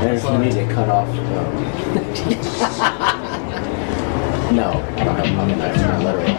There's the music cut off. No, I don't have a pocket knife, not literally.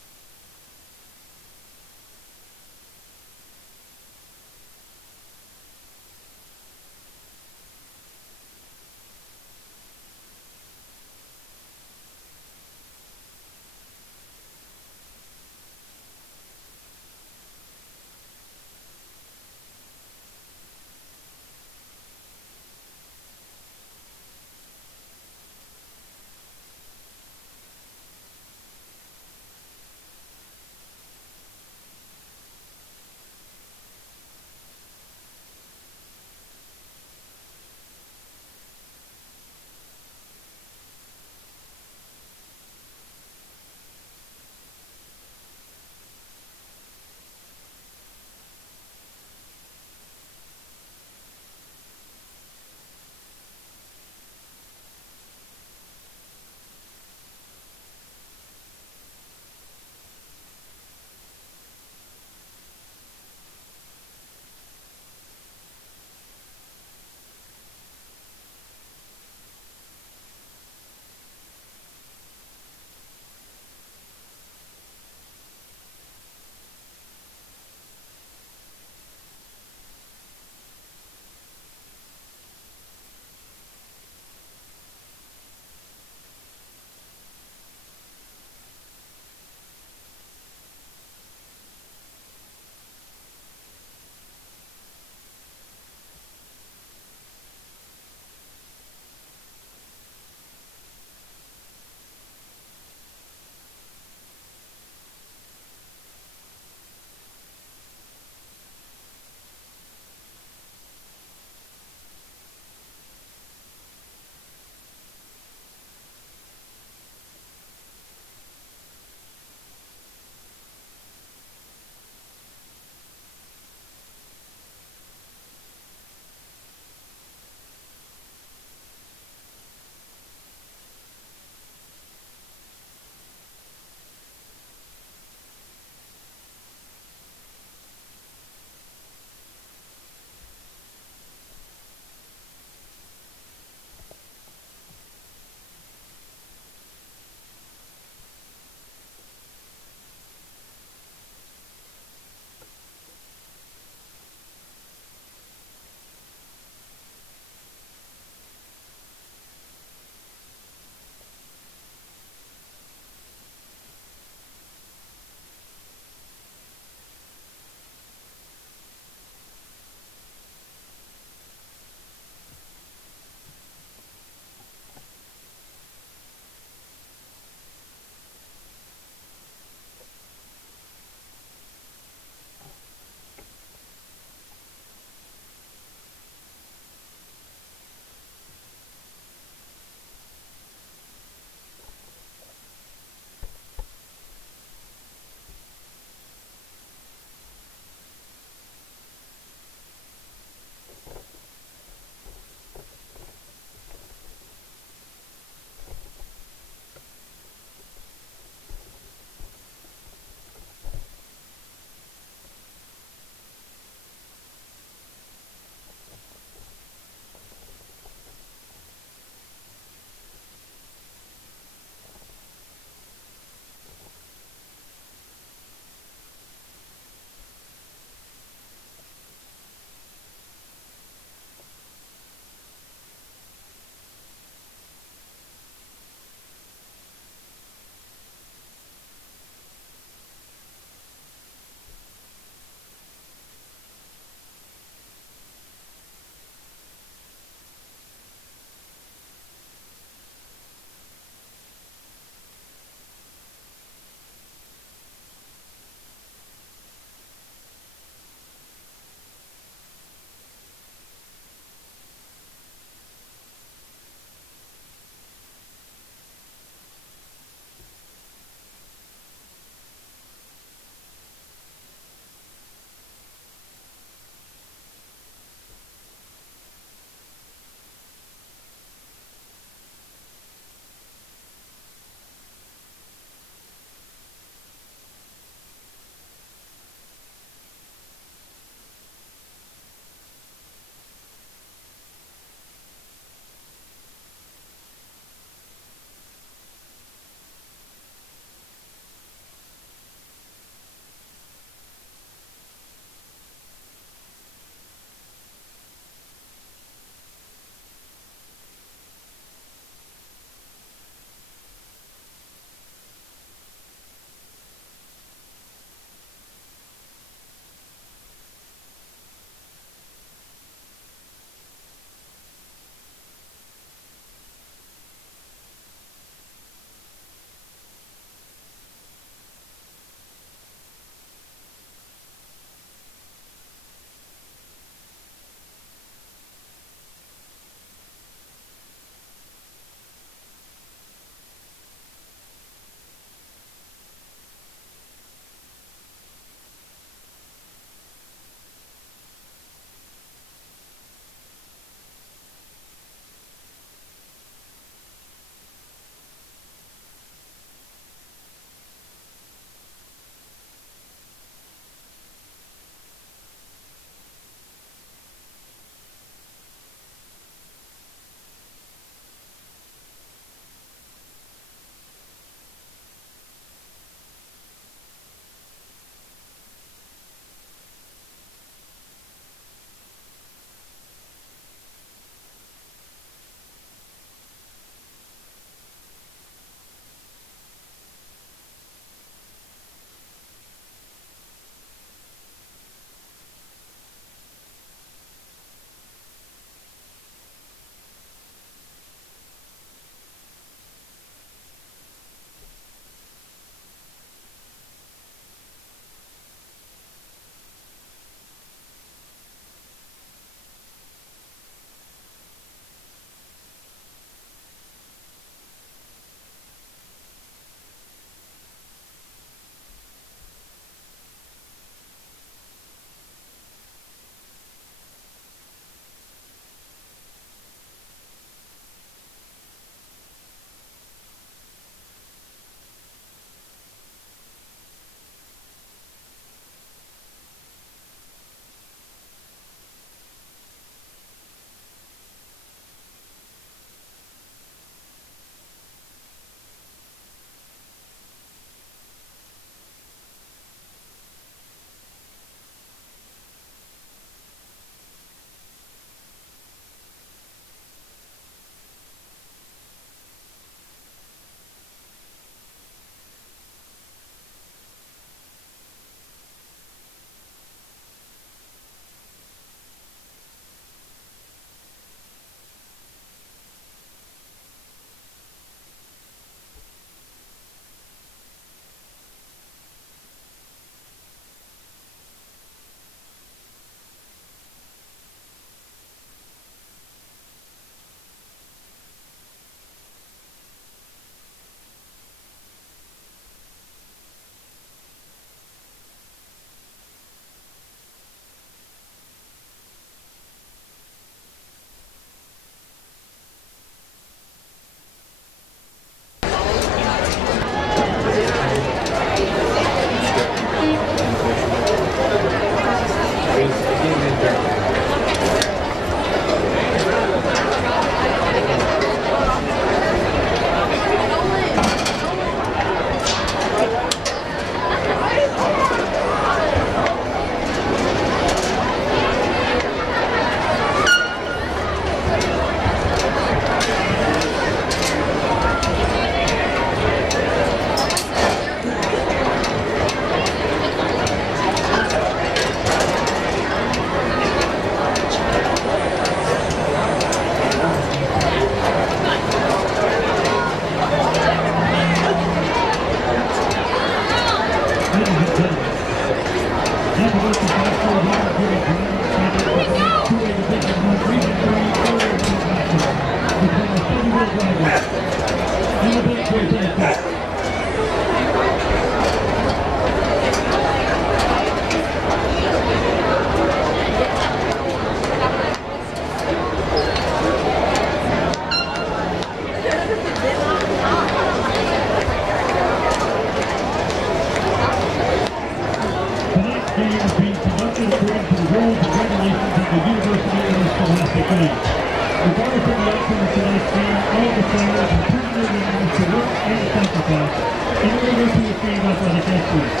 and sacrifice in order to achieve athletic excellence.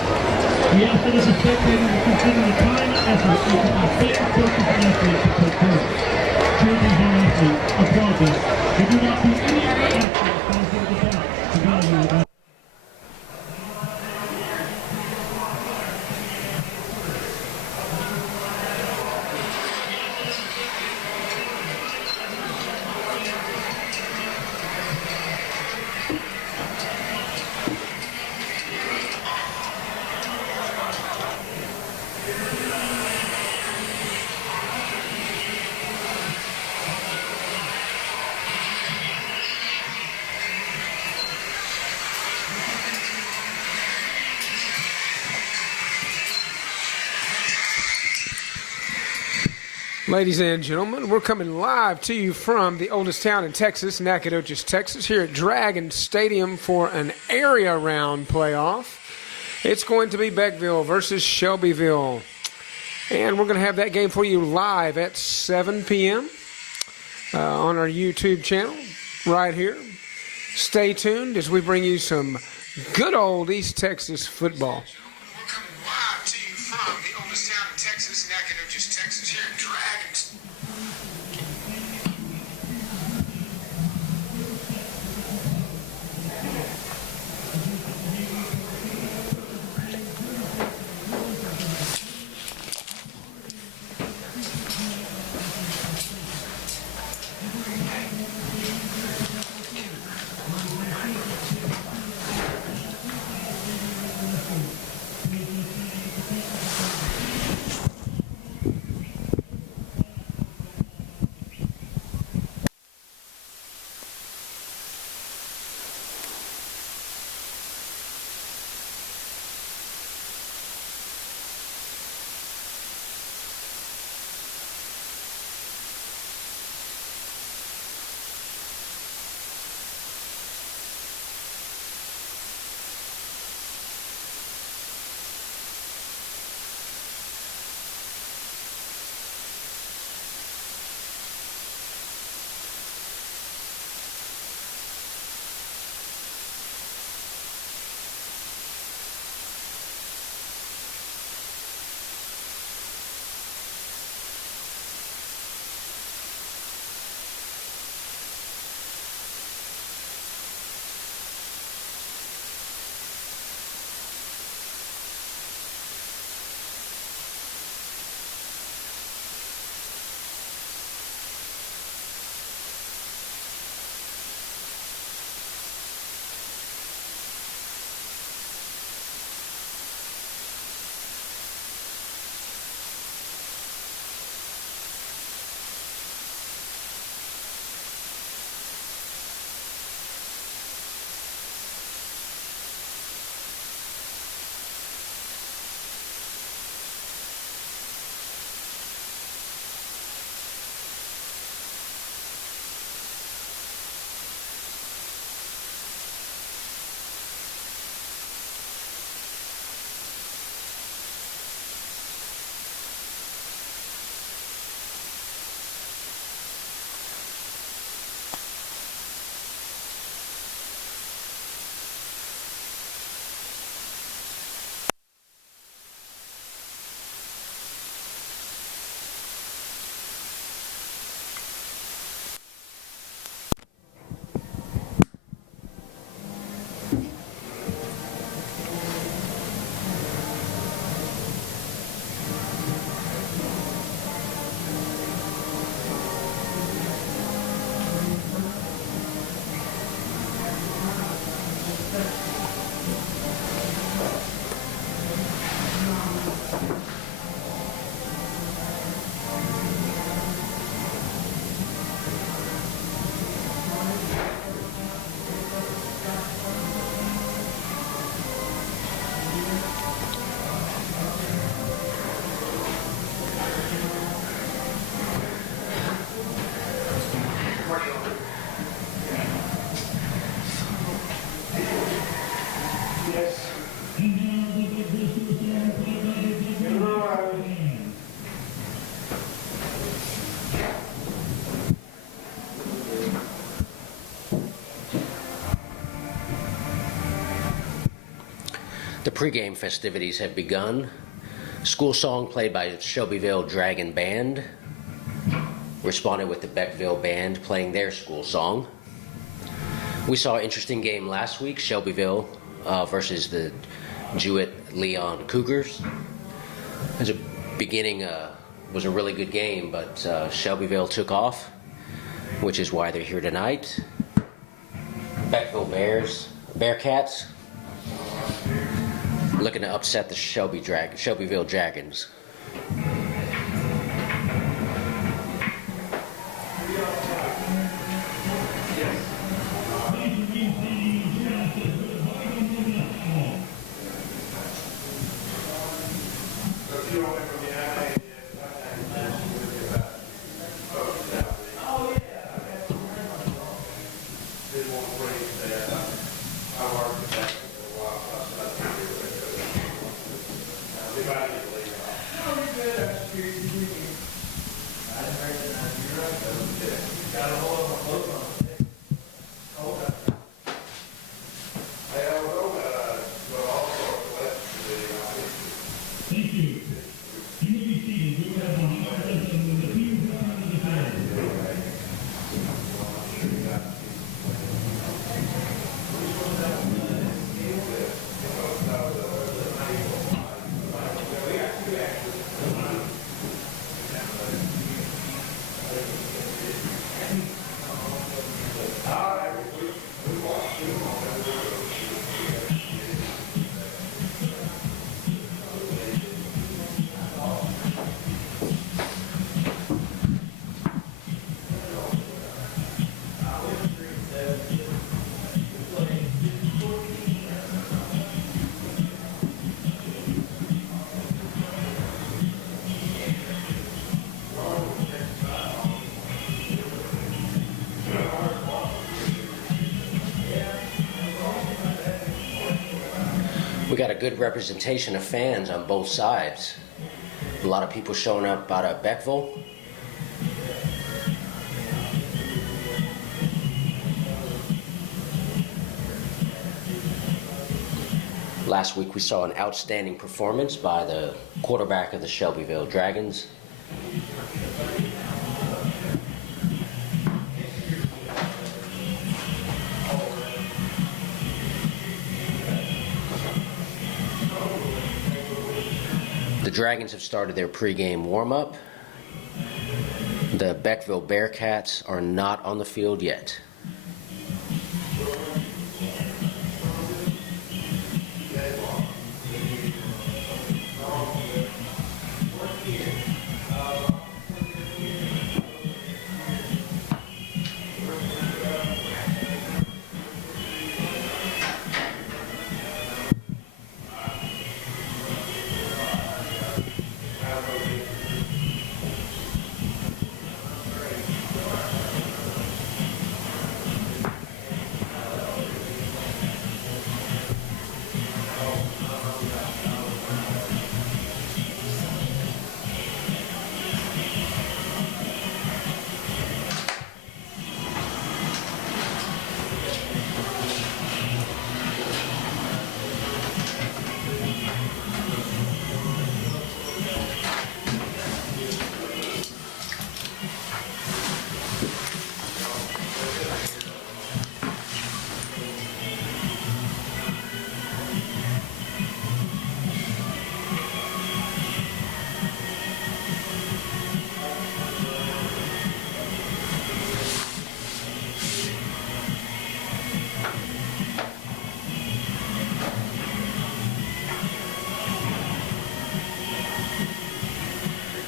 We ask that as a spectator you consider the time and effort each of our favorite coaches and athletes to put forth. Champions and athletes, applaud them. We do not do any other action that calls them to doubt the value of that. Ladies and gentlemen, we're coming live to you from the oldest town in Texas, Nacogdoches, Texas, here at Dragon Stadium for an area round playoff. It's going to be Beckville versus Shelbyville. And we're going to have that game for you live at 7 p.m. On our YouTube channel right here. Stay tuned as we bring you some good old East Texas football. We're coming live to you from the oldest town in Texas, Nacogdoches, Texas, here at Dragon. The pregame festivities have begun. School song played by Shelbyville Dragon Band responded with the Beckville Band playing their school song. We saw an interesting game last week, Shelbyville versus the Jewett-Leon Cougars. As a beginning, was a really good game, but Shelbyville took off, which is why they're here tonight. Beckville Bearcats looking to upset the Shelbyville Dragons. We got a good representation of fans on both sides. A lot of people showing up out of Beckville. Last week we saw an outstanding performance by the quarterback of the Shelbyville Dragons. The Dragons have started their pregame warm-up. The Beckville Bearcats are not on the field yet.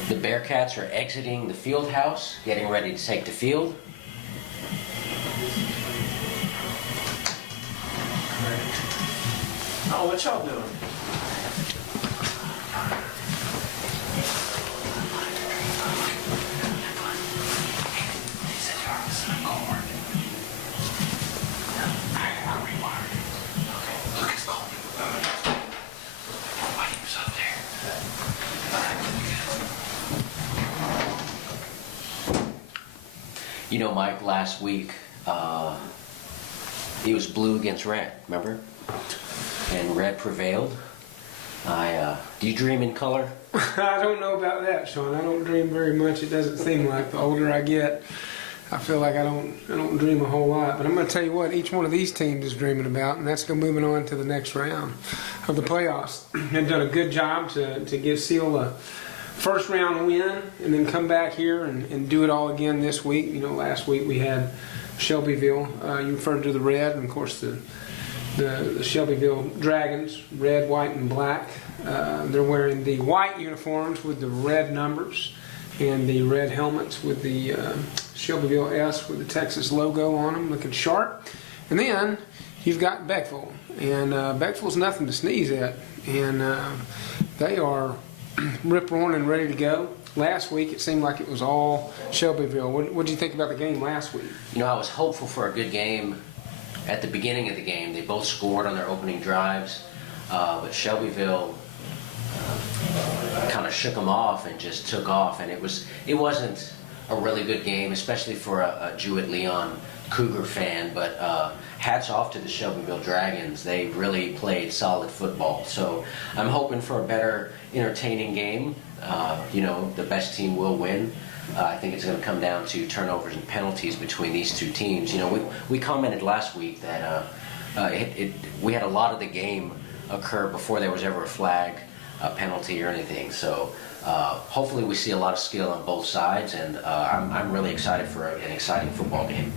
The Bearcats are exiting the field house, getting ready to take the field. Oh, what y'all doing? You know, Mike, last week, it was blue against red, remember? and red prevailed. Do you dream in color? I don't know about that, Sean. I don't dream very much. It doesn't seem like the older I get, I feel like I don't dream a whole lot. But I'm going to tell you what each one of these teams is dreaming about, and that's going moving on to the next round of the playoffs. They've done a good job to seal a first round win and then come back here and do it all again this week. You know, last week we had Shelbyville. You referred to the red, and of course the Shelbyville Dragons, red, white, and black. They're wearing the white uniforms with the red numbers and the red helmets with the Shelbyville S with the Texas logo on them, looking sharp. And then you've got Beckville, and Beckville's nothing to sneeze at, and they are rip-roaring and ready to go. Last week it seemed like it was all Shelbyville. What did you think about the game last week? You know, I was hopeful for a good game at the beginning of the game. They both scored on their opening drives, but Shelbyville kind of shook them off and just took off, and it wasn't a really good game, especially for a Jewett-Leon Cougar fan, but hats off to the Shelbyville Dragons. They really played solid football, so I'm hoping for a better entertaining game. You know, the best team will win. I think it's going to come down to turnovers and penalties between these two teams. You know, we commented last week that we had a lot of the game occur before there was ever a flag, a penalty, or anything. So hopefully we see a lot of skill on both sides, and I'm really excited for an exciting football game.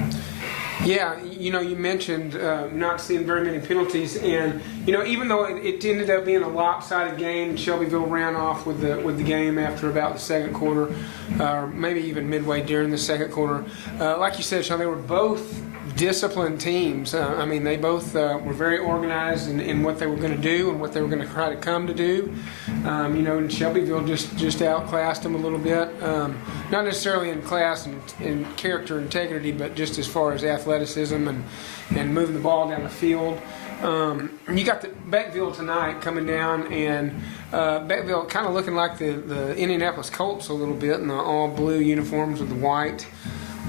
Yeah, you know, you mentioned not seeing very many penalties, and you know, even though it ended up being a lopsided game, Shelbyville ran off with the game after about the second quarter, or maybe even midway during the second quarter. Like you said, Sean, they were both disciplined teams. I mean, they both were very organized in what they were going to do and what they were going to try to come to do. You know, and Shelbyville just outclassed them a little bit. Not necessarily in class and in character integrity, but just as far as athleticism and moving the ball down the field. You got the Beckville tonight coming down, and Beckville kind of looking like the Indianapolis Colts a little bit in the all blue uniforms with the white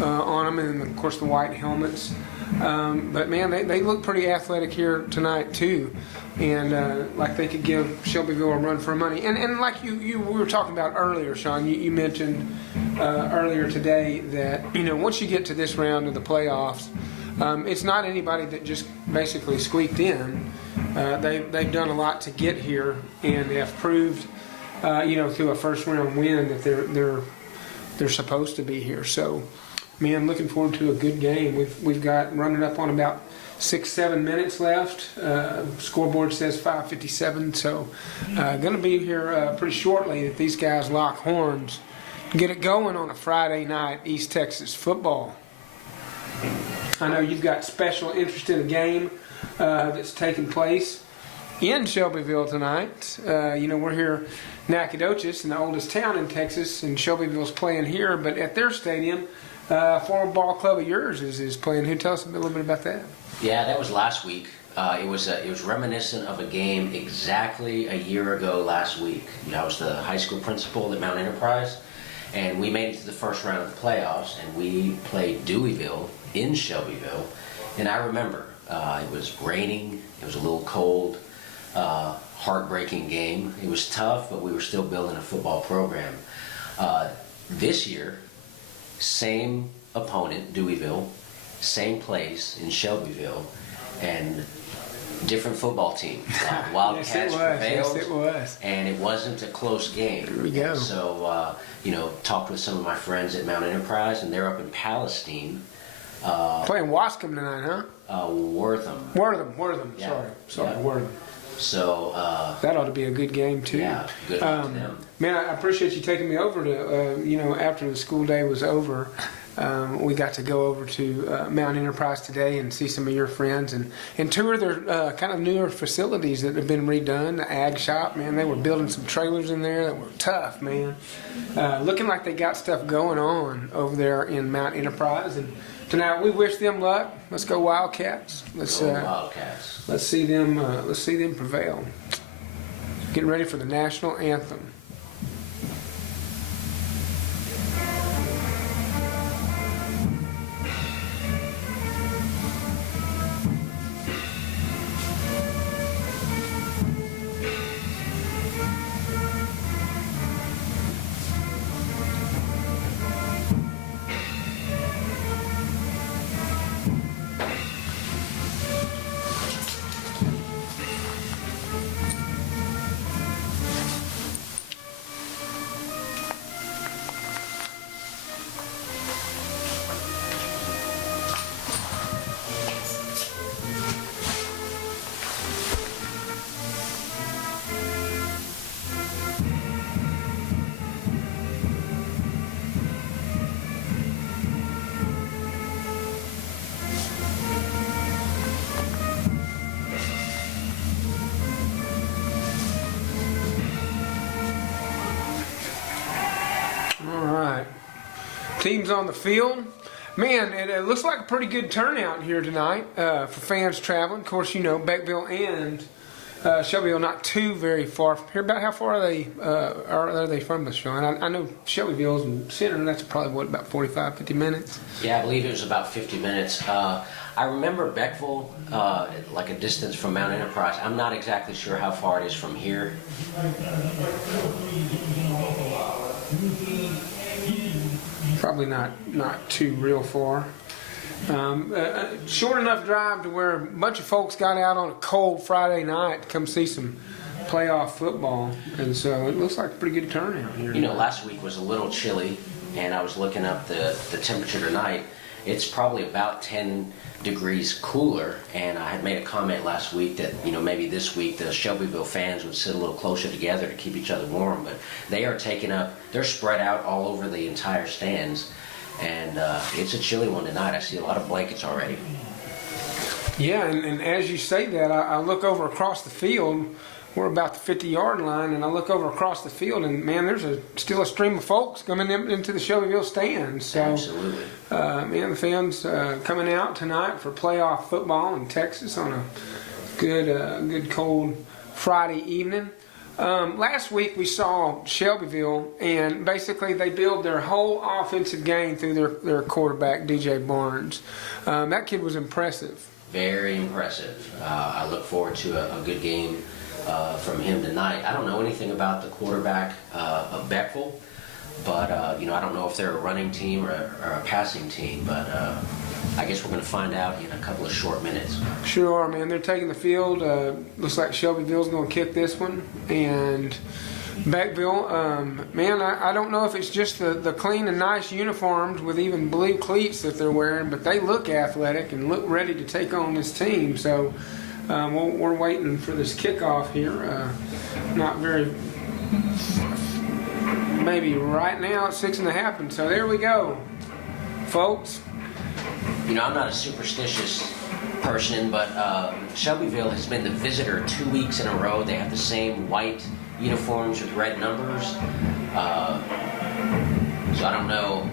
on them, and of course the white helmets. But man, they look pretty athletic here tonight too, and like they could give Shelbyville a run for money. And like we were talking about earlier, Sean, you mentioned earlier today that, you know, once you get to this round of the playoffs, it's not anybody that just basically squeaked in. They've done a lot to get here, and have proved, you know, through a first round win that they're supposed to be here. So, man, looking forward to a good game. We've got running up on about 6-7 minutes left. Scoreboard says 5:57, so going to be here pretty shortly that these guys lock horns and get it going on a Friday night East Texas football. I know you've got special interest in a game that's taking place in Shelbyville tonight. You know, we're here Nacogdoches, in the oldest town in Texas, and Shelbyville's playing here, but at their stadium, former ball club of yours is playing. Who tell us a little bit about that? Yeah, that was last week. It was reminiscent of a game exactly a year ago last week. You know, I was the high school principal at Mount Enterprise, and we made it to the first round of the playoffs, and we played Deweyville in Shelbyville. And I remember it was raining, it was a little cold, heartbreaking game. It was tough, but we were still building a football program. This year, same opponent, Deweyville, same place in Shelbyville, and different football team. Wildcats prevailed, yes, it was. and it wasn't a close game. Here we go. So, you know, talked with some of my friends at Mount Enterprise, and they're up in Palestine. Playing Wascom tonight, huh? Wortham. Wortham. Yeah. Sorry, Yeah. Wortham. So, That ought to be a good game too. yeah, good luck to them. Man, I appreciate you taking me over to, you know, after the school day was over, we got to go over to Mount Enterprise today and see some of your friends and tour their kind of newer facilities that have been redone. The ag shop, man, they were building some trailers in there that were tough, man. Looking like they got stuff going on over there in Mount Enterprise. And tonight we wish them luck. Let's go Wildcats. Let's Wildcats. let's see them prevail. Getting ready for the national anthem. Teams on the field. Man, it looks like a pretty good turnout here tonight for fans traveling. Of course, you know, Beckville and Shelbyville not too very far from here. About how far are they from us, Sean? I know Shelbyville's in center, and that's probably, what, about 45, 50 minutes? Yeah, I believe it was about 50 minutes. I remember Beckville, like a distance from Mount Enterprise. I'm not exactly sure how far it is from here. Probably not too real far. Short enough drive to where a bunch of folks got out on a cold Friday night to come see some playoff football, and so it looks like a pretty good turnout here. You know, last week was a little chilly, and I was looking up the temperature tonight. It's probably about 10 degrees cooler, and I had made a comment last week that, you know, maybe this week the Shelbyville fans would sit a little closer together to keep each other warm, but they are they're spread out all over the entire stands, and it's a chilly one tonight. I see a lot of blankets already. Yeah, and as you say that, I look over across the field. We're about the 50-yard line, and I look over across the field, and man, there's still a stream of folks coming into the Shelbyville stands. So, absolutely. Man, the fans coming out tonight for playoff football in Texas on a good cold Friday evening. Last week we saw Shelbyville, and basically they build their whole offensive game through their quarterback, DJ Barnes. That kid was impressive. Very impressive. I look forward to a good game from him tonight. I don't know anything about the quarterback of Beckville, but you know, I don't know if they're a running team or a passing team, but I guess we're going to find out in a couple of short minutes. Sure, man. They're taking the field. Looks like Shelbyville's going to kick this one, and Beckville, man, I don't know if it's just the clean and nice uniforms with even blue cleats that they're wearing, but they look athletic and look ready to take on this team. So we're waiting for this kickoff here. Not very, maybe right now it's 6:30, and so there we go, folks. You know, I'm not a superstitious person, but Shelbyville has been the visitor 2 weeks in a row. They have the same white uniforms with red numbers. So I don't know.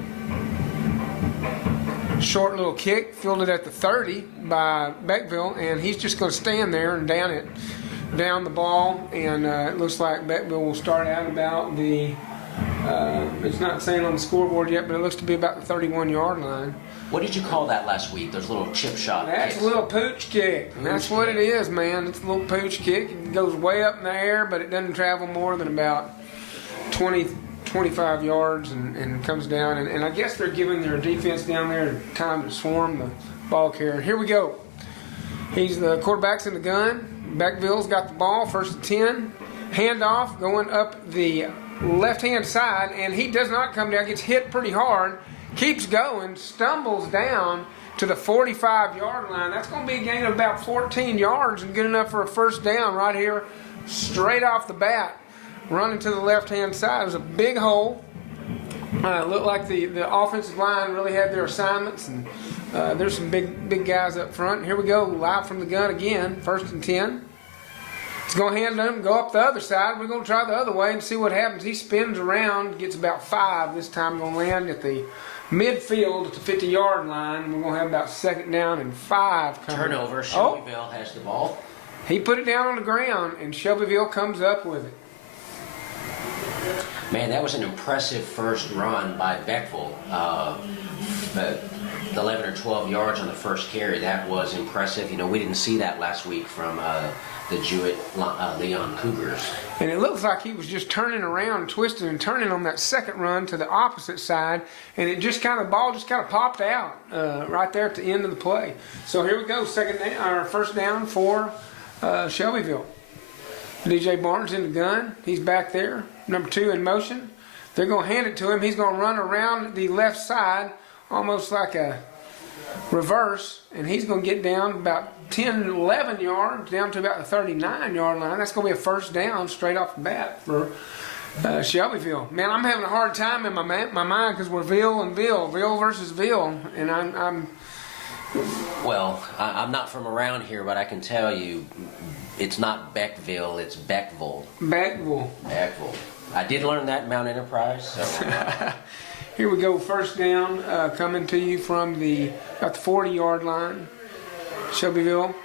Short little kick, fielded at the 30 by Beckville, and he's just going to stand there and down the ball, and it looks like Beckville will start out about the, it's not saying on the scoreboard yet, but it looks to be about the 31-yard line. What did you call that last week? Those little chip shot That's kicks? a little pooch kick. That's what it is, man. It's a little pooch kick. It goes way up in the air, but it doesn't travel more than about 25 yards and comes down. And I guess they're giving their defense down there time to swarm the ball carrier. Here we go. The quarterback's in the gun. Beckville's got the ball, 1st and 10. Handoff going up the left-hand side, and he does not come down. Gets hit pretty hard. Keeps going, stumbles down to the 45-yard line. That's going to be a gain of about 14 yards and good enough for a first down right here, straight off the bat, running to the left-hand side. It was a big hole. It looked like the offensive line really had their assignments, and there's some big guys up front. Here we go, live from the gun again, 1st and 10. He's going to hand him, go up the other side. We're going to try the other way and see what happens. He spins around, gets about 5 this time. Going to land at the midfield at the 50-yard line. We're going to have about 2nd down and 5 coming. Turnover. Shelbyville has the ball. He put it down on the ground, and Shelbyville comes up with it. Man, that was an impressive first run by Beckville. The 11 or 12 yards on the first carry, that was impressive. You know, we didn't see that last week from the Jewett-Leon Cougars. And it looks like he was just turning around, twisting and turning on that second run to the opposite side, and the ball just kind of popped out right there at the end of the play. So here we go, 1st down for Shelbyville. DJ Barnes in the gun. He's back there. Number 2 in motion. They're going to hand it to him. He's going to run around the left side, almost like a reverse, and he's going to get down about 10, 11 yards, down to about the 39-yard line. That's going to be a first down straight off the bat for Shelbyville. Man, I'm having a hard time in my mind because we're Ville versus Ville, and I'm Well, I'm not from around here, but I can tell you it's not Beckville, it's Beckville. Beckville. Beckville. I did learn that in Mount Enterprise. So. Here we go, first down, coming to you from about the 40-yard line. Shelbyville.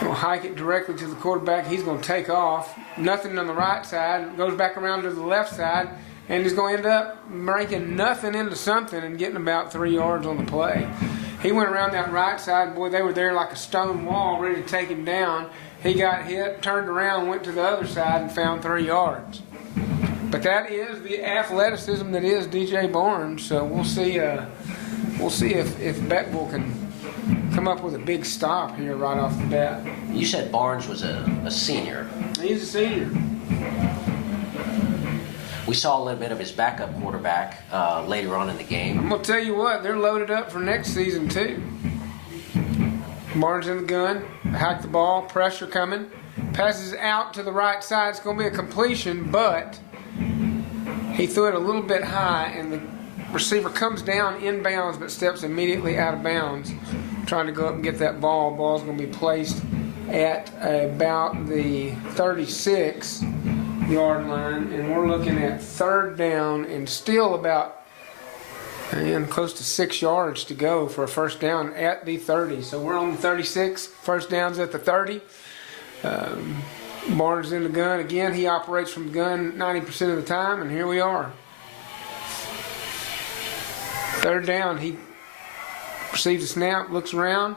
Going to hike it directly to the quarterback. He's going to take off. Nothing on the right side. Goes back around to the left side. And he's going to end up breaking nothing into something and getting about 3 yards on the play. He went around that right side. Boy, they were there like a stone wall ready to take him down. He got hit, turned around, went to the other side and found 3 yards. But that is the athleticism that is DJ Barnes. So we'll see if Beckville can come up with a big stop here right off the bat. You said Barnes was a senior. He's a senior. We saw a little bit of his backup quarterback later on in the game. I'm going to tell you what, they're loaded up for next season too. Barnes in the gun, hack the ball, pressure coming. Passes out to the right side. It's going to be a completion, but he threw it a little bit high, and the receiver comes down inbounds but steps immediately out of bounds, trying to go up and get that ball. Ball's going to be placed at about the 36-yard line, and we're looking at third down and still about close to 6 yards to go for a first down at the 30. So we're on the 36. First down's at the 30. Barnes in the gun again. He operates from the gun 90% of the time, and here we are. Third down. He receives a snap, looks around.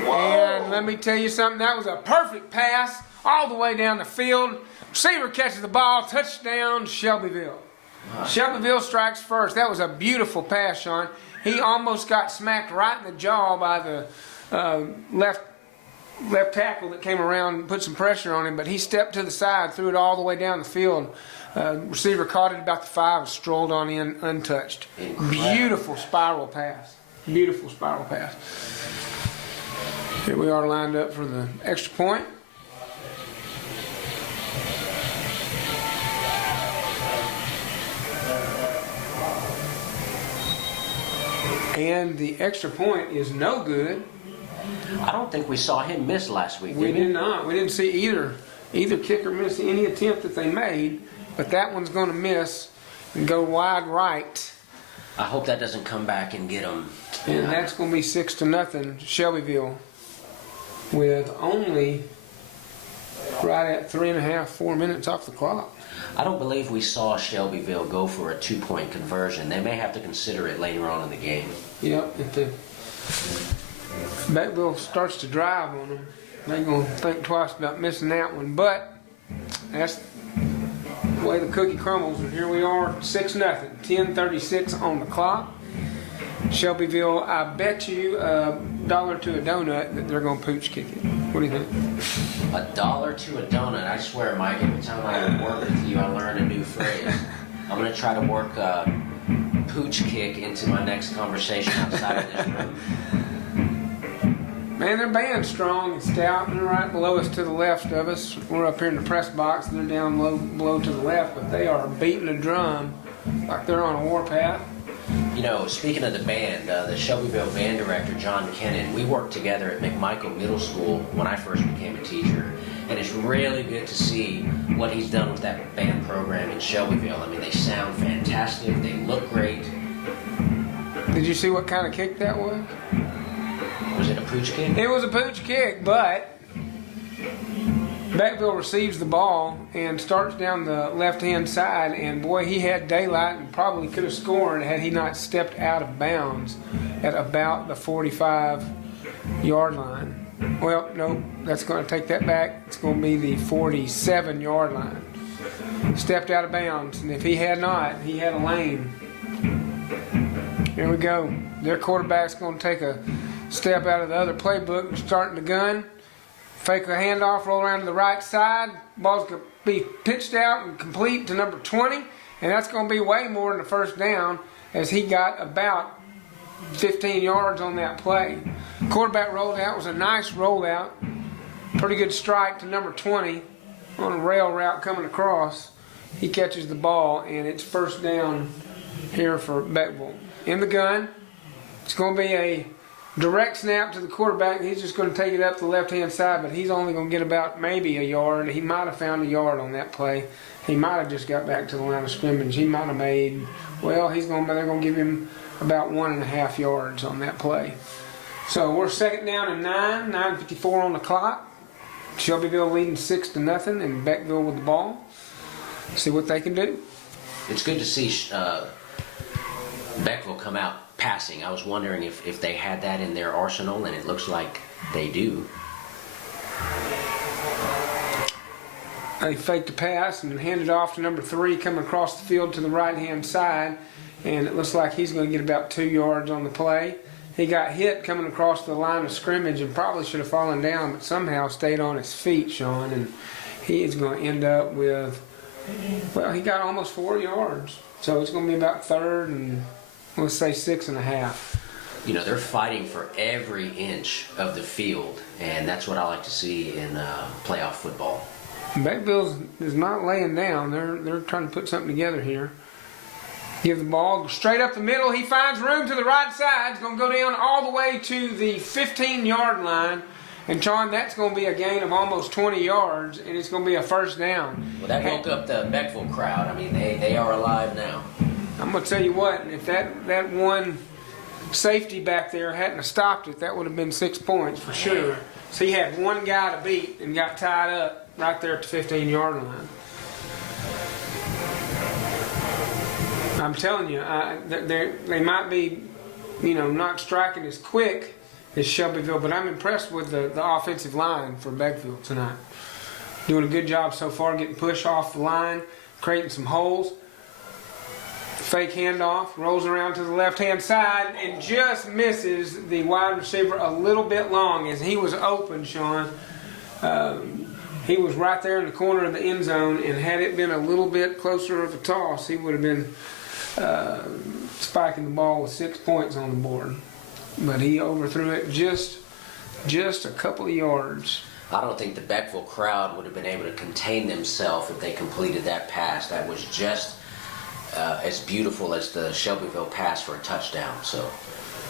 Whoa. And let me tell you something. That was a perfect pass all the way down the field. Receiver catches the ball. Touchdown, Shelbyville. Wow. Shelbyville strikes first. That was a beautiful pass, Sean. He almost got smacked right in the jaw by the left tackle that came around and put some pressure on him, but he stepped to the side, threw it all the way down the field. Receiver caught it about the 5, strolled on in untouched. Incredible. Beautiful spiral pass. Beautiful spiral pass. Here we are lined up for the extra point. And the extra point is no good. I don't think we saw him miss last week, We did we? did not. We didn't see either kicker miss any attempt that they made, but that one's going to miss and go wide right. I hope that doesn't come back and get him. And that's going to be 6-0 Shelbyville, with only right at 3.5, 4 minutes off the clock. I don't believe we saw Shelbyville go for a 2-point conversion. They may have to consider it later on in the game. Yep, if the Beckville starts to drive on them, they're going to think twice about missing that one. But that's the way the cookie crumbles. And here we are, 6-0, 10:36 on the clock. Shelbyville, I bet you $1 to a donut that they're going to pooch kick it. What do you think? $1 to a donut. I swear, Mike, every time I work with you, I learn a new phrase. I'm going to try to work pooch kick into my next conversation outside of this room. Man, their band's strong and stout, and they're right below us to the left of us. We're up here in the press box, and they're down low below to the left, but they are beating a drum like they're on a warpath. You know, speaking of the band, the Shelbyville band director, John Kennan, we worked together at McMichael Middle School when I first became a teacher, and it's really good to see what he's done with that band program in Shelbyville. I mean, they sound fantastic, they look great. Did you see what kind of kick that was? Was it a pooch kick? It was a pooch kick, but Beckville receives the ball and starts down the left-hand side, and boy, he had daylight and probably could have scored had he not stepped out of bounds at about the 45-yard line. Well, no, that's going to take that back. It's going to be the 47-yard line. Stepped out of bounds, and if he had not, he had a lane. Here we go. Their quarterback's going to take a step out of the other playbook and starting the gun. Fake a handoff, roll around to the right side. Ball's going to be pitched out and complete to number 20. And that's going to be way more than the first down, as he got about 15 yards on that play. Quarterback rolled out. It was a nice rollout. Pretty good strike to number 20 on a rail route coming across. He catches the ball, and it's first down here for Beckville. In the gun. It's going to be a direct snap to the quarterback. He's just going to take it up the left-hand side, but he's only going to get about maybe a yard. He might have found a yard on that play. He might have just got back to the line of scrimmage. He might have made, well, they're going to give him about 1.5 yards on that play. So we're second down and 9:54 on the clock. Shelbyville leading 6-0, and Beckville with the ball. See what they can do. It's good to see Beckville come out passing. I was wondering if they had that in their arsenal, and it looks like they do. They faked a pass and handed off to number 3 coming across the field to the right-hand side, and it looks like he's going to get about 2 yards on the play. He got hit coming across the line of scrimmage and probably should have fallen down, but somehow stayed on his feet, Sean, and he is going to end up with, well, he got almost 4 yards. So it's going to be about third and, let's say, 6.5. You know, they're fighting for every inch of the field, and that's what I like to see in playoff football. Beckville is not laying down. They're trying to put something together here. Give the ball straight up the middle. He finds room to the right side. He's going to go down all the way to the 15-yard line. And, Sean, that's going to be a gain of almost 20 yards, and it's going to be a first down. Well, that woke up the Beckville crowd. I mean, they are alive now. I'm going to tell you what, if that one safety back there hadn't have stopped it, that would have been 6 points for sure. So he had one guy to beat and got tied up right there at the 15-yard line. I'm telling you, they might be, not striking as quick as Shelbyville, but I'm impressed with the offensive line for Beckville tonight. Doing a good job so far, getting push off the line, creating some holes. Fake handoff, rolls around to the left-hand side, and just misses the wide receiver a little bit long as he was open, Sean. He was right there in the corner of the end zone, and had it been a little bit closer of a toss, he would have been spiking the ball with 6 points on the board. But he overthrew it just a couple of yards. I don't think the Beckville crowd would have been able to contain themselves if they completed that pass. That was just as beautiful as the Shelbyville pass for a touchdown. So,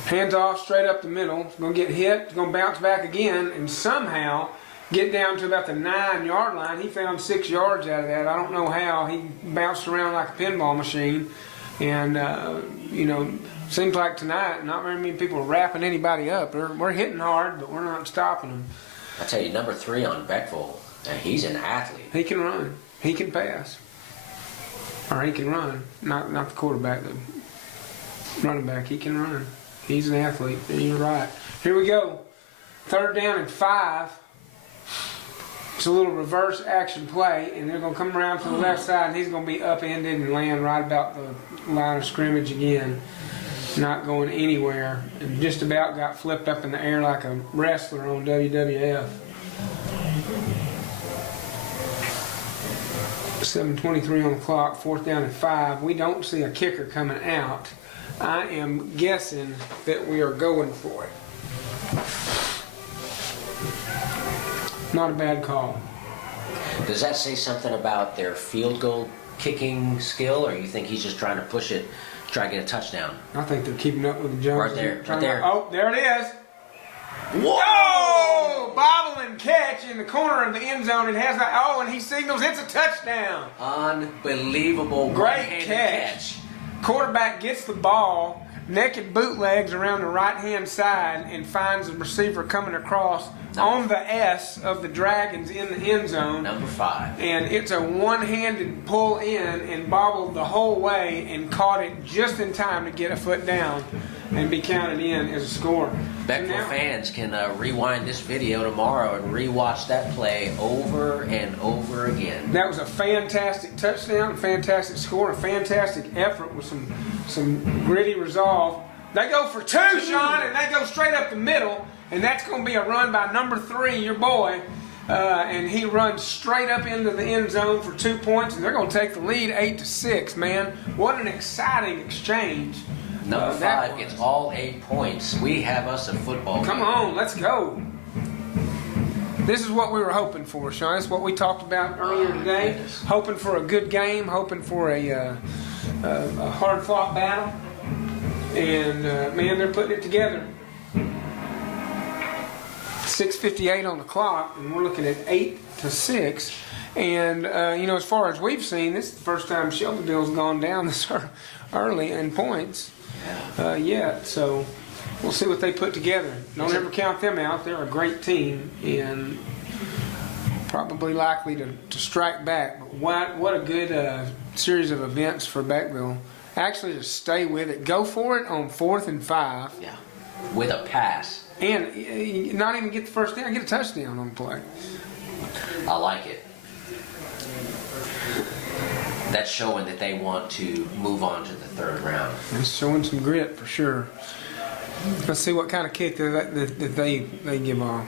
hands off straight up the middle. It's going to get hit. It's going to bounce back again, and somehow get down to about the 9-yard line. He found 6 yards out of that. I don't know how. He bounced around like a pinball machine. And, seems like tonight not very many people are wrapping anybody up. We're hitting hard, but we're not stopping them. I tell you, number 3 on Beckville, he's an athlete. He can run. He can pass. Or he can run. Not the quarterback, the running back. He can run. He's an athlete. You're right. Here we go. 3rd down and 5. It's a little reverse action play, and they're going to come around to the left side, and he's going to be upended and land right about the line of scrimmage again. Not going anywhere, and just about got flipped up in the air like a wrestler on WWF. 7:23 on the clock, 4th down and 5. We don't see a kicker coming out. I am guessing that we are going for it. Not a bad call. Does that say something about their field goal kicking skill, or you think he's just trying to push it, try to get a touchdown? I think they're keeping up with the Joneses. Right there, right there. Oh, there it is. Whoa! Oh, bobble and catch in the corner of the end zone. It has that. Oh, and he signals it's a touchdown. Unbelievable. Great catch. Quarterback gets the ball, naked bootlegs around the right-hand side, and finds the receiver coming across on the S of the Dragons in the end zone. Number 5. And it's a one-handed pull in and bobbled the whole way and caught it just in time to get a foot down and be counted in as a score. Beckville fans can rewind this video tomorrow and rewatch that play over and over again. That was a fantastic touchdown, a fantastic score, a fantastic effort with some gritty resolve. They go for 2, Sean, and they go straight up the middle. And that's going to be a run by number 3, your boy. And he runs straight up into the end zone for 2 points. And they're going to take the lead 8-6, man. What an exciting exchange. Number 5 gets all 8 points. We have us a football game. Come on, let's go. This is what we were hoping for, Sean. This is what we talked about earlier today. Goodness. Hoping for a good game. Hoping for a hard-fought battle. And, man, they're putting it together. 6:58 on the clock, and we're looking at 8-6. And as far as we've seen, this is the first time Shelbyville's gone down this early in points yet. So we'll see what they put together. Don't ever count them out. They're a great team and probably likely to strike back. But what a good series of events for Beckville. Actually, just stay with it. Go for it on 4th and 5. Yeah, with a pass. And not even get the first down, get a touchdown on the play. I like it. That's showing that they want to move on to the 3rd round. It's showing some grit for sure. Let's see what kind of kick that they give off.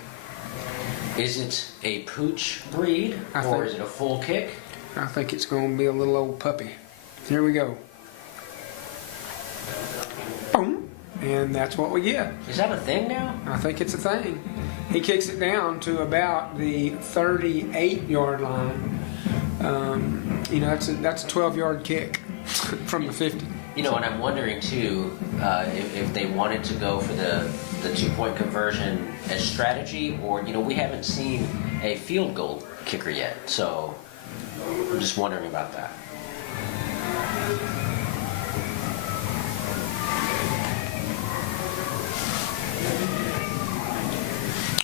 Is it a pooch breed, or is it a full kick? I think it's going to be a little old puppy. Here we go. Boom. And that's what we get. Is that a thing now? I think it's a thing. He kicks it down to about the 38-yard line. That's a 12-yard kick from the 50. And I'm wondering too if they wanted to go for the 2-point conversion as strategy, or we haven't seen a field goal kicker yet, so I'm just wondering about that.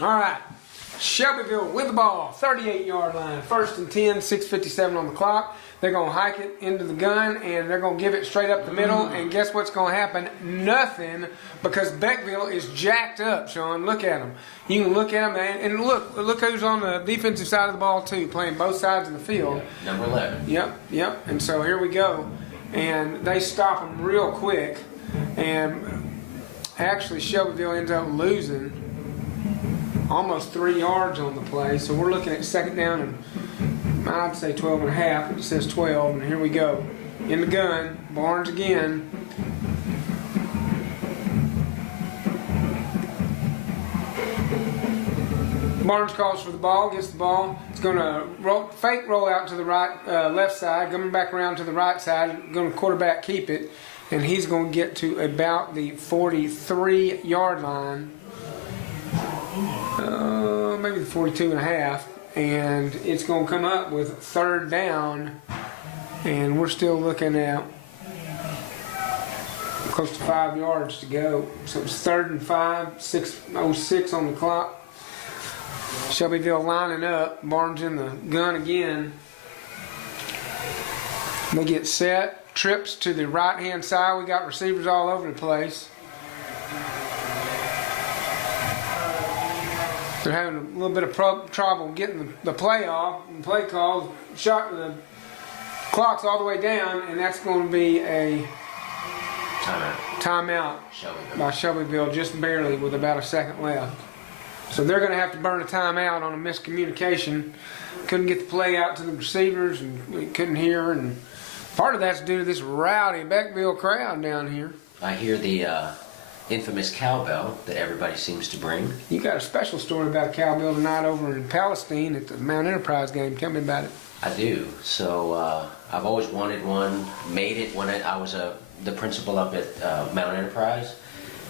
All right, Shelbyville with the ball, 38-yard line, 1st and 10, 6:57 on the clock. They're going to hike it into the gun, and they're going to give it straight up the middle, and guess what's going to happen? Nothing, because Beckville is jacked up, Sean. Look at them. You can look at them, and look who's on the defensive side of the ball, too, playing both sides of the field. Yeah, number 11. Yep, and so here we go. And they stop them real quick, and actually Shelbyville ends up losing almost 3 yards on the play, so we're looking at 2nd down and I'd say 12 and a half. It says 12, and here we go. In the gun, Barnes again. Barnes calls for the ball, gets the ball. It's going to fake roll out to the right, left side, coming back around to the right side, going to quarterback keep it, and he's going to get to about the 43-yard line. Maybe the 42 and a half, and it's going to come up with 3rd down, and we're still looking at close to 5 yards to go. So it's 3rd and 5, 6:06 on the clock. Shelbyville lining up, Barnes in the gun again. They get set, trips to the right-hand side. We got receivers all over the place. They're having a little bit of trouble getting the play off. And play calls, the clock's all the way down, and that's going to be a timeout by Shelbyville, just barely, with about a 2nd left. So they're going to have to burn a timeout on a miscommunication. Couldn't get the play out to the receivers, and we couldn't hear. And part of that's due to this rowdy Beckville crowd down here. I hear the infamous cowbell that everybody seems to bring. You got a special story about a cowbell tonight over in Palestine at the Mount Enterprise game. Tell me about it. I do. So I've always wanted one. Made it when I was the principal up at Mount Enterprise.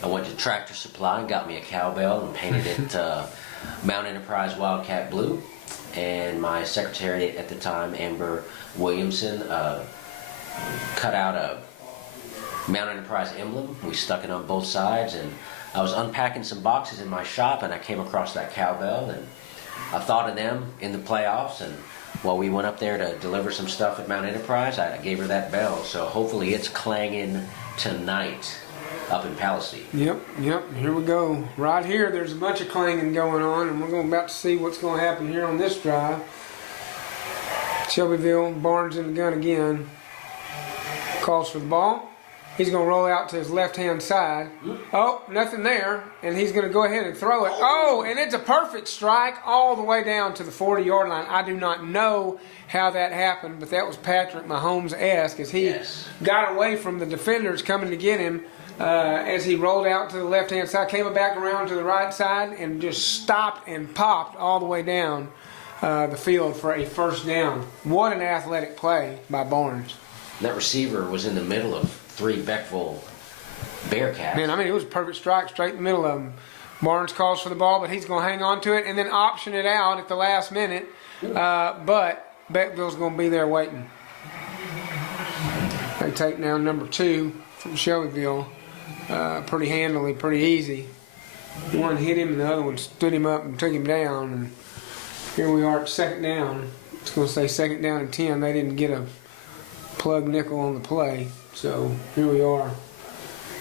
I went to Tractor Supply and got me a cowbell and painted it Mount Enterprise Wildcat Blue. And my secretary at the time, Amber Williamson, cut out a Mount Enterprise emblem. We stuck it on both sides, and I was unpacking some boxes in my shop, and I came across that cowbell, and I thought of them in the playoffs. And while we went up there to deliver some stuff at Mount Enterprise, I gave her that bell. So hopefully it's clanging tonight up in Palestine. Yep. Here we go. Right here, there's a bunch of clanging going on, and we're about to see what's going to happen here on this drive. Shelbyville, Barnes in the gun again. Calls for the ball. He's going to roll out to his left-hand side. Oh, nothing there. And he's going to go ahead and throw it. Oh, and it's a perfect strike all the way down to the 40-yard line. I do not know how that happened, but that was Patrick Mahomes-esque as he got away from the defenders coming to get him as he rolled out to the left-hand side, came back around to the right side, and just stopped and popped all the way down the field for a 1st down. What an athletic play by Barnes. That receiver was in the middle of 3 Beckville Bearcats. Man, I mean, it was a perfect strike straight in the middle of them. Barnes calls for the ball, but he's going to hang on to it and then option it out at the last minute. But Beckville's going to be there waiting. They take now number 2 from Shelbyville pretty handily, pretty easy. One hit him and the other one stood him up and took him down. And here we are at second down. It's going to say second down and 10. They didn't get a plug nickel on the play. So here we are.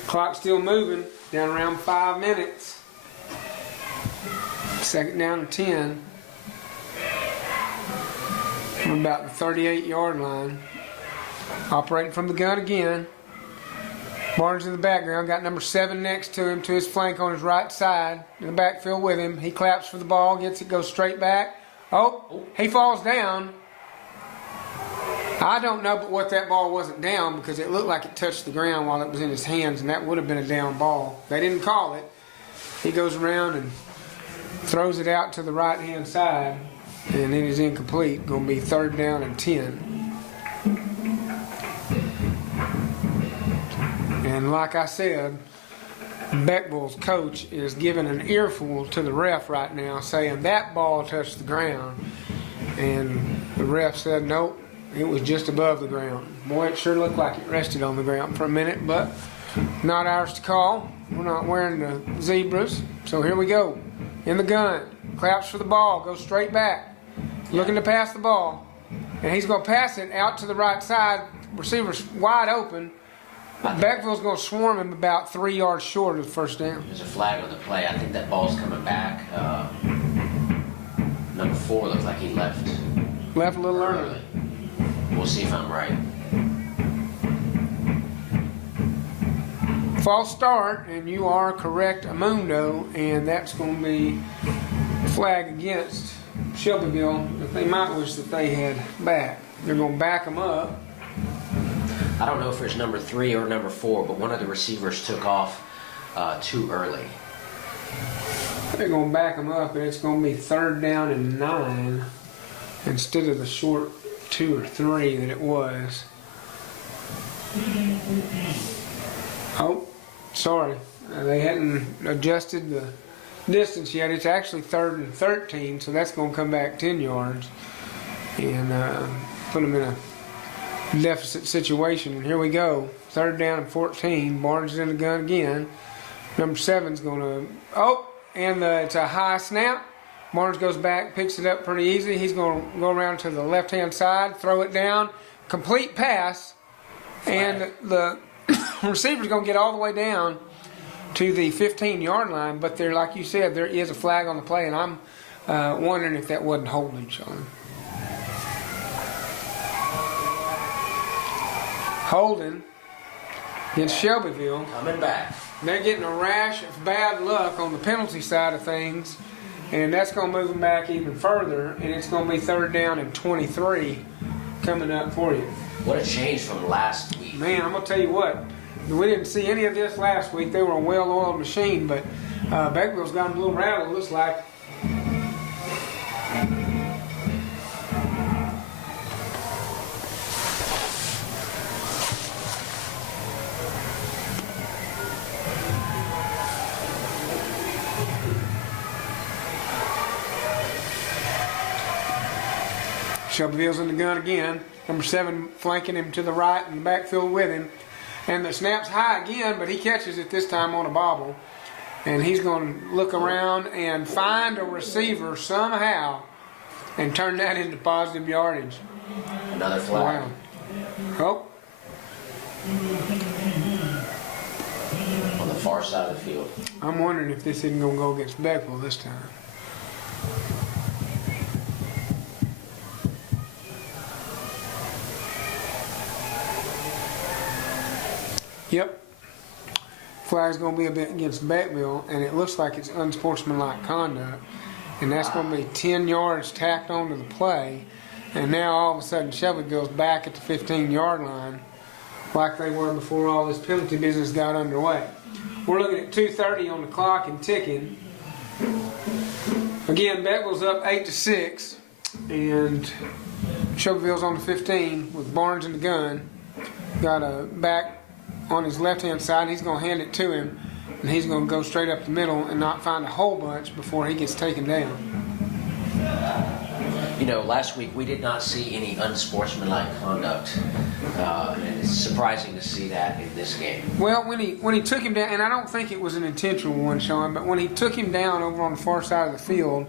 Clock still moving, down around 5 minutes. Second down and 10. From about the 38-yard line. Operating from the gun again. Barnes in the background, got number 7 next to him, to his flank on his right side, in the backfield with him. He claps for the ball, gets it, goes straight back. Oh, he falls down. I don't know but what that ball wasn't down, because it looked like it touched the ground while it was in his hands, and that would have been a down ball. They didn't call it. He goes around and throws it out to the right-hand side, and it is incomplete. Going to be third down and 10. And like I said, Beckville's coach is giving an earful to the ref right now, saying that ball touched the ground. And the ref said, nope, it was just above the ground. Boy, it sure looked like it rested on the ground for a minute, but not ours to call. We're not wearing the zebras. So here we go. In the gun. Claps for the ball. Goes straight back. Looking to pass the ball. And he's going to pass it out to the right side. Receiver's wide open. Beckville's going to swarm him about 3 yards short of the first down. There's a flag on the play. I think that ball's coming back. Number 4 looks like he left. Left a little early. We'll see if I'm right. False start, and you are correct, Amundo, and that's going to be a flag against Shelbyville that they might wish that they had back. They're going to back them up. I don't know if it's number 3 or number 4, but one of the receivers took off too early. They're going to back them up, and it's going to be third down and 9 instead of the short 2 or 3 that it was. Oh, sorry. They hadn't adjusted the distance yet. It's actually third and 13, so that's going to come back 10 yards and put them in a deficit situation. And here we go. Third down and 14. Barnes is in the gun again. Number 7's going to... it's a high snap. Barnes goes back, picks it up pretty easy. He's going to go around to the left-hand side, throw it down. Complete pass. And the receiver's going to get all the way down to the 15-yard line. But there, like you said, there is a flag on the play, and I'm wondering if that wasn't holding, Sean. Holding against Shelbyville. Coming back. They're getting a rash of bad luck on the penalty side of things, and that's going to move them back even further, and it's going to be third down and 23 coming up for you. What a change from last week. Man, I'm going to tell you what. We didn't see any of this last week. They were a well-oiled machine, but Beckville's got them a little rattled, it looks like. Shelbyville's in the gun again. Number 7 flanking him to the right in the backfield with him. And the snap's high again, but he catches it this time on a bobble. And he's going to look around and find a receiver somehow and turn that into positive yardage. Another flag. Wow. On the far side of the field. I'm wondering if this isn't going to go against Beckville this time. Yep. Flag's going to be a bit against Beckville, and it looks like it's unsportsmanlike conduct. And that's going to be 10 yards tacked onto the play. And now all of a sudden Shelbyville's back at the 15-yard line like they were before all this penalty business got underway. We're looking at 2:30 on the clock and ticking. Again, Beckville's up 8-6, and Shelbyville's on the 15 with Barnes in the gun. Got a back on his left-hand side. He's going to hand it to him. and he's going to go straight up the middle and not find a whole bunch before he gets taken down. You know, last week we did not see any unsportsmanlike conduct, and it's surprising to see that in this game. Well, when he took him down, and I don't think it was an intentional one, Sean, but when he took him down over on the far side of the field,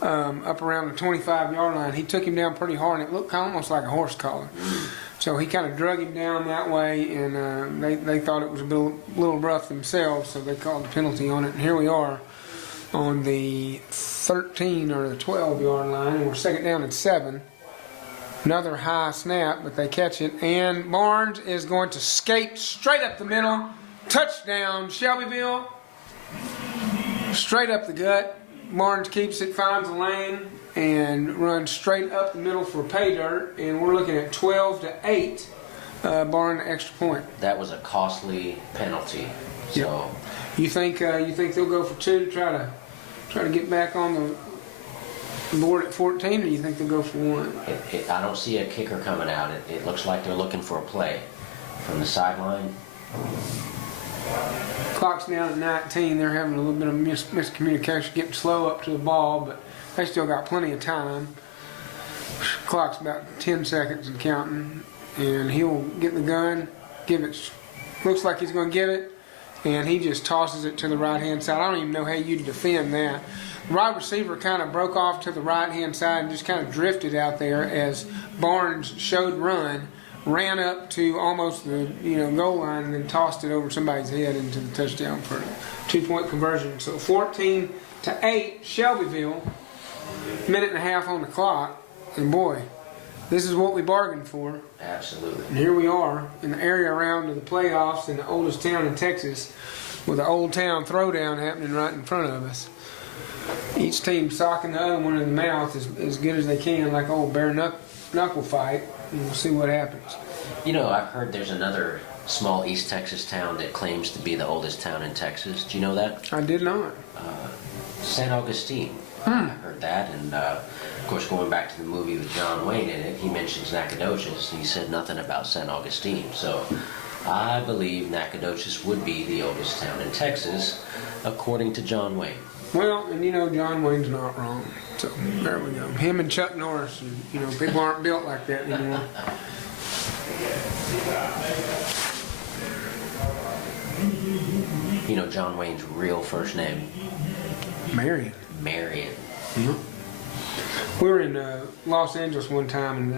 up around the 25-yard line, he took him down pretty hard, and it looked almost like a horse collar. So he kind of drug him down that way, and they thought it was a little rough themselves, so they called the penalty on it. And here we are on the 13 or the 12-yard line, and we're second down and 7. Another high snap, but they catch it, and Barnes is going to skate straight up the middle. Touchdown, Shelbyville. Straight up the gut. Barnes keeps it, finds a lane, and runs straight up the middle for pay dirt, and we're looking at 12-8, barring the extra point. That was a costly penalty. So Yep. You think they'll go for 2 to try to get back on the board at 14, or you think they'll go for 1? I don't see a kicker coming out. It looks like they're looking for a play from the sideline. Clock's down at 19. They're having a little bit of miscommunication, getting slow up to the ball, but they still got plenty of time. Clock's about 10 seconds and counting, and he'll get the gun, give it. Looks like he's going to give it, and he just tosses it to the right-hand side. I don't even know how you'd defend that. The wide receiver kind of broke off to the right-hand side and just kind of drifted out there as Barnes showed run, ran up to almost the goal line, and then tossed it over somebody's head into the touchdown for a 2-point conversion. So 14-8, Shelbyville. Minute and a half on the clock, and boy, this is what we bargained for. Absolutely. And here we are in the area round of the playoffs in the oldest town in Texas, with an old town throwdown happening right in front of us. Each team socking the other one in the mouth as good as they can, like old bare knuckle fight, and we'll see what happens. You know, I've heard there's another small East Texas town that claims to be the oldest town in Texas. Do you know that? I did not. San Augustine. I heard that, and of course, going back to the movie with John Wayne in it, he mentions Nacogdoches. He said nothing about San Augustine. So I believe Nacogdoches would be the oldest town in Texas, according to John Wayne. Well, and John Wayne's not wrong. So there we go. Him and Chuck Norris, and, people aren't built like that anymore. You know John Wayne's real first name? Marion. Marion. Mm-hmm. We were in Los Angeles one time in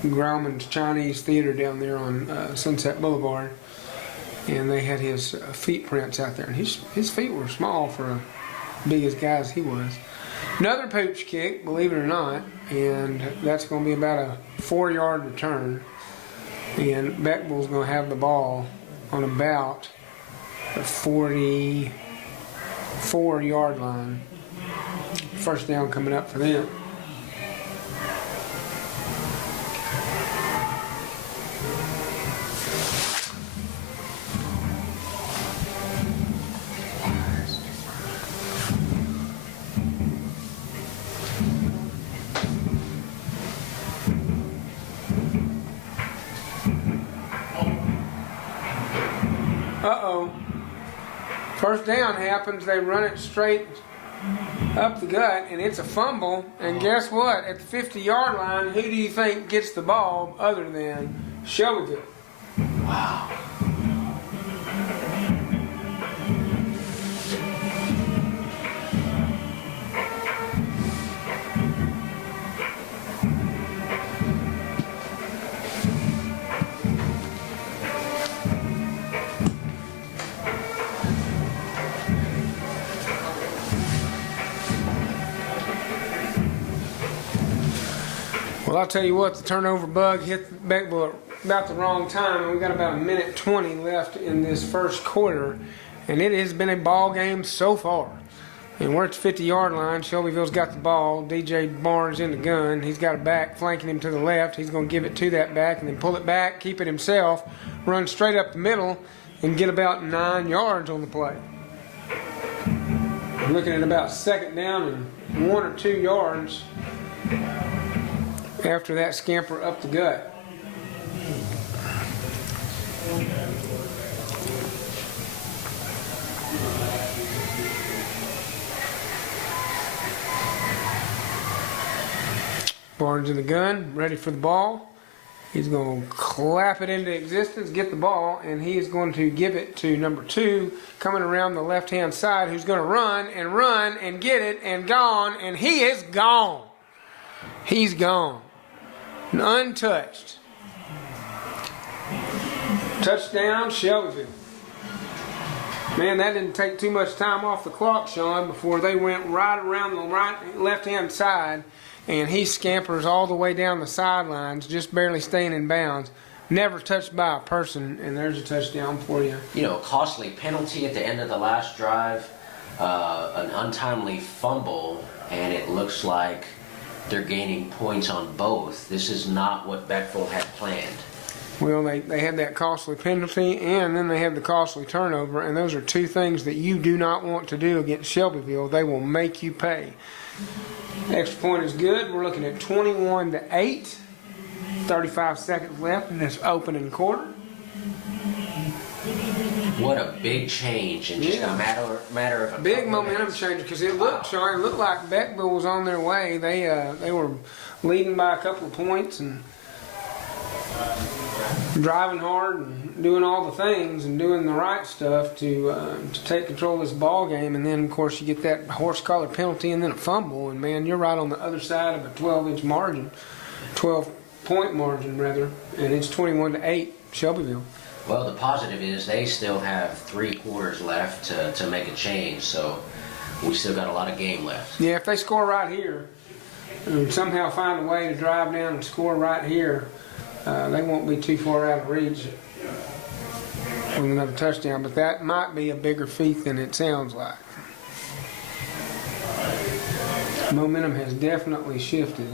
the Grauman's Chinese Theater down there on Sunset Boulevard, and they had his feet prints out there, and his feet were small for as big as guy as he was. Another pooch kick, believe it or not, and that's going to be about a 4-yard return, and Beckville's going to have the ball on about the 44-yard line. First down coming up for them. Uh-oh. First down happens, they run it straight up the gut, and it's a fumble. And guess what? At the 50-yard line, who do you think gets the ball other than Shelbyville? Wow. Well, I'll tell you what, the turnover bug hit Beckville at about the wrong time, and we got about a minute 20 left in this first quarter, and it has been a ball game so far. And we're at the 50-yard line. Shelbyville's got the ball. DJ Barnes in the gun. He's got a back flanking him to the left. He's going to give it to that back and then pull it back, keep it himself, run straight up the middle, and get about 9 yards on the play. We're looking at about second down and 1 or 2 yards after that scamper up the gut. Barnes in the gun, ready for the ball. He's going to clap it into existence, get the ball, and he is going to give it to number 2, coming around the left-hand side, who's going to run and get it and gone, and he is gone. He's gone. Untouched. Touchdown, Shelbyville. Man, that didn't take too much time off the clock, Sean, before they went right around the left-hand side, and he scampers all the way down the sidelines, just barely staying in bounds. Never touched by a person, and there's a touchdown for you. You know, costly penalty at the end of the last drive, an untimely fumble, and it looks like they're gaining points on both. This is not what Beckville had planned. Well, they had that costly penalty, and then they had the costly turnover, and those are two things that you do not want to do against Shelbyville. They will make you pay. Extra point is good. We're looking at 21-8. 35 seconds left in this opening quarter. What a big change in just a matter of a big couple momentum minutes. changer, because it looked, Sean, it looked like Beckville was on their way. They were leading by a couple of points and driving hard and doing all the things and doing the right stuff to take control of this ball game. And then, of course, you get that horse collar penalty and then a fumble, and man, you're right on the other side of a 12-inch margin, 12-point margin rather, and it's 21-8 Shelbyville. Well, the positive is they still have 3 quarters left to make a change, so we still got a lot of game left. Yeah, if they score right here and somehow find a way to drive down and score right here, they won't be too far out of reach with another touchdown, but that might be a bigger feat than it sounds like. Momentum has definitely shifted.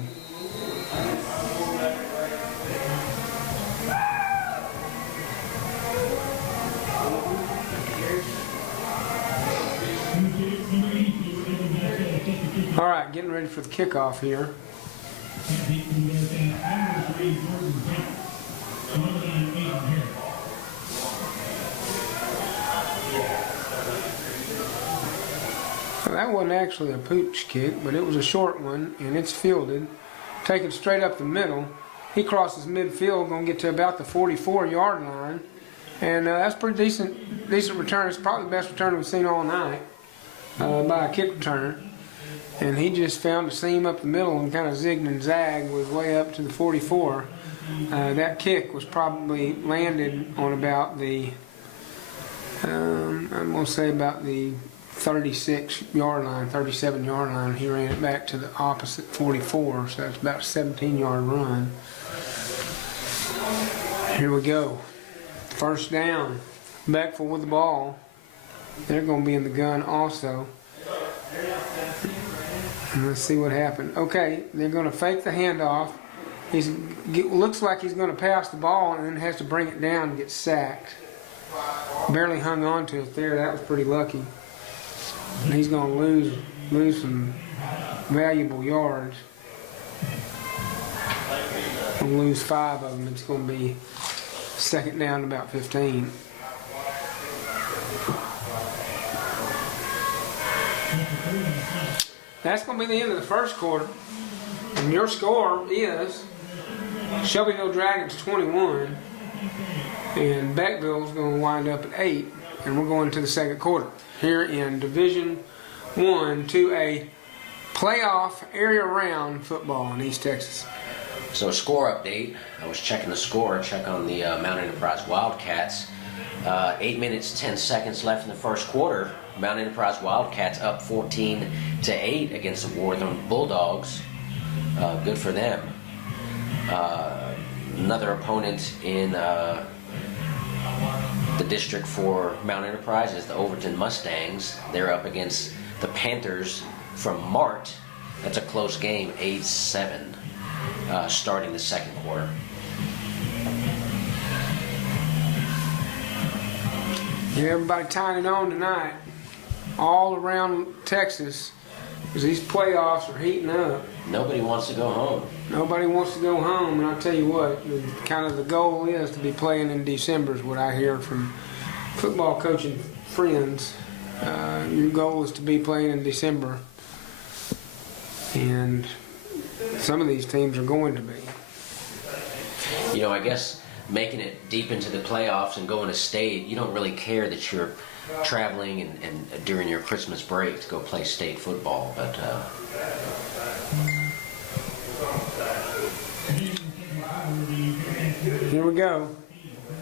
All right, getting ready for the kickoff here. Well, that wasn't actually a pooch kick, but it was a short one, and it's fielded. Taken straight up the middle. He crosses midfield, going to get to about the 44-yard line. And that's pretty decent return. It's probably the best return we've seen all night by a kick return. And he just found a seam up the middle and kind of zigged and zagged his way up to the 44. That kick was probably landed on about the, I'm going to say about the 36-yard line, 37-yard line. He ran it back to the opposite 44, so that's about a 17-yard run. Here we go. First down. Beckville with the ball. They're going to be in the gun also. Let's see what happened. Okay, they're going to fake the handoff. Looks like he's going to pass the ball and then has to bring it down and get sacked. Barely hung on to it there. That was pretty lucky. And he's going to lose some valuable yards. He'll lose 5 of them. It's going to be second down to about 15. That's going to be the end of the first quarter. And your score is Shelbyville Dragons 21, and Beckville is going to wind up at 8, and we're going to the second quarter here in Division 1 to a playoff area round football in East Texas. So score update. I was checking the score, check on the Mount Enterprise Wildcats. 8 minutes, 10 seconds left in the first quarter. Mount Enterprise Wildcats up 14-8 against the Wartham Bulldogs. Good for them. Another opponent in the district for Mount Enterprise is the Overton Mustangs. They're up against the Panthers from Mart. That's a close game, 8-7, starting the second quarter. Yeah, everybody tying it on tonight, all around Texas, because these playoffs are heating up. Nobody wants to go home. Nobody wants to go home, and I'll tell you what, kind of the goal is to be playing in December is what I hear from football coaching friends. Your goal is to be playing in December. And Some of these teams are going to be. You know, I guess making it deep into the playoffs and going to state, you don't really care that you're traveling and during your Christmas break to go play state football, but Here we go.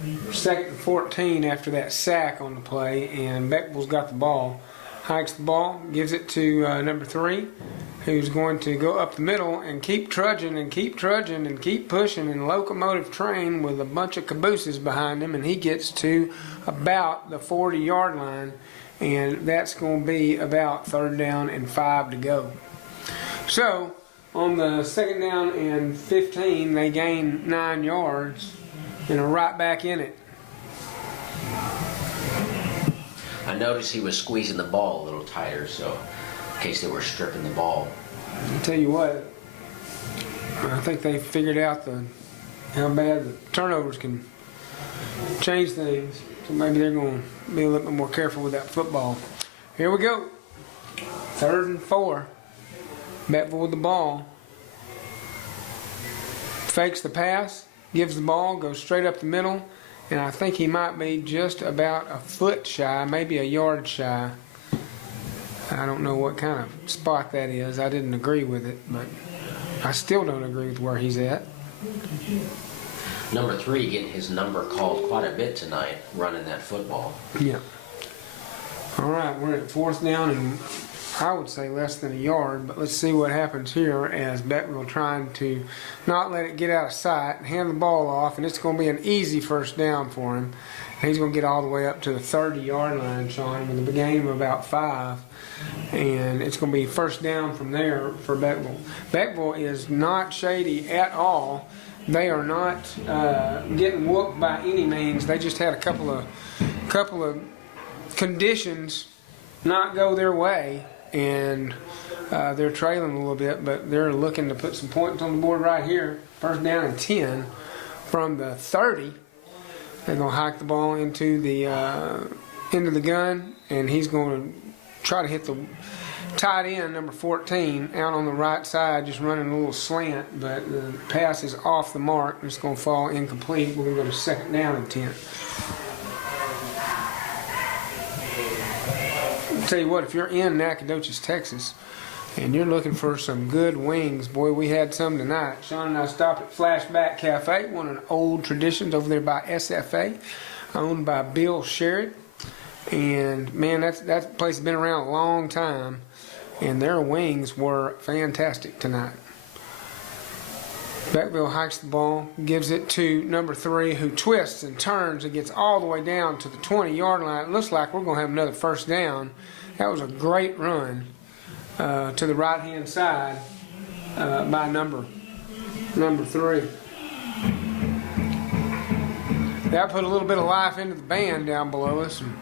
2nd and 14 after that sack on the play, and Beckville's got the ball. Hikes the ball, gives it to number 3, who's going to go up the middle and keep trudging and keep trudging and keep pushing in locomotive train with a bunch of cabooses behind him, and he gets to about the 40-yard line, and that's going to be about 3rd down and 5 to go. So on the 2nd down and 15, they gain 9 yards and are right back in it. I noticed he was squeezing the ball a little tighter, so in case they were stripping the ball. I'll tell you what, I think they figured out how bad the turnovers can change things. So maybe they're going to be a little bit more careful with that football. Here we go. 3rd and 4. Beckville with the ball. Fakes the pass, gives the ball, goes straight up the middle, and I think he might be just about a foot shy, maybe a yard shy. I don't know what kind of spot that is. I didn't agree with it, but I still don't agree with where he's at. Number 3 getting his number called quite a bit tonight, running that football. Yeah. All right, we're at 4th down and I would say less than a yard, but let's see what happens here as Beckville trying to not let it get out of sight and hand the ball off, and it's going to be an easy 1st down for him. And he's going to get all the way up to the 30-yard line, Sean, with a gain of about 5. And it's going to be 1st down from there for Beckville. Beckville is not shady at all. They are not getting whooped by any means. They just had a couple of conditions not go their way, and they're trailing a little bit, but they're looking to put some points on the board right here. 1st down and 10 from the 30. They're going to hike the ball into the gun, and he's going to try to hit the tight end, number 14, out on the right side, just running a little slant, but the pass is off the mark. It's going to fall incomplete. We're going to go to 2nd down and 10. I'll tell you what, if you're in Nacogdoches, Texas, and you're looking for some good wings, boy, we had some tonight. Sean and I stopped at Flashback Cafe, one of the old traditions over there by SFA, owned by Bill Sherrod. And man, that place has been around a long time, and their wings were fantastic tonight. Beckville hikes the ball, gives it to number 3, who twists and turns and gets all the way down to the 20-yard line. It looks like we're going to have another 1st down. That was a great run to the right-hand side by number 3. That put a little bit of life into the band down below us, and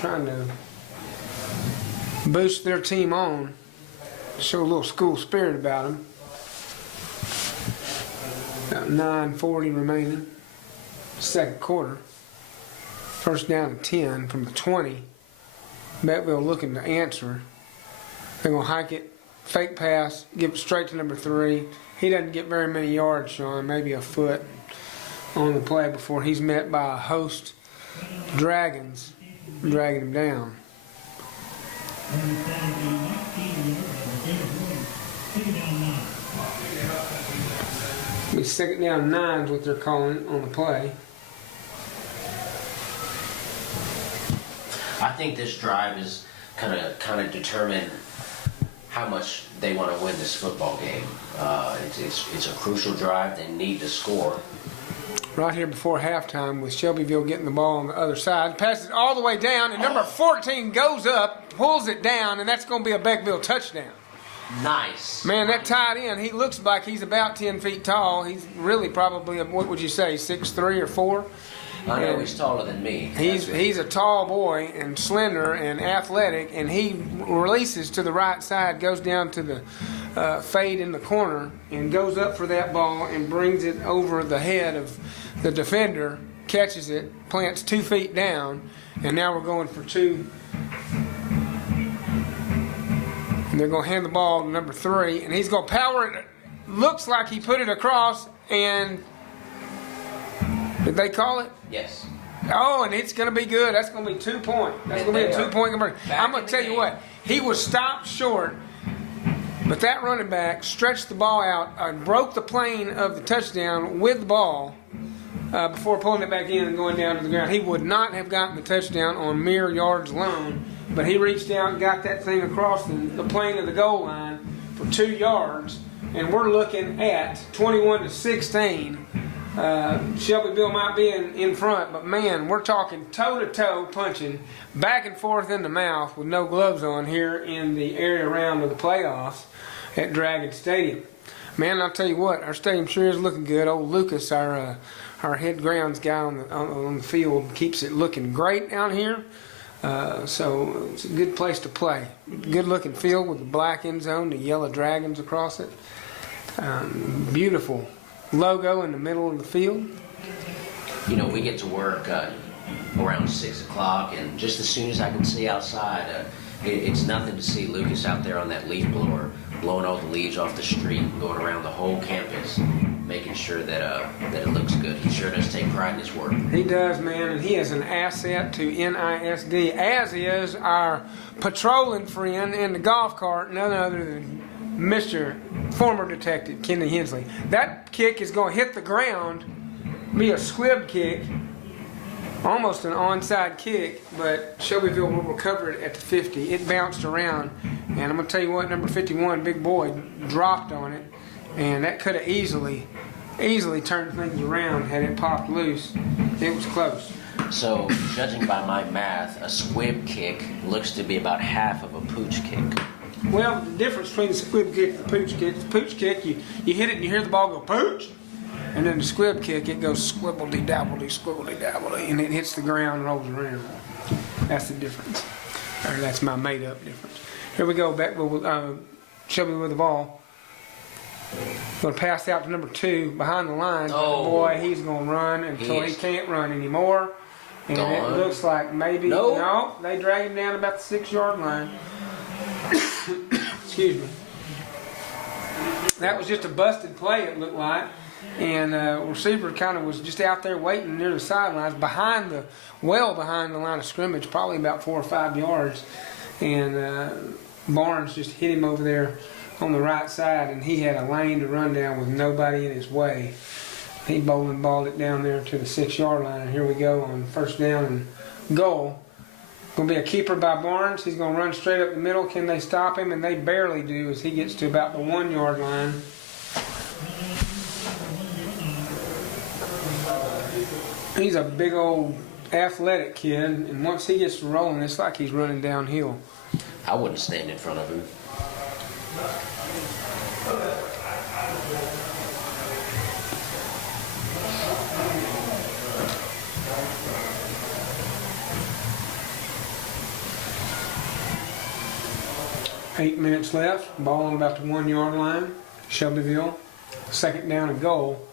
trying to boost their team on, show a little school spirit about them. About 9:40 remaining, 2nd quarter. 1st down and 10 from the 20. Beckville looking to answer. They're going to hike it, fake pass, give it straight to number 3. He doesn't get very many yards, Sean, maybe a foot on the play before he's met by a host of Dragons dragging him down. The 2nd down 9 is what they're calling on the play. I think this drive is kind of determine how much they want to win this football game. It's a crucial drive. They need to score. Right here before halftime, with Shelbyville getting the ball on the other side, passes all the way down, and number 14 goes up, pulls it down, and that's going to be a Beckville touchdown. Nice. Man, that tight end, he looks like he's about 10 feet tall. He's really probably, what would you say, 6'3" or 4"? I know he's taller than me. He's a tall boy and slender and athletic, and he releases to the right side, goes down to the fade in the corner, and goes up for that ball and brings it over the head of the defender, catches it, plants 2 feet down, and now we're going for 2. And they're going to hand the ball to number 3, and he's going to power it. Looks like he put it across, and did they call it? Yes. Oh, and it's going to be good. That's going to be 2 point. That's going to be a 2 point conversion. I'm going to tell you what. He was stopped short, but that running back stretched the ball out and broke the plane of the touchdown with the ball before pulling it back in and going down to the ground. He would not have gotten the touchdown on mere yards alone, but he reached out and got that thing across the plane of the goal line for 2 yards, and we're looking at 21-16. Shelbyville might be in front, but man, we're talking toe-to-toe punching back and forth in the mouth with no gloves on here in the area round of the playoffs at Dragon Stadium. Man, I'll tell you what, our stadium sure is looking good. Old Lucas, our head grounds guy on the field, keeps it looking great out here. So it's a good place to play. Good looking field with the black end zone, the yellow dragons across it. Beautiful logo in the middle of the field. You know, we get to work around 6 o'clock, and just as soon as I can see outside, it's nothing to see Lucas out there on that leaf blower, blowing all the leaves off the street and going around the whole campus, making sure that it looks good. He sure does take pride in his work. He does, man, and he is an asset to NISD, as is our patrolling friend in the golf cart, none other than Mr. Former Detective Kenny Hensley. That kick is going to hit the ground, be a squib kick, almost an onside kick, but Shelbyville will recover it at the 50. It bounced around, and I'm going to tell you what, number 51, Big Boy, dropped on it, and that could have easily turned things around had it popped loose. It was close. So, judging by my math, a squib kick looks to be about half of a pooch kick. Well, the difference between the squib kick and the pooch kick, you hit it and you hear the ball go pooch, and then the squib kick, it goes squibbledy-dabbledy, squibbledy-dabbledy, and it hits the ground and rolls around. That's the difference. Or that's my made-up difference. Here we go, Beckville, Shelby with the ball. Going to pass out to number 2 behind the line. Oh. Boy, he's going to run until he can't run anymore. And Gone. it looks like maybe, no, they drag him down about the 6-yard line. Excuse me. That was just a busted play, it looked like. And receiver kind of was just out there waiting near the sidelines, behind the line of scrimmage, probably about 4 or 5 yards. And Barnes just hit him over there on the right side, and he had a lane to run down with nobody in his way. He bowling balled it down there to the 6-yard line, and here we go on first down and goal. Going to be a keeper by Barnes. He's going to run straight up the middle. Can they stop him? And they barely do as he gets to about the 1-yard line. He's a big old athletic kid, and once he gets rolling, it's like he's running downhill. I wouldn't stand in front of him. 8 minutes left. Ball on about the 1-yard line. Shelbyville. Second down and goal.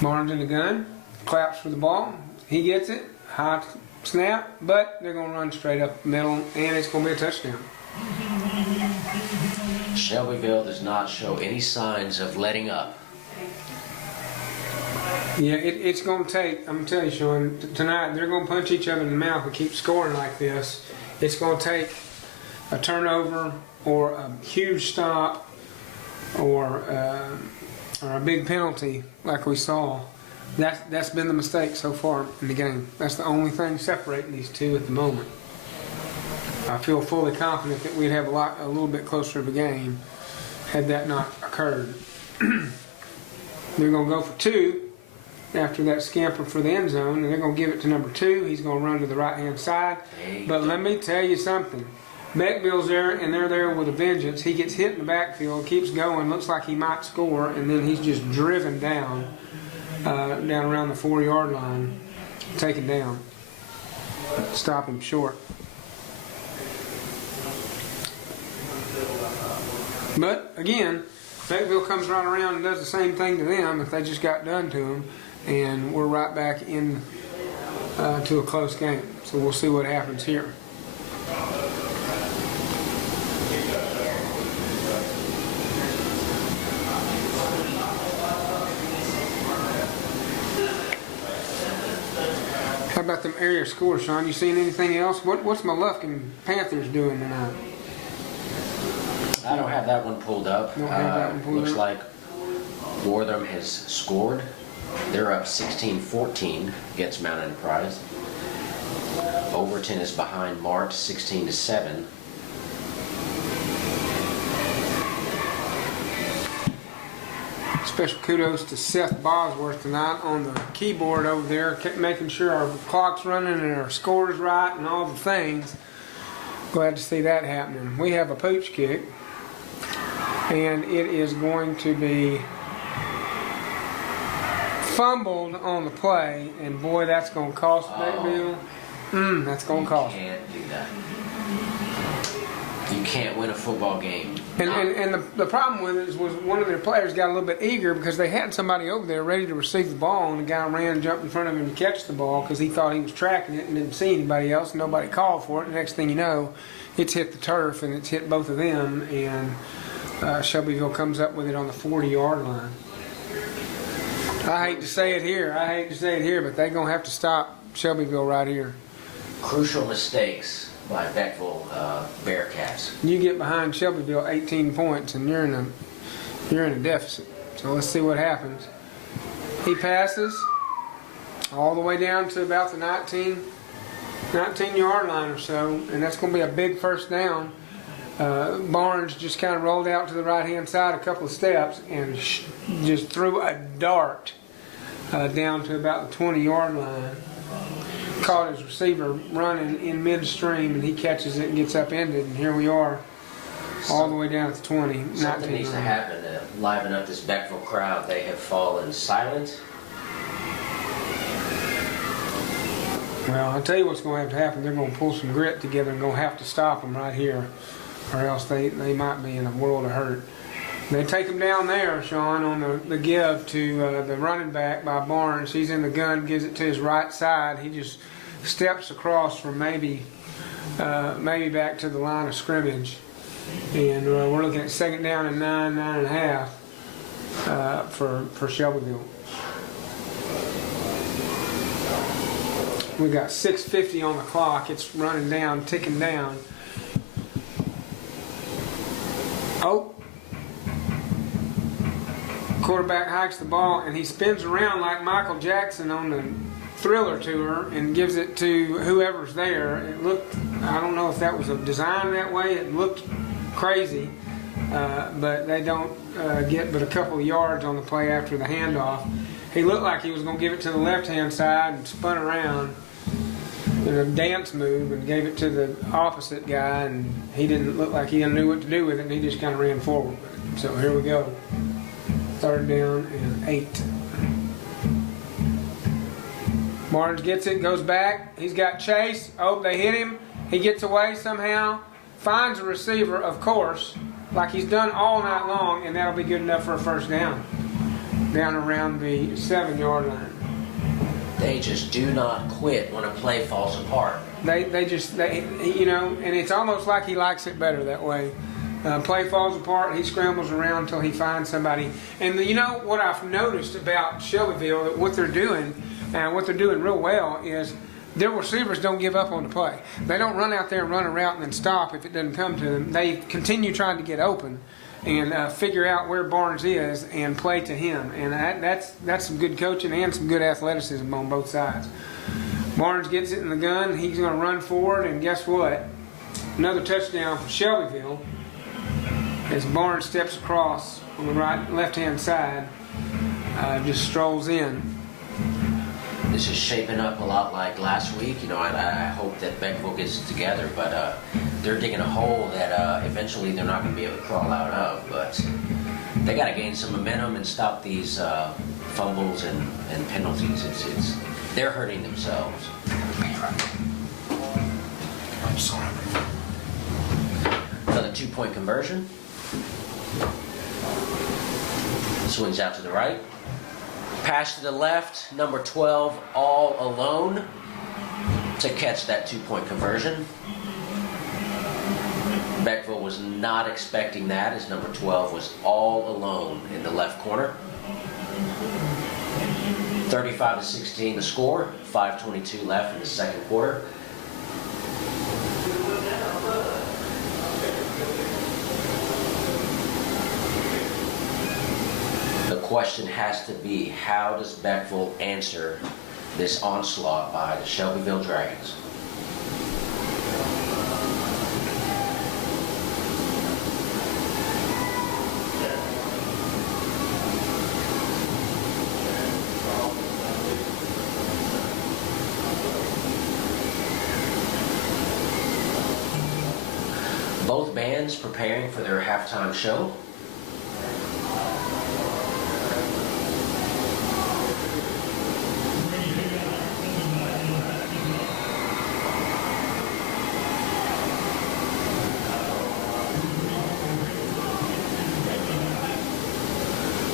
Barnes in the gun. Claps for the ball. He gets it. High snap. But they're going to run straight up the middle, and it's going to be a touchdown. Shelbyville does not show any signs of letting up. Yeah, it's going to take, I'm going to tell you, Sean, tonight they're going to punch each other in the mouth and keep scoring like this. It's going to take a turnover or a huge stop or a big penalty like we saw. That's been the mistake so far in the game. That's the only thing separating these two at the moment. I feel fully confident that we'd have a little bit closer of a game had that not occurred. They're going to go for 2 after that scamper for the end zone, and they're going to give it to number 2. He's going to run to the right-hand side. But let me tell you something. Beckville's there, and they're there with a vengeance. He gets hit in the backfield, keeps going, looks like he might score, and then he's just driven down around the 4-yard line, taken down. Stop him short. But again, Beckville comes right around and does the same thing to them if they just got done to them, and we're right back in to a close game. So we'll see what happens here. about them area scores, Sean? You seen anything else? What's my Lufkin Panthers doing tonight? I don't have that one pulled up. Don't have that one pulled looks up? like Wortham has scored. They're up 16-14 against Mount Enterprise. Overton is behind Mart 16-7. Special kudos to Seth Bosworth tonight on the keyboard over there, kept making sure our clock's running and our score's right and all the things. Glad to see that happening. We have a pooch kick, and it is going to be fumbled on the play, and boy, that's going to cost Beckville. That's going to cost. You can't do that. You can't win a football game. And the problem with it was one of their players got a little bit eager because they had somebody over there ready to receive the ball, and the guy ran and jumped in front of him to catch the ball because he thought he was tracking it and didn't see anybody else. Nobody called for it. The next thing you know, it's hit the turf and it's hit both of them, and Shelbyville comes up with it on the 40-yard line. I hate to say it here, but they're going to have to stop Shelbyville right here. Crucial mistakes by Beckville Bearcats. You get behind Shelbyville 18 points and you're in a deficit. So let's see what happens. He passes all the way down to about the 19-yard line or so, and that's going to be a big first down. Barnes just kind of rolled out to the right-hand side a couple of steps and just threw a dart down to about the 20-yard line. Caught his receiver running in midstream, and he catches it and gets upended, and here we are all the way down to 20. Something needs to happen to liven up this Beckville crowd. They have fallen silent. Well, I'll tell you what's going to happen. They're going to pull some grit together and going to have to stop them right here, or else they might be in a world of hurt. They take him down there, Sean, on the give to the running back by Barnes. He's in the gun, gives it to his right side. He just steps across from maybe back to the line of scrimmage. And we're looking at second down and 9.5 for Shelbyville. We got 6:50 on the clock. It's running down, ticking down. Oh. Quarterback hikes the ball and he spins around like Michael Jackson on the Thriller tour and gives it to whoever's there. It looked, I don't know if that was designed that way. It looked crazy, but they don't get but a couple of yards on the play after the handoff. He looked like he was going to give it to the left-hand side and spun around in a dance move and gave it to the opposite guy, and he didn't look like he knew what to do with it, and he just kind of ran forward with it. So here we go. Third down and 8. Barnes gets it, goes back. He's got Chase. Oh, they hit him. He gets away somehow. Finds a receiver, of course, like he's done all night long, and that'll be good enough for a first down. Down around the 7-yard line. They just do not quit when a play falls apart. They you know, and it's almost like he likes it better that way. Play falls apart, he scrambles around until he finds somebody. And you know what I've noticed about Shelbyville, that what they're doing, and what they're doing real well, is their receivers don't give up on the play. They don't run out there and run a route and then stop if it doesn't come to them. They continue trying to get open and figure out where Barnes is and play to him. And that's some good coaching and some good athleticism on both sides. Barnes gets it in the gun. He's going to run forward, and guess what? Another touchdown for Shelbyville as Barnes steps across on the left-hand side, just strolls in. This is shaping up a lot like last week. You know, I hope that Beckville gets it together, but they're digging a hole that eventually they're not going to be able to crawl out of. But they got to gain some momentum and stop these fumbles and penalties. They're hurting themselves. I'm sorry. Another 2-point conversion. Swings out to the right. Pass to the left, number 12 all alone to catch that 2-point conversion. Beckville was not expecting that, as number 12 was all alone in the left corner. 35-16 the score, 5:22 left in the second quarter. The question has to be, how does Beckville answer this onslaught by the Shelbyville Dragons? Both bands preparing for their halftime show.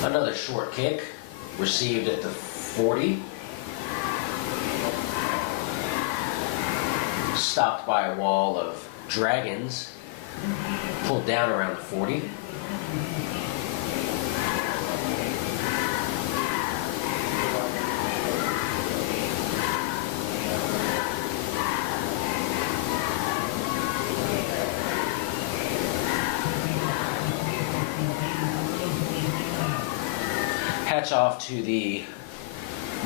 Another short kick received at the 40. Stopped by a wall of Dragons. Pulled down around the 40. Hats off to the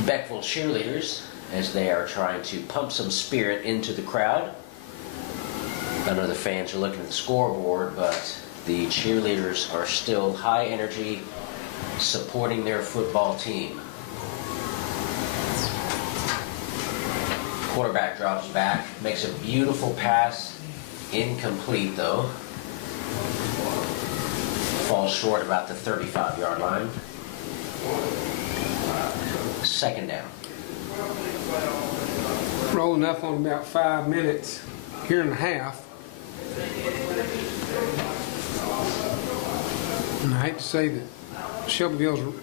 Beckville cheerleaders as they are trying to pump some spirit into the crowd. I know the fans are looking at the scoreboard, but the cheerleaders are still high energy, supporting their football team. Quarterback drops back, makes a beautiful pass, incomplete though. Falls short about the 35-yard line. Second down. Rolling up on about 5 minutes here and a half. And I hate to say that Shelbyville's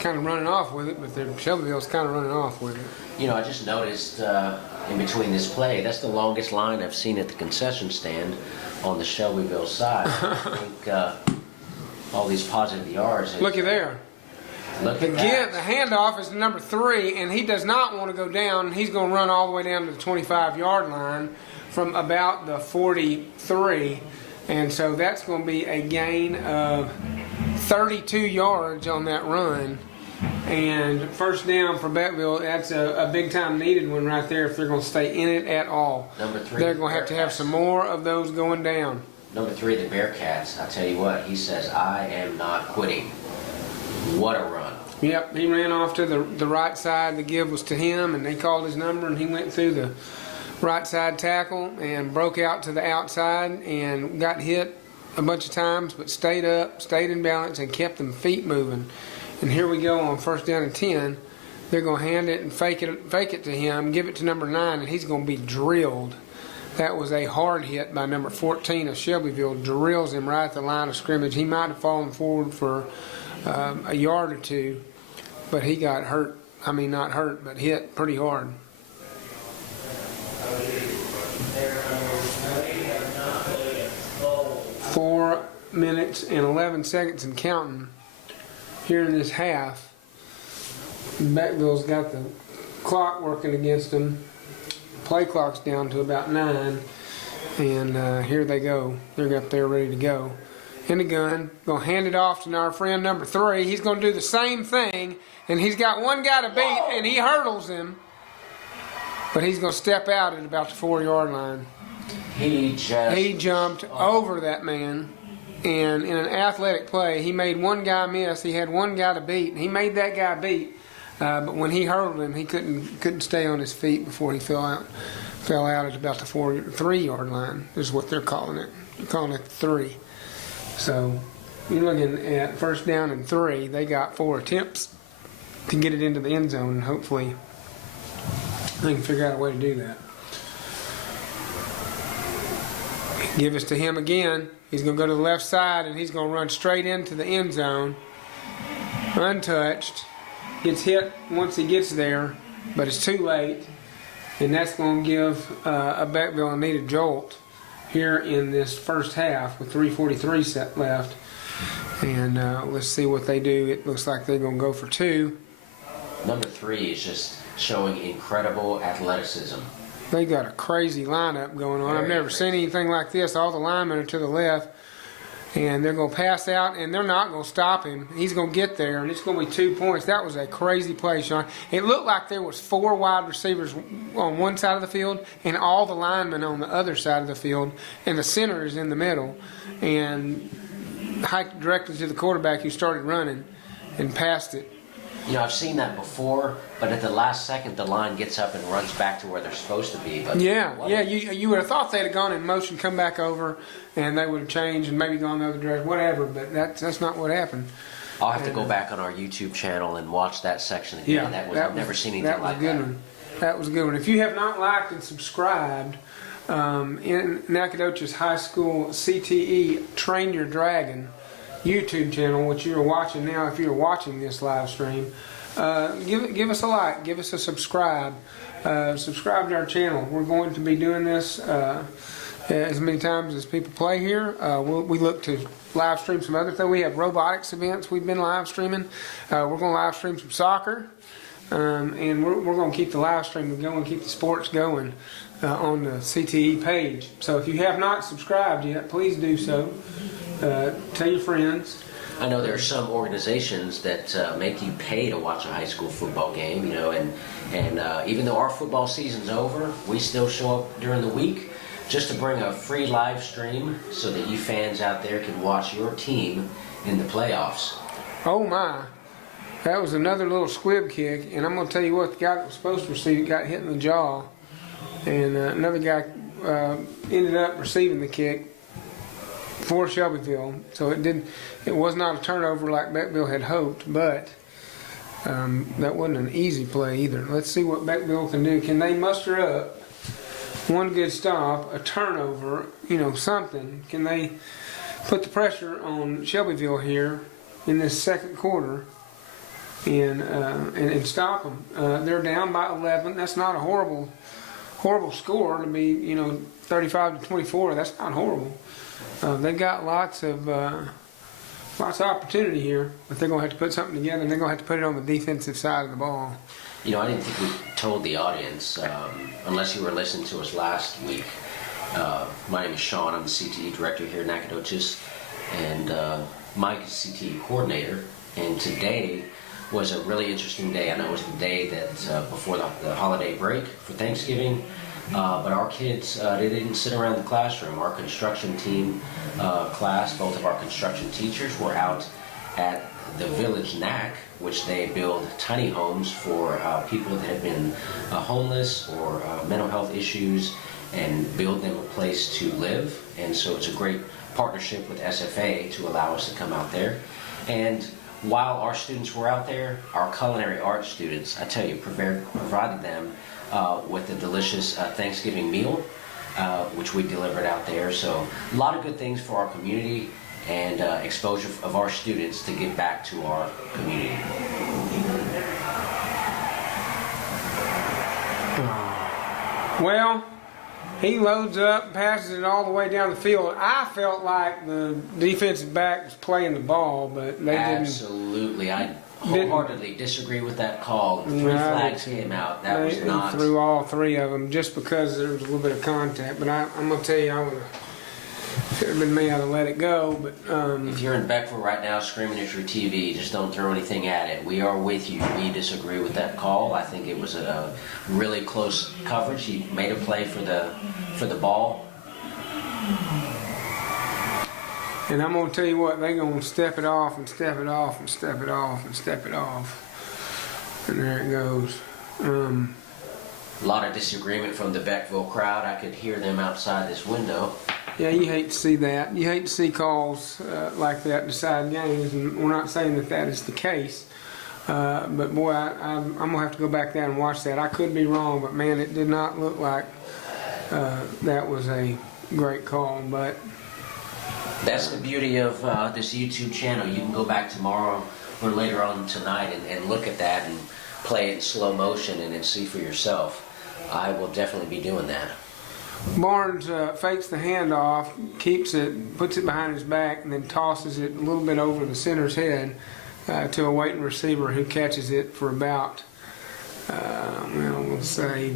kind of running off with it, but Shelbyville's kind of running off with it. You know, I just noticed in between this play, that's the longest line I've seen at the concession stand on the Shelbyville side. I think all these positive yards. Looky there. Look at Again, that. the handoff is to number 3, and he does not want to go down. He's going to run all the way down to the 25-yard line from about the 43. And so that's going to be a gain of 32 yards on that run. And first down for Beckville, that's a big-time needed one right there if they're going to stay in it at all. Number 3. They're going to have some more of those going down. Number 3, the Bearcats. I tell you what, he says, I am not quitting. What a run. Yep, he ran off to the right side. The give was to him, and they called his number, and he went through the right side tackle and broke out to the outside and got hit a bunch of times, but stayed up, stayed in balance, and kept them feet moving. And here we go on first down and 10. They're going to hand it and fake it to him, give it to number 9, and he's going to be drilled. That was a hard hit by number 14 of Shelbyville. Drills him right at the line of scrimmage. He might have fallen forward for a yard or two, but he got hurt. I mean, not hurt, but hit pretty hard. Four minutes and 11 seconds and counting here in this half. Beckville's got the clock working against them. Play clock's down to about 9, and here they go. They're up there ready to go. In the gun, gonna hand it off to our friend number 3. He's gonna do the same thing, and he's got one guy to beat, and he hurdles him, but he's gonna step out at about the 4-yard line. He jumped over that man, and in an athletic play, he made one guy miss. He had one guy to beat, and he made that guy beat. But when he hurdled him, he couldn't stay on his feet before he fell out at about the 3-yard line. Is what they're calling it. They're calling it 3. So you're looking at first down and 3. They got 4 attempts to get it into the end zone, and hopefully they can figure out a way to do that. Give us to him again. He's going to go to the left side, and he's going to run straight into the end zone, untouched. Gets hit once he gets there, but it's too late, and that's going to give a Beckville a needed jolt here in this first half with 3:43 set left. And let's see what they do. It looks like they're going to go for 2. Number 3 is just showing incredible athleticism. They got a crazy lineup going on. I've never seen anything like this. All the linemen are to the left, and they're going to pass out, and they're not going to stop him. He's going to get there, and it's going to be 2 points. That was a crazy play, Sean. It looked like there was 4 wide receivers on one side of the field and all the linemen on the other side of the field, and the center is in the middle, and hiked directly to the quarterback who started running and passed it. You know, I've seen that before, but at the last second, the line gets up and runs back to where they're supposed to be. But You would have thought they'd have gone in motion, come back over, and they would have changed and maybe gone the other direction, whatever. But that's not what happened. I'll have to go back on our YouTube channel and watch that section again. I've never seen anything like that. That was a good one. If you have not liked and subscribed in Nacogdoches High School CTE Train Your Dragon YouTube channel, which you're watching now, if you're watching this live stream, give us a like, give us a subscribe, subscribe to our channel. We're going to be doing this as many times as people play here. We look to live stream some other things. We have robotics events we've been live streaming. We're going to live stream some soccer, and we're going to keep the live stream going, keep the sports going on the CTE page. So if you have not subscribed yet, please do so. Tell your friends. I know there are some organizations that make you pay to watch a high school football game, you know, and even though our football season's over, we still show up during the week just to bring a free live stream so that you fans out there can watch your team in the playoffs. Oh my, that was another little squib kick, and I'm going to tell you what, the guy that was supposed to receive it got hit in the jaw, and another guy ended up receiving the kick for Shelbyville. So it was not a turnover like Beckville had hoped, but that wasn't an easy play either. Let's see what Beckville can do. Can they muster up one good stop, a turnover, you know, something? Can they put the pressure on Shelbyville here in this second quarter and stop them? They're down by 11. That's not a horrible score to be, you know, 35-24. That's not horrible. They've got lots of opportunity here, but they're going to have to put something together, and they're going to have to put it on the defensive side of the ball. You know, I didn't think we told the audience, unless you were listening to us last week. My name is Sean. I'm the CTE director here at Nacogdoches, and Mike is CTE coordinator. And today was a really interesting day. I know it was the day that before the holiday break for Thanksgiving. But our kids, they didn't sit around the classroom. Our construction team class, both of our construction teachers were out at the Village NAC, which they build tiny homes for people that have been homeless or mental health issues, and build them a place to live. And so it's a great partnership with SFA to allow us to come out there. And while our students were out there, our culinary arts students, I tell you, provided them with a delicious Thanksgiving meal, which we delivered out there. So a lot of good things for our community and exposure of our students to give back to our community. Well, he loads up, passes it all the way down the field. I felt like the defensive back was playing the ball, but they didn't. Absolutely. I wholeheartedly disagree with that call. 3 flags came out. That was not. Threw all 3 of them just because there was a little bit of contact. But I'm going to tell you, I would have. If it had been me, I'd have let it go. But if you're in Beckville right now screaming at your TV, just don't throw anything at it. We are with you. We disagree with that call. I think it was a really close coverage. He made a play for the ball. And I'm going to tell you what, they're going to step it off and step it off and step it off and step it off. And there it goes. A lot of disagreement from the Beckville crowd. I could hear them outside this window. Yeah, you hate to see that. You hate to see calls like that decide games, and we're not saying that is the case. But boy, I'm going to have to go back there and watch that. I could be wrong, but man, it did not look like that was a great call. But that's the beauty of this YouTube channel. You can go back tomorrow or later on tonight and look at that and play it in slow motion and then see for yourself. I will definitely be doing that. Barnes fakes the handoff, keeps it, puts it behind his back, and then tosses it a little bit over the center's head to a waiting receiver who catches it for about we'll say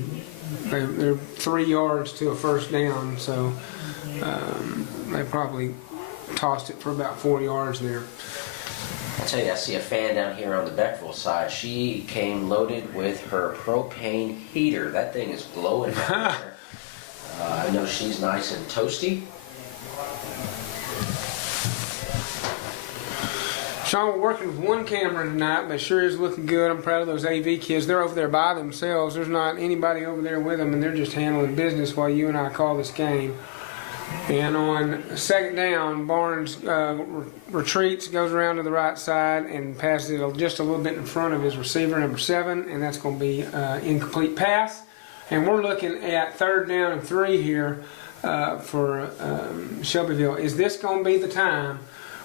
they're 3 yards to a first down, so they probably tossed it for about 4 yards there. I tell you, I see a fan down here on the Beckville side. She came loaded with her propane heater. That thing is glowing down there. I know she's nice and toasty. Sean, we're working with one camera tonight, but sure is looking good. I'm proud of those AV kids. They're over there by themselves. There's not anybody over there with them, and they're just handling business while you and I call this game. And on second down, Barnes retreats, goes around to the right side, and passes it just a little bit in front of his receiver, number 7, and that's going to be incomplete pass. And we're looking at 3rd down and 3 here for Shelbyville. Is this going to be the time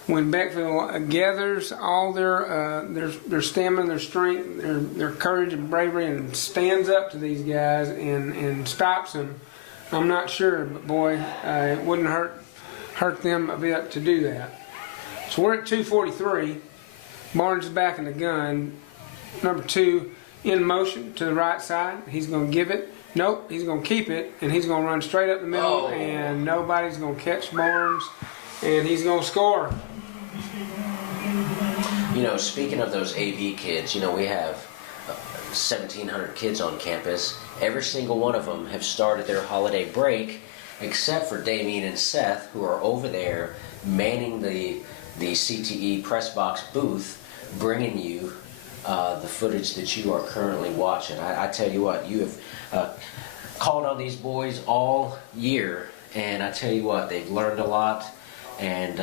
when Beckville gathers all their stamina, their strength, their courage and bravery, and stands up to these guys and stops them? I'm not sure, but boy, it wouldn't hurt them a bit to do that. So we're at 2:43. Barnes is back in the gun. Number 2 in motion to the right side. He's going to give it. Nope, he's going to keep it, and he's going to run straight up the middle, and nobody's going to catch Barnes, and he's going to score. You know, speaking of those AV kids, you know, we have 1,700 kids on campus. Every single one of them have started their holiday break, except for Damien and Seth, who are over there manning the CTE press box booth, bringing you the footage that you are currently watching. I tell you what, you have called on these boys all year, and I tell you what, they've learned a lot, and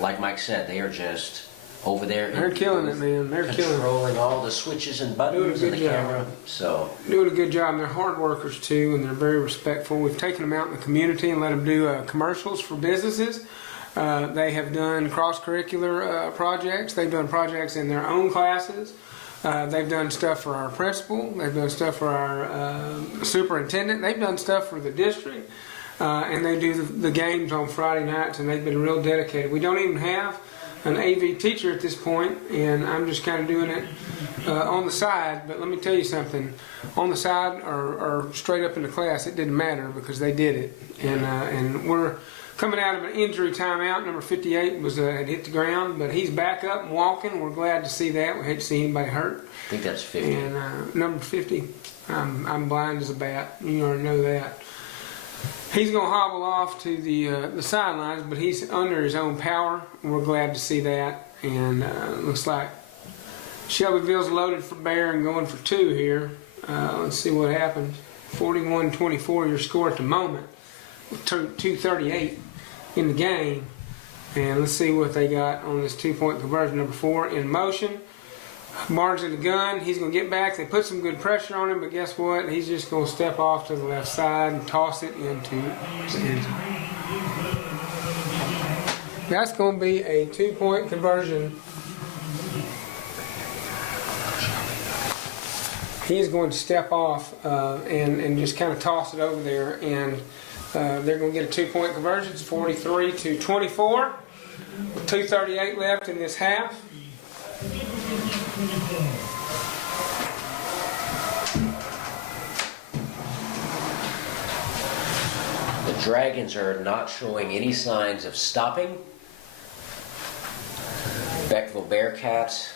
like Mike said, they are just over there. They're killing it, man. They're controlling all the switches and buttons in the camera. So doing a good job. They're hard workers too, and they're very respectful. We've taken them out in the community and let them do commercials for businesses. They have done cross-curricular projects. They've done projects in their own classes. They've done stuff for our principal. They've done stuff for our superintendent. They've done stuff for the district. And they do the games on Friday nights, and they've been real dedicated. We don't even have an AV teacher at this point, and I'm just kind of doing it on the side. But let me tell you something. On the side or straight up in the class, it didn't matter because they did it. And we're coming out of an injury timeout. Number 58 had hit the ground, but he's back up and walking. We're glad to see that. We hate to see anybody hurt. I think that's 50. And number 50, I'm blind as a bat. You already know that. He's going to hobble off to the sidelines, but he's under his own power. We're glad to see that. And looks like Shelbyville's loaded for bear and going for 2 here. Let's see what happens. 41-24 your score at the moment, with 2:38 in the game. And let's see what they got on this 2-point conversion. Number 4 in motion. Barnes in the gun. He's going to get back. They put some good pressure on him, but guess what? He's just going to step off to the left side and toss it into the end zone. That's going to be a 2-point conversion. He's going to step off and just kind of toss it over there, and they're going to get a 2-point conversion. It's 43-24 with 2:38 left in this half. The Dragons are not showing any signs of stopping. Beckville Bearcats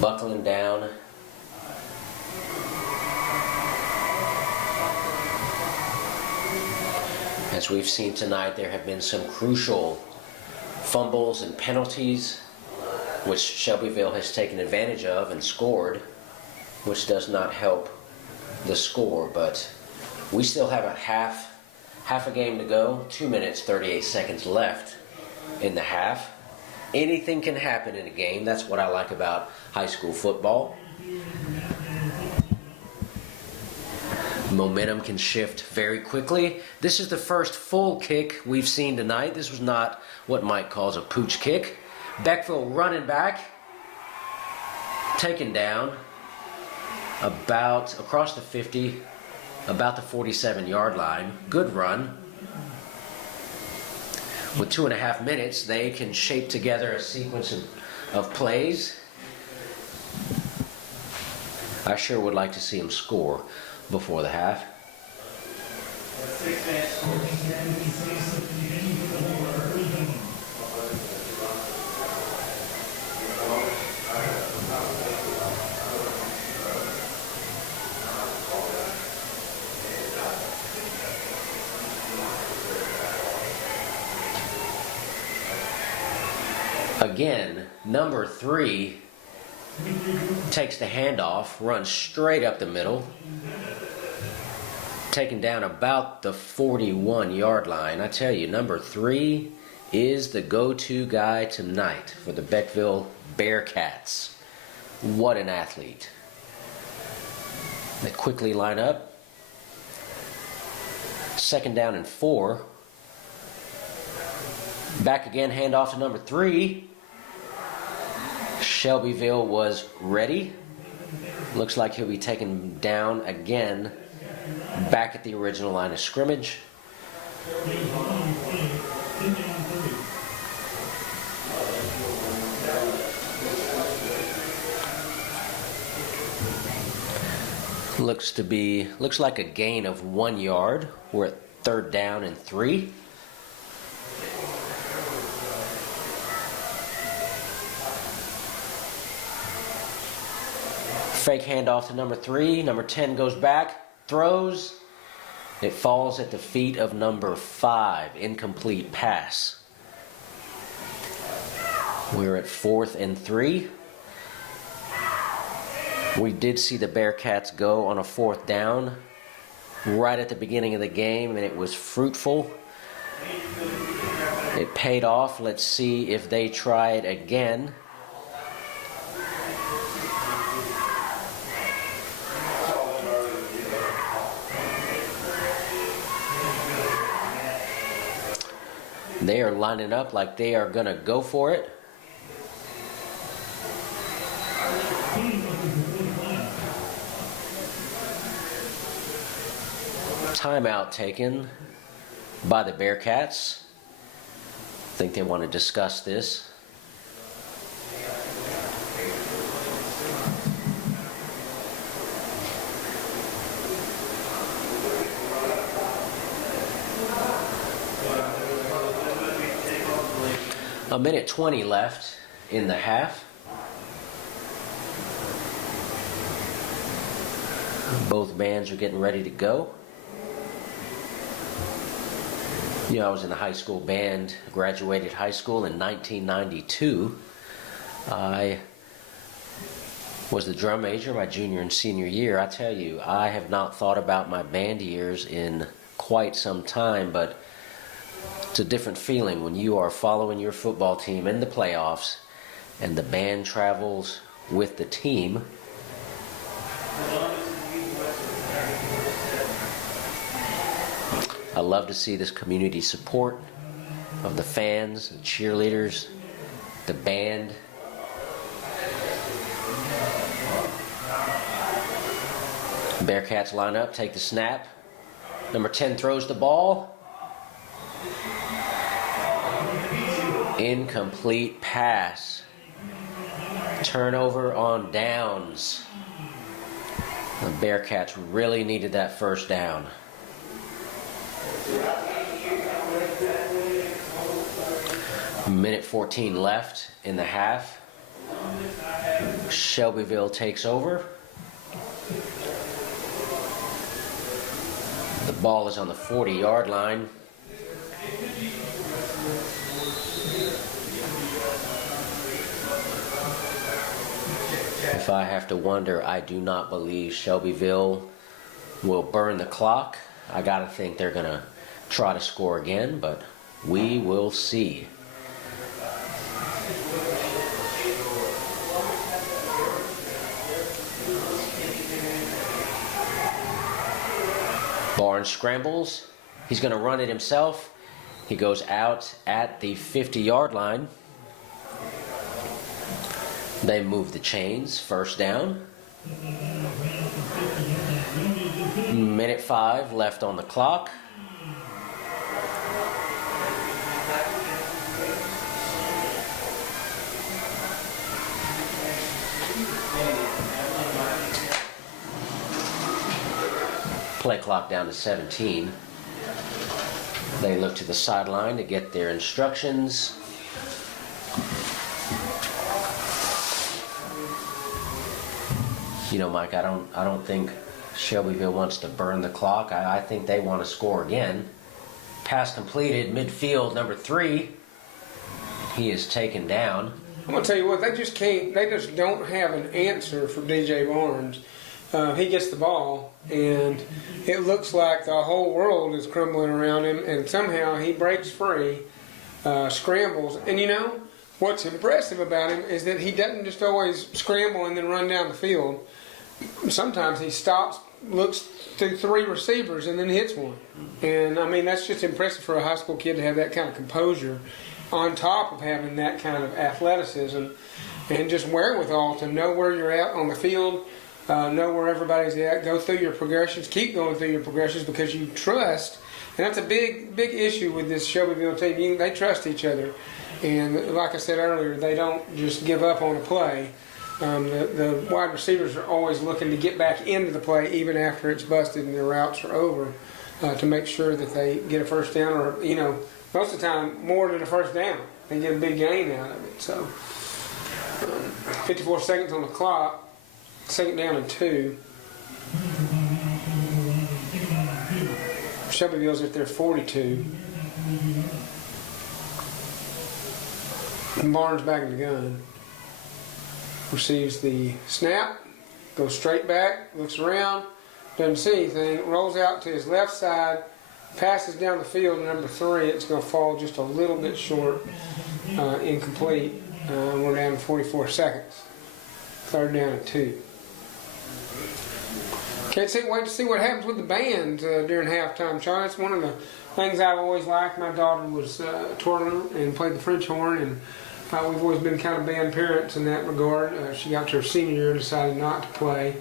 buckling down. As we've seen tonight, there have been some crucial fumbles and penalties, which Shelbyville has taken advantage of and scored, which does not help the score. But we still have a half a game to go, 2 minutes 38 seconds left in the half. Anything can happen in a game. That's what I like about high school football. Momentum can shift very quickly. This is the first full kick we've seen tonight. This was not what Mike calls a pooch kick. Beckville running back, taken down about across the 50, about the 47-yard line. Good run. With 2.5 minutes, they can shape together a sequence of plays. I sure would like to see them score before the half. Again, number 3 takes the handoff, runs straight up the middle, taken down about the 41-yard line. I tell you, number 3 is the go-to guy tonight for the Beckville Bearcats. What an athlete. They quickly line up. 2nd down and 4. Back again, handoff to number 3. Shelbyville was ready. Looks like he'll be taken down again back at the original line of scrimmage. Looks like a gain of 1 yard. We're at 3rd down and 3. Fake handoff to number 3. Number 10 goes back, throws. It falls at the feet of number 5. Incomplete pass. We're at 4th and 3. We did see the Bearcats go on a 4th down right at the beginning of the game, and it was fruitful. It paid off. Let's see if they try it again. They are lining up like they are going to go for it. Timeout taken by the Bearcats. I think they want to discuss this. A minute 20 left in the half. Both bands are getting ready to go. You know, I was in the high school band, graduated high school in 1992. I was the drum major my junior and senior year. I tell you, I have not thought about my band years in quite some time, but it's a different feeling when you are following your football team in the playoffs and the band travels with the team. I love to see this community support of the fans, the cheerleaders, the band. Bearcats line up, take the snap. Number 10 throws the ball. Incomplete pass. Turnover on downs. The Bearcats really needed that first down. Minute 14 left in the half. Shelbyville takes over. The ball is on the 40-yard line. If I have to wonder, I do not believe Shelbyville will burn the clock. I gotta think they're gonna try to score again, but we will see. Barnes scrambles. He's gonna run it himself. He goes out at the 50-yard line. They move the chains. First down. Minute 5 left on the clock. Play clock down to 17. They look to the sideline to get their instructions. You know, Mike, I don't think Shelbyville wants to burn the clock. I think they want to score again. Pass completed, midfield, number 3. He is taken down. I'm gonna tell you what, they just don't have an answer for DJ Barnes. He gets the ball, and it looks like the whole world is crumbling around him, and somehow he breaks free, scrambles. And you know, what's impressive about him is that he doesn't just always scramble and then run down the field. Sometimes he stops, looks through 3 receivers, and then hits one. And I mean, that's just impressive for a high school kid to have that kind of composure, on top of having that kind of athleticism and just wherewithal to know where you're at on the field, know where everybody's at, go through your progressions, keep going through your progressions because you trust. And that's a big issue with this Shelbyville team. They trust each other. And like I said earlier, they don't just give up on a play. The wide receivers are always looking to get back into the play even after it's busted and their routes are over, to make sure that they get a first down, or, you know, most of the time more than a first down. They get a big gain out of it. So 54 seconds on the clock, 2nd down and 2. Shelbyville's at their 42. And Barnes back in the gun. Receives the snap, goes straight back, looks around, doesn't see anything, rolls out to his left side, passes down the field to number 3. It's going to fall just a little bit short, incomplete. We're down to 44 seconds. 3rd down and 2. Wait to see what happens with the band during halftime, Sean. That's one of the things I've always liked. My daughter was twirling and played the French horn, and we've always been kind of band parents in that regard. She got to her senior year and decided not to play.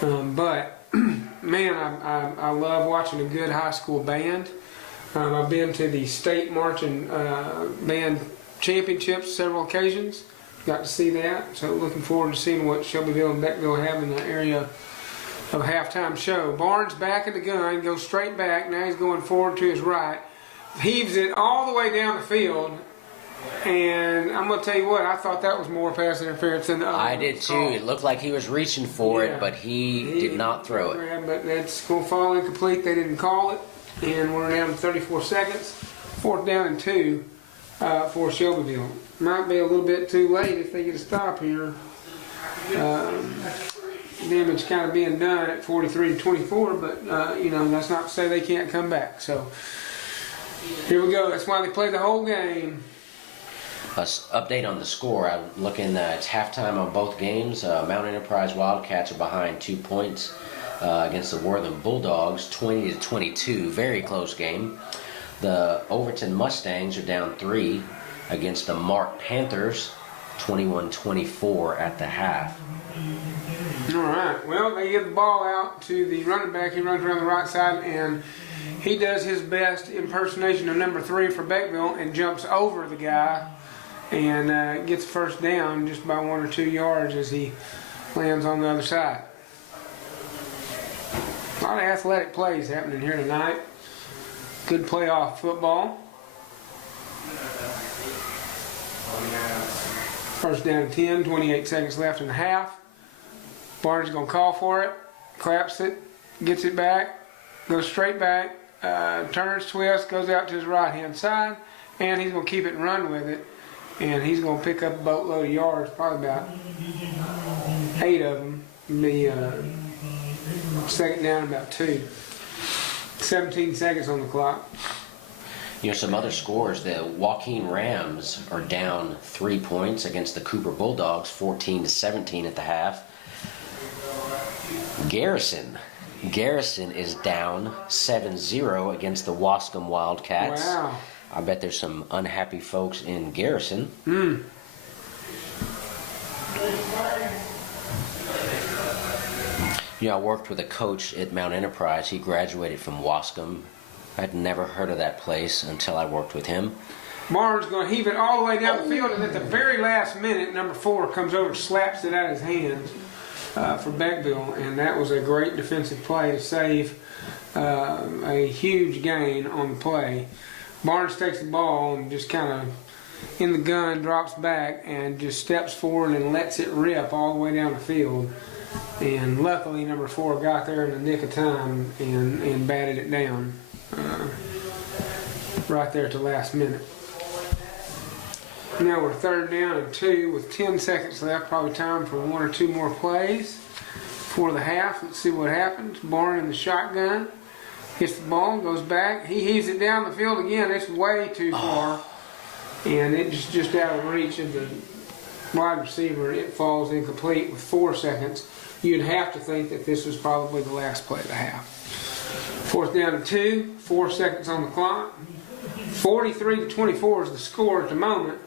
But, man, I love watching a good high school band. I've been to the state marching band championships several occasions. Got to see that. So looking forward to seeing what Shelbyville and Beckville have in the area of a halftime show. Barnes back in the gun, goes straight back. Now he's going forward to his right. Heaves it all the way down the field. And I'm going to tell you what, I thought that was more pass interference than the other. I did too. It looked like he was reaching for it, but he did not throw it. Yeah, but that's going to fall incomplete. They didn't call it. And we're down to 34 seconds. 4th down and 2 for Shelbyville. Might be a little bit too late if they get a stop here. Damage kind of being done at 43-24, but you know, that's not to say they can't come back. So here we go. That's why they play the whole game. Update on the score. I'm looking at halftime on both games. Mount Enterprise Wildcats are behind 2 points against the Wortham Bulldogs, 20-22. Very close game. The Overton Mustangs are down 3 against the Mark Panthers, 21-24 at the half. All right. Well, they give the ball out to the running back. He runs around the right side, and he does his best impersonation of number 3 for Beckville and jumps over the guy and gets first down just by 1 or 2 yards as he lands on the other side. A lot of athletic plays happening here tonight. Good playoff football. 1st down and 10, 28 seconds left in the half. Barnes is going to call for it, claps it, gets it back, goes straight back, turns, twists, goes out to his right-hand side, and he's going to keep it and run with it. And he's going to pick up a boatload of yards, probably about 8 of them. Be 2nd down and about 2. 17 seconds on the clock. You know, some other scores. The Joaquin Rams are down 3 points against the Cooper Bulldogs, 14-17 at the half. Garrison is down 7-0 against the Wascom Wildcats. Wow. I bet there's some unhappy folks in Garrison. You know, I worked with a coach at Mount Enterprise. He graduated from Wascom. I'd never heard of that place until I worked with him. Barnes is going to heave it all the way down the field, and at the very last minute, number 4 comes over and slaps it out of his hands for Beckville, and that was a great defensive play to save a huge gain on the play. Barnes takes the ball and just kind of in the gun, drops back and just steps forward and lets it rip all the way down the field. And luckily, number 4 got there in the nick of time and batted it down right there at the last minute. Now we're 3rd down and 2 with 10 seconds left. Probably time for 1 or 2 more plays for the half. Let's see what happens. Barnes in the shotgun. Hits the ball, goes back. He heaves it down the field again. It's way too far. And it's just out of reach of the wide receiver. It falls incomplete with 4 seconds. You'd have to think that this was probably the last play of the half. 4th down and 2, 4 seconds on the clock. 43-24 is the score at the moment.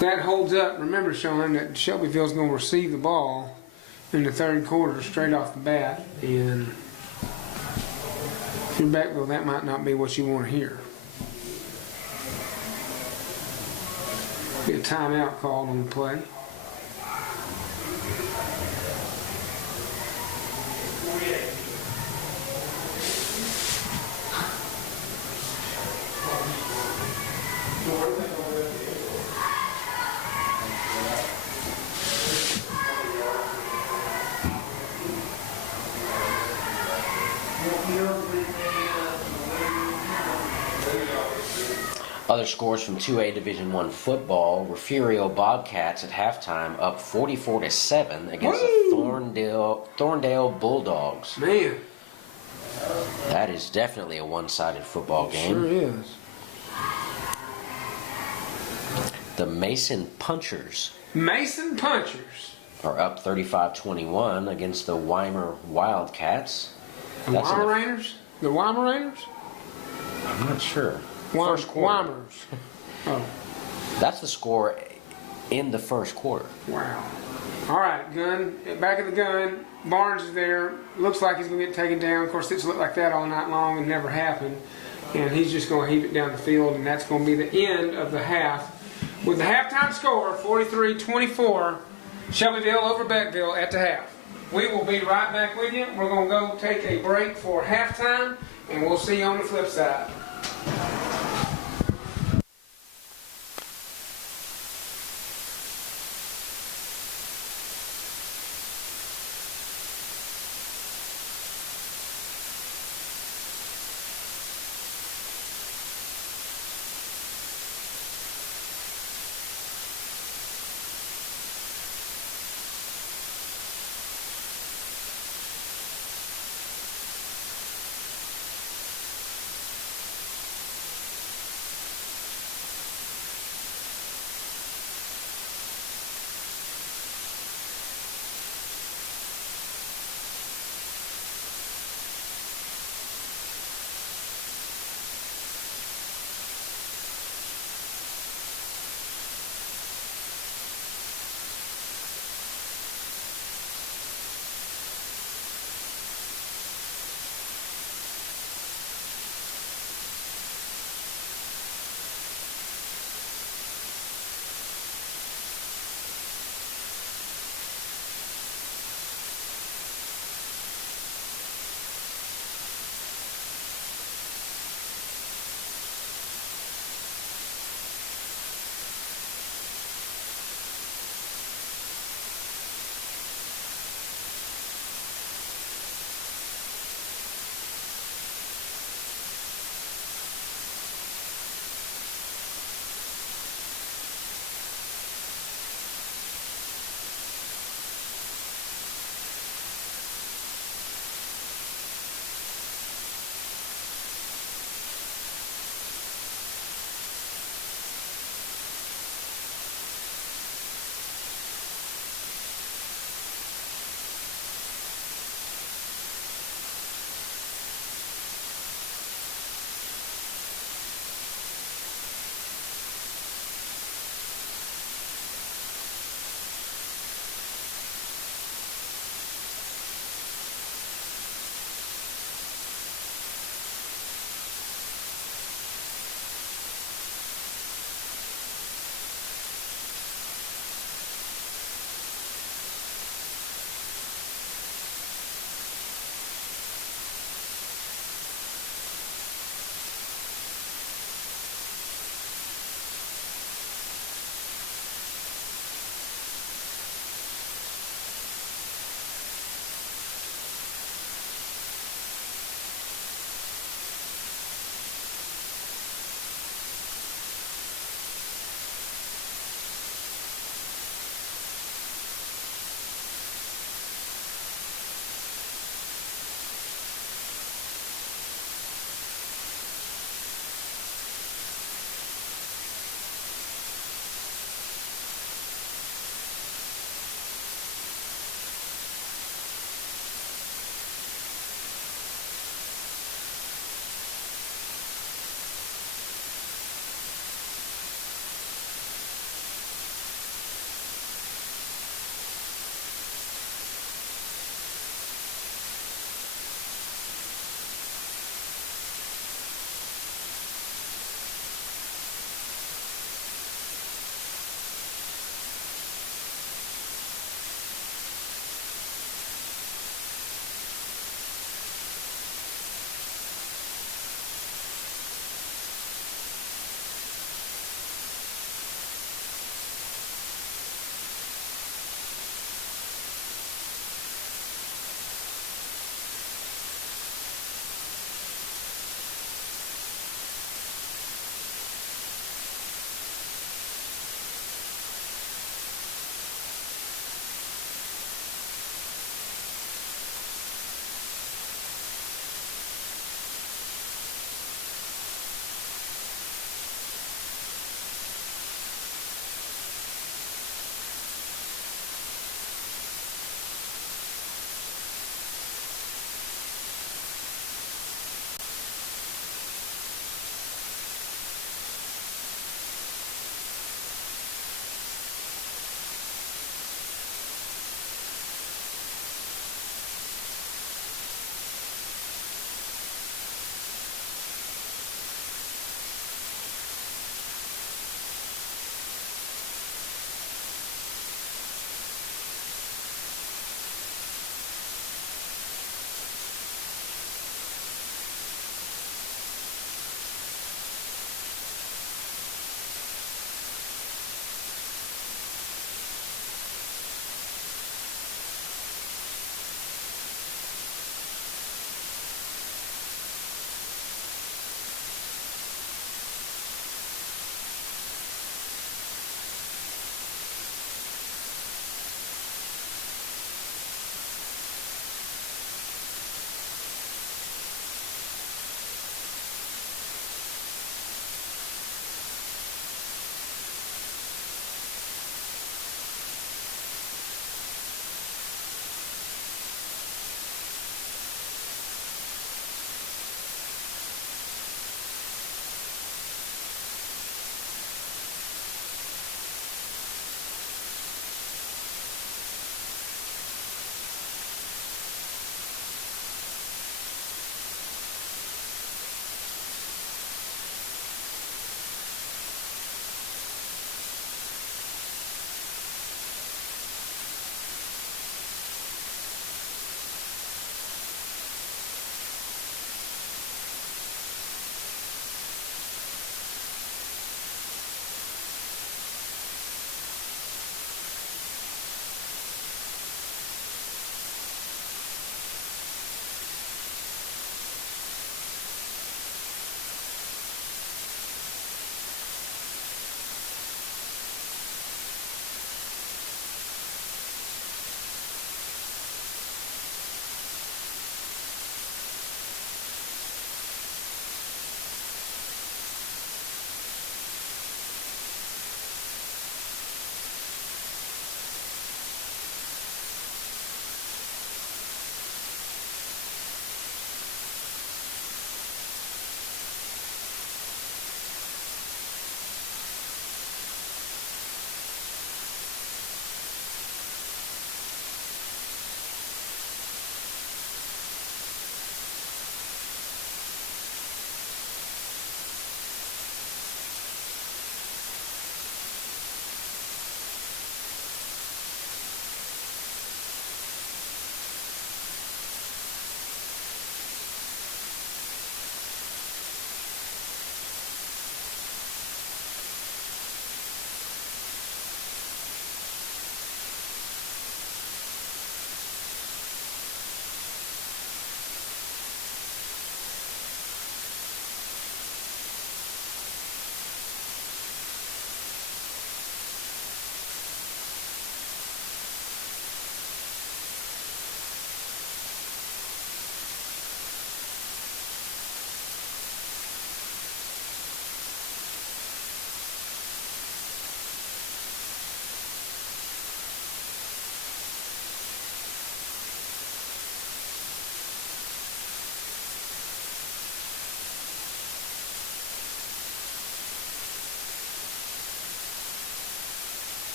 That holds up. Remember, Sean, that Shelbyville's going to receive the ball in the 3rd quarter straight off the bat. And if you're Beckville, that might not be what you want to hear. Get a timeout called on the play. Other scores from 2A Division I football: Refugio Bobcats at halftime up 44-7 against the Thorndale Bulldogs. Man, that is definitely a one-sided football game. sure is. The Mason Punchers are up 35-21 against the Weimer Wildcats. The Weimaraners? The Weimaraners? I'm not sure. First quarter. Weimers. Oh. That's the score in the first quarter. Wow. All right, gun. Back of the gun. Barnes is there. Looks like he's going to get taken down. Of course, it's looked like that all night long and never happened. And he's just going to heave it down the field, and that's going to be the end of the half. With the halftime score, 43-24, Shelbyville over Beckville at the half. We will be right back with you. We're going to go take a break for halftime, and we'll see you on the flip side.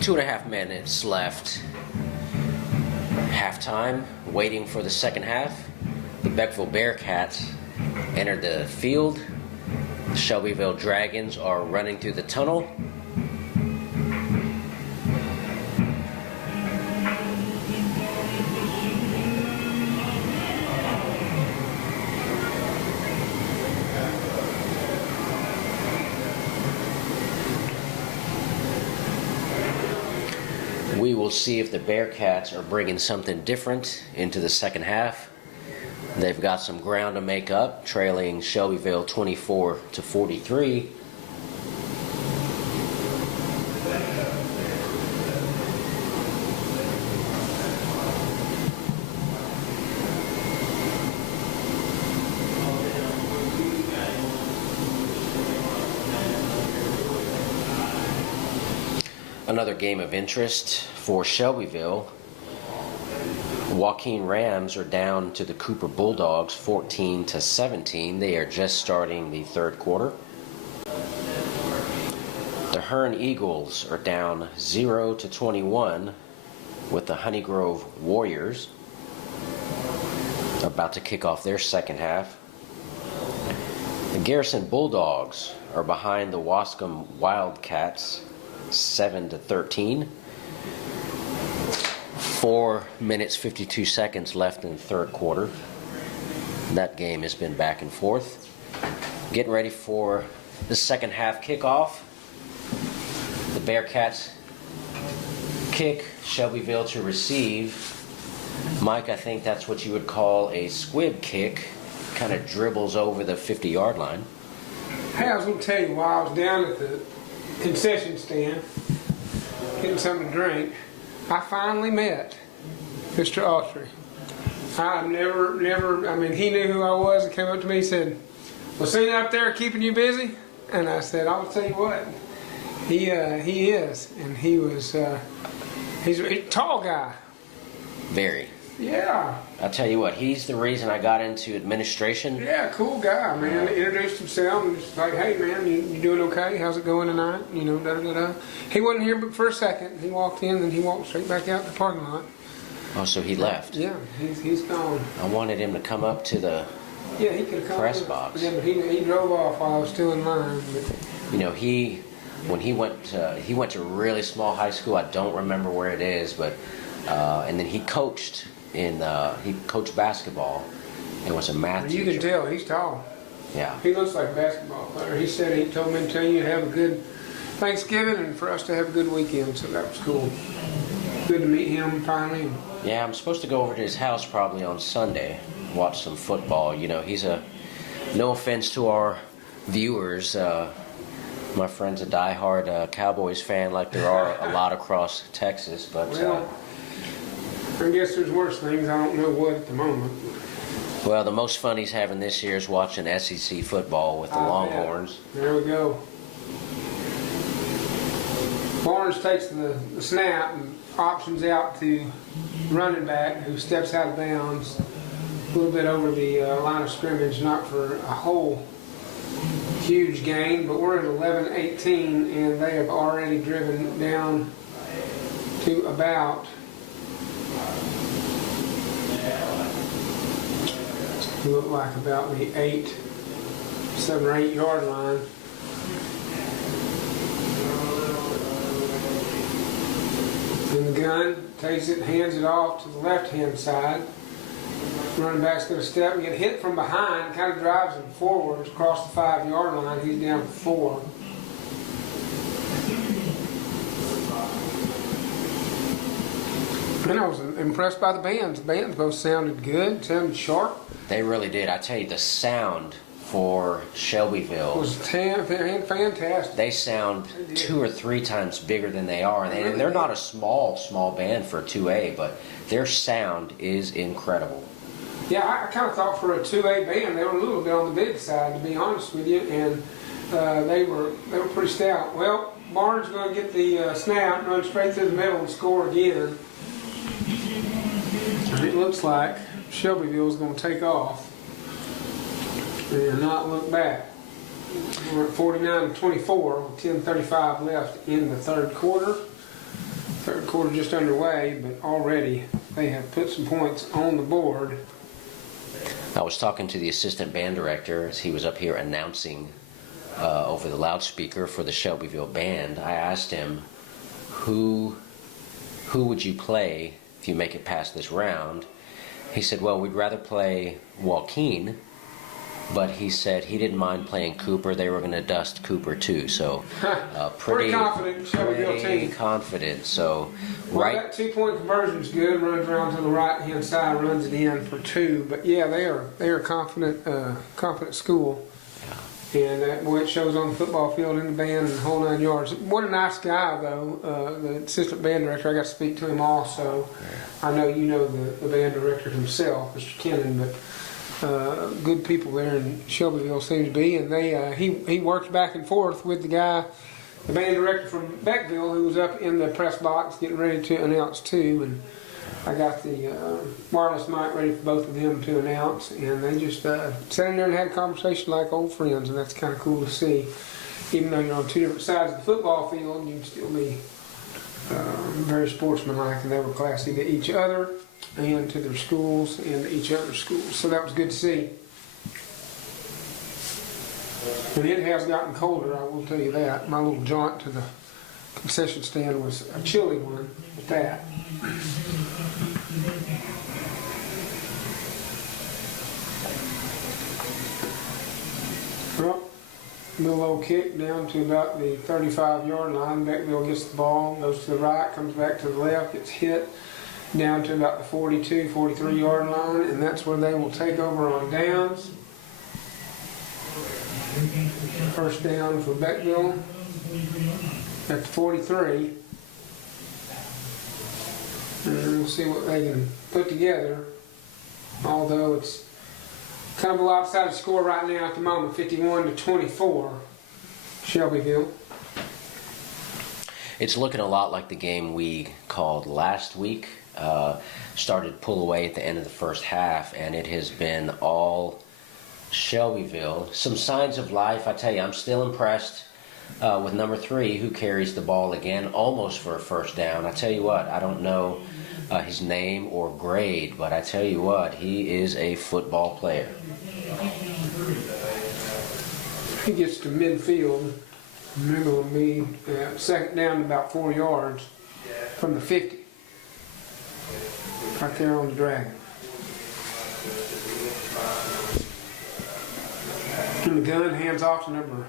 2.5 minutes left. Halftime, waiting for the second half. The Beckville Bearcats entered the field. The Shelbyville Dragons are running through the tunnel. We will see if the Bearcats are bringing something different into the second half. They've got some ground to make up, trailing Shelbyville 24-43. Another game of interest for Shelbyville. Joaquin Rams are down to the Cooper Bulldogs 14-17. They are just starting the third quarter. The Hearn Eagles are down 0-21 with the Honeygrove Warriors, about to kick off their second half. The Garrison Bulldogs are behind the Wascom Wildcats 7-13. 4 minutes 52 seconds left in the third quarter. That game has been back and forth. Getting ready for the second half kickoff. The Bearcats kick, Shelbyville to receive. Mike, I think that's what you would call a squib kick. Kind of dribbles over the 50-yard line. Hey, I was going to tell you, while I was down at the concession stand getting something to drink, I finally met Mr. Autry. I mean, he knew who I was and came up to me and said, "Well, seen up there keeping you busy?" And I said, "I'll tell you what, he is." And he was, he's a tall guy. Very. Yeah. I'll tell you what, he's the reason I got into administration. Yeah, cool guy, man. Introduced himself and just like, "Hey, man, you doing okay? How's it going tonight?" You know, da-da-da-da. He wasn't here but for a second. He walked in and he walked straight back out the parking lot. Oh, so he left. Yeah, he's gone. I wanted him to come up to the Yeah, he could have come press in. box. Yeah, but he drove off while I was still in line. But You know, when he went to a really small high school. I don't remember where it is, but and then he coached basketball and was a math you teacher. can tell he's tall. Yeah. He looks like a basketball player. He said he told me to tell you to have a good Thanksgiving and for us to have a good weekend. So that was cool. Good to meet him finally. Yeah, I'm supposed to go over to his house probably on Sunday, watch some football. You know, he's no offense to our viewers, my friend's a diehard Cowboys fan, like there are a lot across Texas, but Well, I guess there's worse things. I don't know what at the moment. well, the most fun he's having this year is watching SEC football with the Longhorns. There we go. Barnes takes the snap and options out to running back who steps out of bounds a little bit over the line of scrimmage, not for a whole huge gain, but we're at 11-18 and they have already driven down to about the 7 or 8 yard line. And the gun takes it, hands it off to the left-hand side. Running back's going to step and get hit from behind, kind of drives him forward across the 5 yard line. He's down 4. And I was impressed by the bands. The bands both sounded good, sounded sharp. They really did. I tell you, the sound for Shelbyville It was fantastic. they sound 2 or 3 times bigger than they are, and they're not a small band for a 2A, but their sound is incredible. Yeah, I kind of thought for a 2A band they were a little bit on the big side, to be honest with you, and they were pretty stout. Well, Barnes is going to get the snap, run straight through the middle, and score again. And it looks like Shelbyville is going to take off and not look back. We're at 49-24 with 10:35 left in the third quarter. Third quarter just underway, but already they have put some points on the board. I was talking to the assistant band director as he was up here announcing over the loudspeaker for the Shelbyville band. I asked him, who would you play if you make it past this round? He said, well, we'd rather play Joaquin, but he said he didn't mind playing Cooper. They were going to dust Cooper too, so Pretty confident Shelbyville pretty team. confident. So Well, right, that 2-point conversion's good. Runs around to the right hand side, runs it in for 2. But yeah, they are a confident school. And boy, it shows on the football field, in the band, and the whole 9 yards. What a nice guy, though. The assistant band director, I got to speak to him also. I know you know the band director himself, Mr. Kennan, but good people there in Shelbyville seem to be. And he works back and forth with the guy, the band director from Beckville, who was up in the press box getting ready to announce too. And I got the wireless mic ready for both of them to announce, and they just sat in there and had a conversation like old friends, and that's kind of cool to see. Even though you're on 2 different sides of the football field, you can still be very sportsmanlike, and they were classy to each other and to their schools and each other's schools. So that was good to see. And it has gotten colder, I will tell you that. My little jaunt to the concession stand was a chilly one at that. Well, little low kick down to about the 35-yard line. Beckville gets the ball, goes to the right, comes back to the left, gets hit down to about the 42, 43-yard line, and that's where they will take over on downs. First down for Beckville at the 43. And we'll see what they can put together. Although it's kind of a lopsided score right now at the moment, 51-24, Shelbyville. it's looking a lot like the game we called last week. Started pull away at the end of the first half, and it has been all Shelbyville. Some signs of life. I tell you, I'm still impressed with number 3, who carries the ball again, almost for a first down. I tell you what, I don't know his name or grade, but I tell you what, he is a football player. He gets to midfield. Remember, will be second down about 4 yards from the 50. Right there on the Dragon. And the gun hands off to number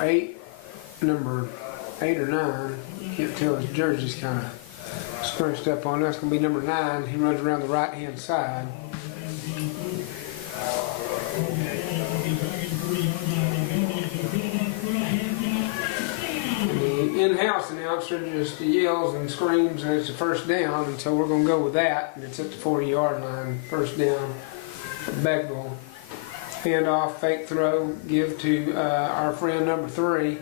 8 or 9. Can't tell, his jersey's kind of scrunched up on. That's going to be number 9. He runs around the right-hand side. And the in-house announcer just yells and screams that it's a first down, and so we're going to go with that. And it's at the 40-yard line, first down for Beckville. Handoff, fake throw, give to our friend number 3.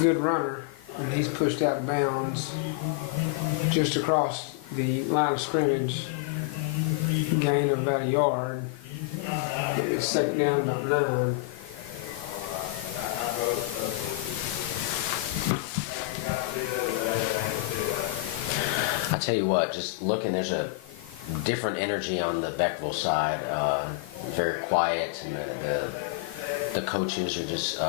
Good runner, and he's pushed out of bounds just across the line of scrimmage. Gain of about a yard. It's second down about 9. I tell you what, just looking, there's a different energy on the Beckville side. Very quiet, and the coaches are just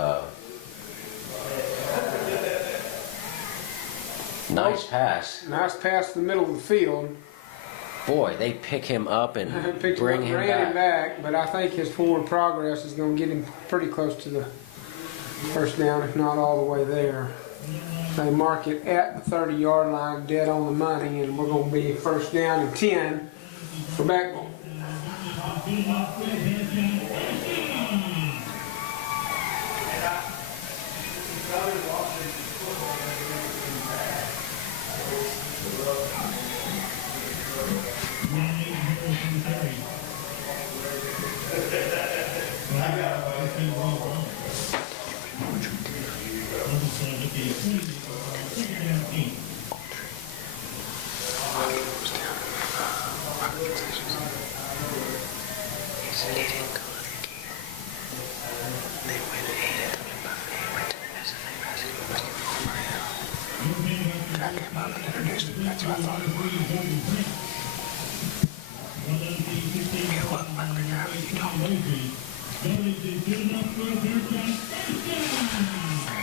nice pass. Nice pass to the middle of the field. Boy, they pick him up and bring him ran him back. back, but I think his forward progress is going to get him pretty close to the first down, if not all the way there. They mark it at the 30-yard line, dead on the money, and we're going to be first down and 10 for Beckville. up and introduced him. That's what I thought it was. You look like we're driving, you don't.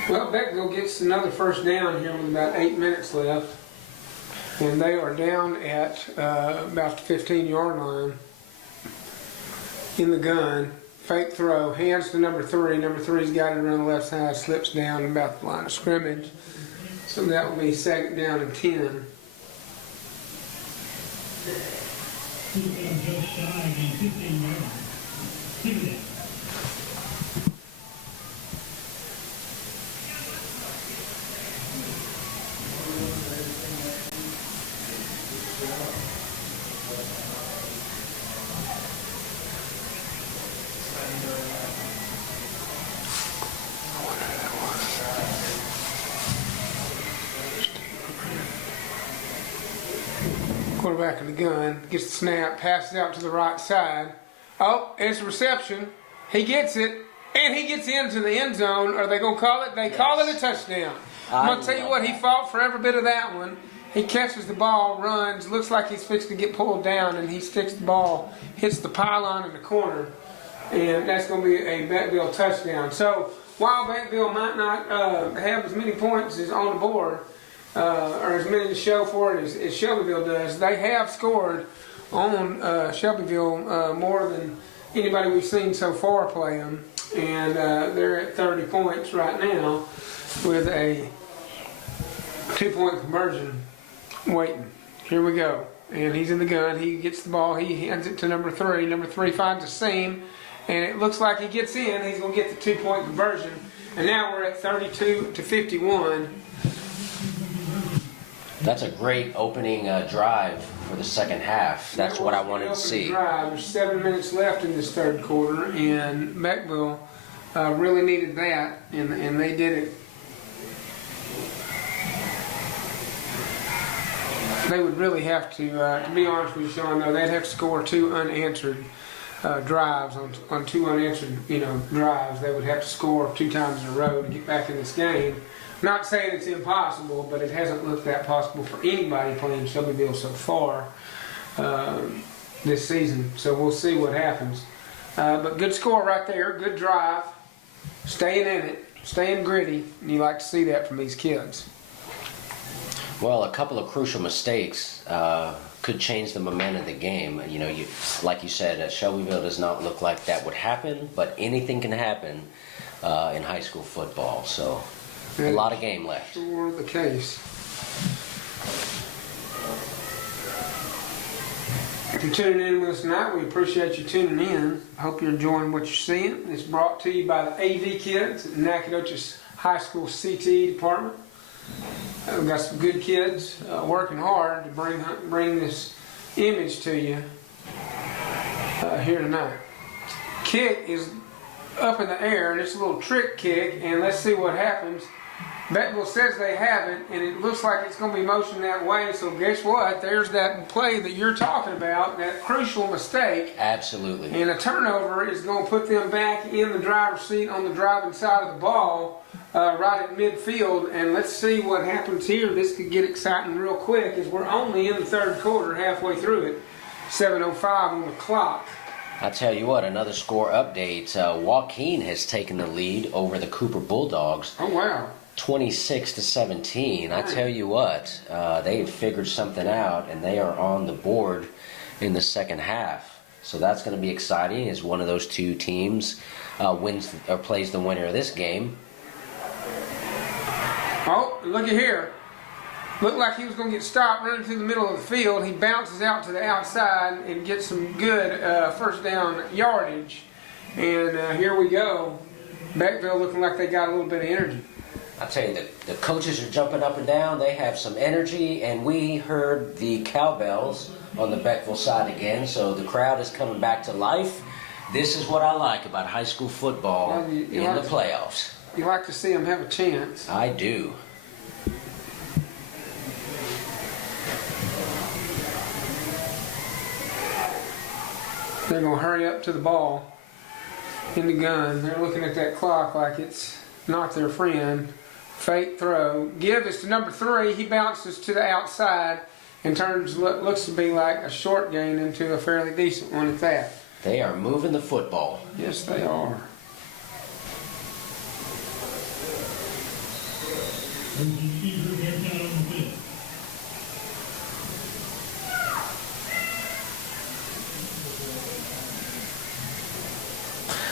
Well, Beckville gets another first down here with about 8 minutes left. And they are down at about the 15-yard line in the gun. Fake throw, hands to number 3. Number 3's got it around the left side, slips down about the line of scrimmage. So that will be 2nd down and 10. Just shy of 15 yards. Give it. Quarterback in the gun, gets the snap, passes out to the right side. Oh, it's a reception. He gets it, and he gets into the end zone. Are they going to call it? They call it a touchdown. I'm going to tell you what, he fought for every bit of that one. He catches the ball, runs, looks like he's fixed to get pulled down, and he sticks the ball, hits the pylon in the corner, and that's going to be a Beckville touchdown. So while Beckville might not have as many points as on the board, or as many to show for it as Shelbyville does, they have scored on Shelbyville more than anybody we've seen so far play them. And they're at 30 points right now with a 2-point conversion waiting. Here we go. And he's in the gun. He gets the ball. He hands it to number 3. Number 3 finds a seam. And it looks like he gets in. He's going to get the 2-point conversion. And now we're at 32-51. That's a great opening drive for the second half. That's what I wanted to see. There's 7 minutes left in this third quarter, and Beckville really needed that, and they did it. They would really have to be honest with you, Sean, though, they'd have to score 2 unanswered drives on 2 unanswered, drives. They would have to score 2 times in a row to get back in this game. Not saying it's impossible, but it hasn't looked that possible for anybody playing Shelbyville so far this season. So we'll see what happens. But good score right there, good drive, staying in it, staying gritty, and you like to see that from these kids. Well, a couple of crucial mistakes could change the momentum of the game. Like you said, Shelbyville does not look like that would happen, but anything can happen in high school football. So a lot of game left. Sure the case. If you're tuning in with us tonight, we appreciate you tuning in. I hope you're enjoying what you're seeing. It's brought to you by the AV kids at the Nacogdoches High School CTE department. We've got some good kids working hard to bring this image to you here tonight. Kick is up in the air, and it's a little trick kick, and let's see what happens. Beckville says they haven't, and it looks like it's going to be motioned that way, so guess what? There's that play that you're talking about, that crucial mistake. Absolutely. And a turnover is going to put them back in the driver's seat on the driving side of the ball right at midfield, and let's see what happens here. This could get exciting real quick as we're only in the third quarter, halfway through it, 7:05 on the clock. I tell you what, another score update. Joaquin has taken the lead over the Cooper Bulldogs. Oh, wow. 26-17. I tell you what, they've figured something out, and they are on the board in the second half. So that's going to be exciting as one of those two teams wins or plays the winner of this game. Oh, look at here. Looked like he was going to get stopped running through the middle of the field. He bounces out to the outside and gets some good first down yardage. And here we go. Beckville looking like they got a little bit of energy. I tell you, the coaches are jumping up and down. They have some energy, and we heard the cowbells on the Beckville side again, so the crowd is coming back to life. This is what I like about high school football in the playoffs. You like to see them have a chance. I do. They're going to hurry up to the ball in the gun. They're looking at that clock like it's not their friend. Fake throw. Give is to number 3. He bounces to the outside and turns, looks to be like a short gain into a fairly decent one at that. They are moving the football. Yes, they are.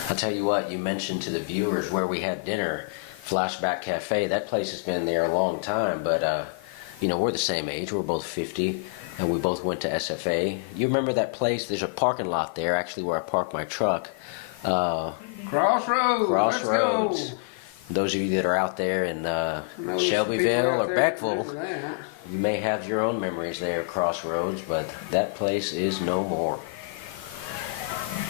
I'll tell you what, you mentioned to the viewers where we had dinner, Flashback Cafe. That place has been there a long time, but you know, we're the same age. We're both 50, and we both went to SFA. You remember that place? There's a parking lot there, actually, where I parked my truck. Crossroads. Let's go. Those of you that are out there in Shelbyville or Beckville, you may have your own memories there at Crossroads, but that place is no more.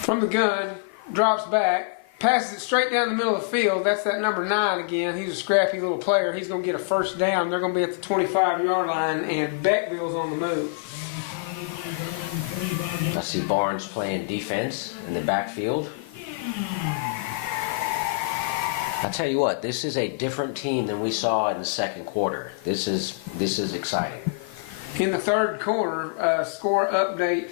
From the gun, drops back, passes it straight down the middle of the field. That's that number 9 again. He's a scrappy little player. He's going to get a first down. They're going to be at the 25-yard line, and Beckville's on the move. I see Barnes playing defense in the backfield. I tell you what, this is a different team than we saw in the second quarter. This is exciting. In the third quarter, score update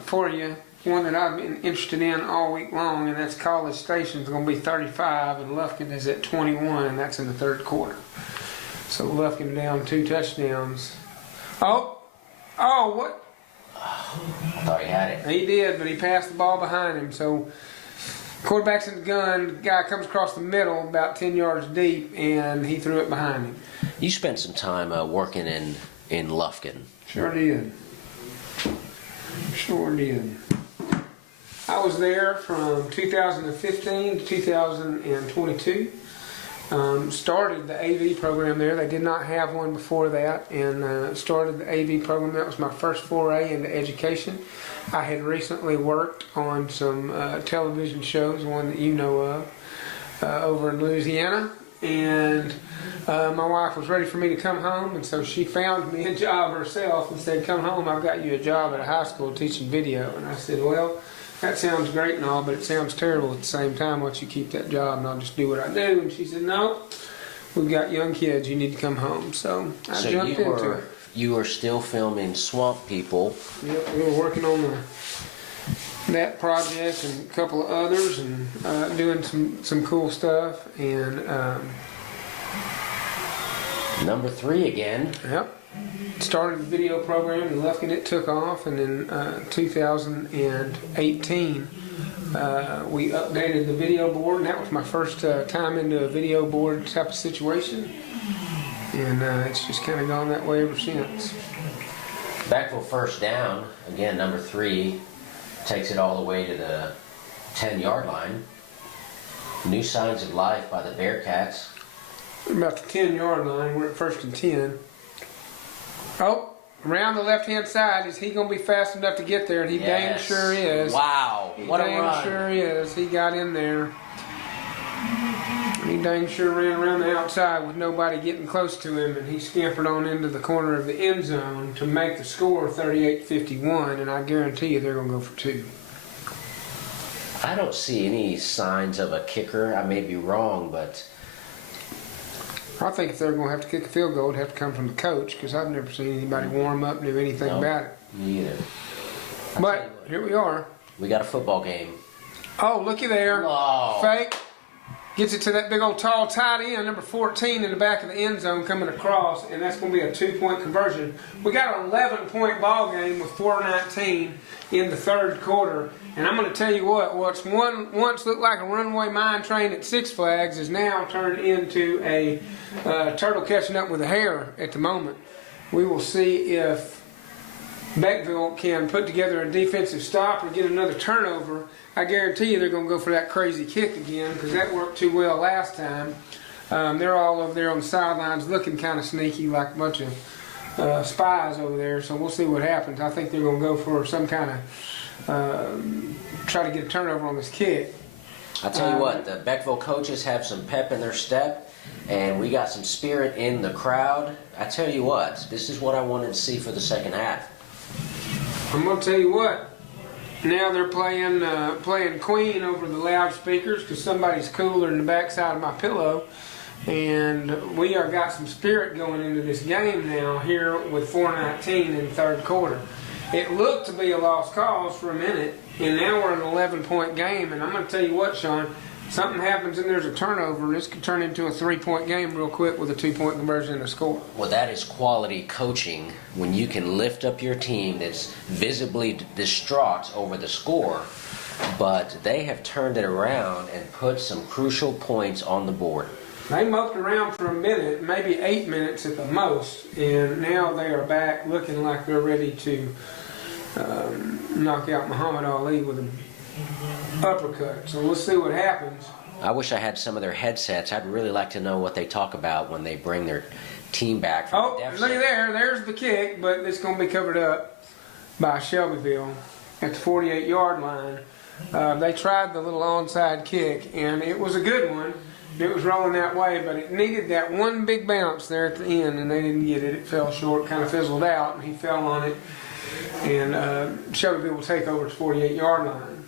for you. One that I've been interested in all week long, and that's College Station's going to be 35, and Lufkin is at 21, and that's in the third quarter. So Lufkin down 2 touchdowns. Oh, what? I thought he had it. He did, but he passed the ball behind him. So quarterback's in the gun, the guy comes across the middle about 10 yards deep, and he threw it behind him. You spent some time working in Lufkin. Sure did. Sure did. I was there from 2015 to 2022. Started the AV program there. They did not have one before that, and started the AV program. That was my first foray into education. I had recently worked on some television shows, one that you know of, over in Louisiana. And my wife was ready for me to come home, and so she found me a job herself and said, "Come home, I've got you a job at a high school teaching video." And I said, "Well, that sounds great and all, but it sounds terrible at the same time. Why don't you keep that job and I'll just do what I do?" And she said, "No, we've got young kids. You need to come home." So I jumped into it. You were still filming Swamp People. Yep, we were working on that project and a couple of others, and doing some cool stuff. And Number 3 again. Yep. Started the video program in Lufkin. It took off, and in 2018 we updated the video board, and that was my first time into a video board type of situation, and it's just kind of gone that way ever since. Beckville first down, again number 3, takes it all the way to the 10-yard line. New signs of life by the Bearcats. About the 10-yard line, we're at 1st and 10. Oh, around the left-hand side. Is he going to be fast enough to get there? And he dang sure is. Wow, what a run. He dang sure is. He got in there. He dang sure ran around the outside with nobody getting close to him, and he scampered on into the corner of the end zone to make the score 38-51, and I guarantee you they're going to go for 2. I don't see any signs of a kicker. I may be wrong, but I think if they're going to have to kick a field goal, it'd have to come from the coach, because I've never seen anybody warm up, do anything about it. Me either. But here we are. We got a football game. Oh, looky there. Oh. Fake. Gets it to that big old tall tight end, number 14, in the back of the end zone coming across, and that's going to be a 2-point conversion. We got an 11-point ball game with 4:19 in the third quarter. And I'm going to tell you what's once looked like a runaway mine train at Six Flags is now turned into a turtle catching up with a hare at the moment. We will see if Beckville can put together a defensive stop or get another turnover. I guarantee you they're going to go for that crazy kick again, because that worked too well last time. They're all over there on the sidelines looking kind of sneaky, like a bunch of spies over there. So we'll see what happens. I think they're going to go for some kind of try to get a turnover on this kick. I tell you what, the Beckville coaches have some pep in their step, and we got some spirit in the crowd. I tell you what, this is what I wanted to see for the second half. I'm going to tell you what. Now they're playing Queen over the loudspeakers, because somebody's cooler in the backside of my pillow. And we are got some spirit going into this game now here with 4:19 in the third quarter. It looked to be a lost cause for a minute, and now we're in an 11-point game. And I'm going to tell you what, Sean, something happens and there's a turnover, this could turn into a 3-point game real quick with a 2-point conversion and a score. Well, that is quality coaching when you can lift up your team that's visibly distraught over the score, but they have turned it around and put some crucial points on the board. They moped around for a minute, maybe 8 minutes at the most, and now they are back looking like they're ready to knock out Muhammad Ali with an uppercut. So we'll see what happens. I wish I had some of their headsets. I'd really like to know what they talk about when they bring their team back from the deficit. Look at there. There's the kick, but it's going to be covered up by Shelbyville at the 48-yard line. They tried the little onside kick, and it was a good one. It was rolling that way, but it needed that one big bounce there at the end, and they didn't get it. It fell short, kind of fizzled out, and he fell on it. And Shelbyville will take over its 48-yard line.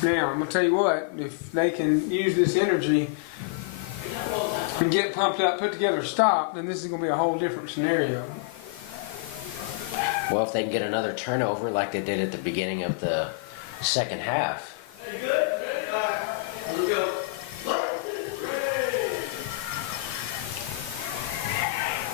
Now, I'm going to tell you what, if they can use this energy and get pumped up, put together a stop, then this is going to be a whole different scenario. Well, if they can get another turnover like they did at the beginning of the second half.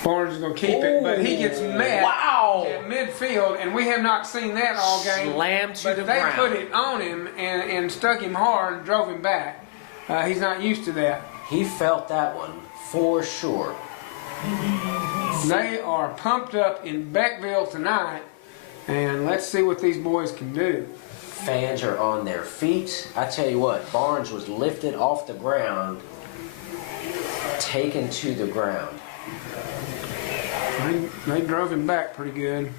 Barnes is going to keep it, but he gets met at midfield, and we have not seen that all game. Slammed to the ground. But they put it on him and stuck him hard and drove him back. He's not used to that. He felt that one for sure. They are pumped up in Beckville tonight, and let's see what these boys can do. Fans are on their feet. I tell you what, Barnes was lifted off the ground, taken to the ground. They drove him back pretty good.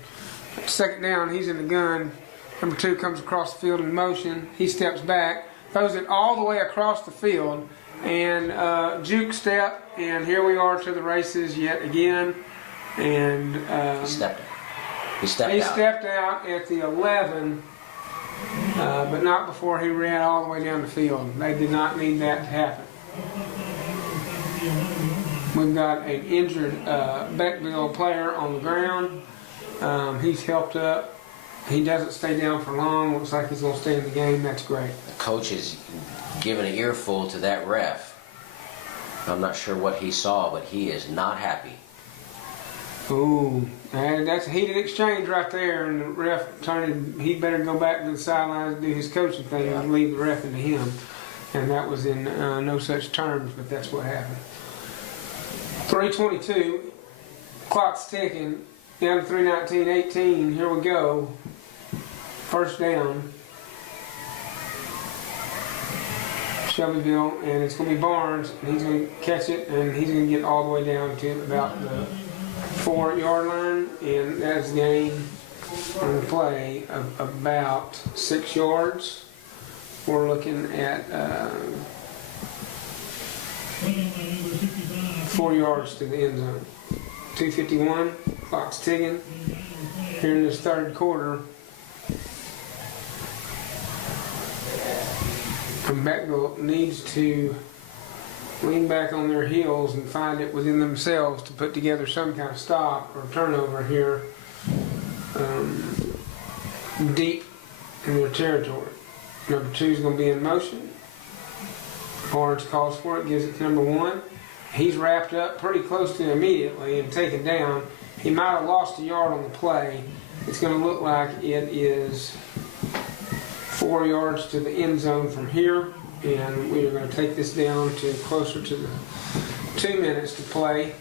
Second down, he's in the gun. Number 2 comes across the field in motion. He steps back, throws it all the way across the field, and juke step, and here we are to the races yet again. And He stepped out at the 11, but not before he ran all the way down the field. They did not need that to happen. We've got an injured Beckville player on the ground. He's helped up. He doesn't stay down for long. Looks like he's going to stay in the game. That's great. The coach is giving an earful to that ref. I'm not sure what he saw, but he is not happy. Ooh, and that's a heated exchange right there. And the ref turned. He better go back to the sidelines and do his coaching thing and leave the ref into him. And that was in no such terms, but that's what happened. 3:22, clock's ticking, down to 3:19:18. Here we go. First down. Shelbyville, and it's going to be Barnes, and he's going to catch it, and he's going to get all the way down to about the 4-yard line, and that's gain on the play of about 6 yards. We're looking at 4 yards to the end zone. 2:51, clock's ticking. Here in this third quarter, Beckville needs to lean back on their heels and find it within themselves to put together some kind of stop or turnover here deep in their territory. Number 2 is going to be in motion. Barnes calls for it, gives it to number 1. He's wrapped up pretty close to immediately and taken down. He might have lost a yard on the play. It's going to look like it is 4 yards to the end zone from here, and we are going to take this down to closer to the 2 minutes to play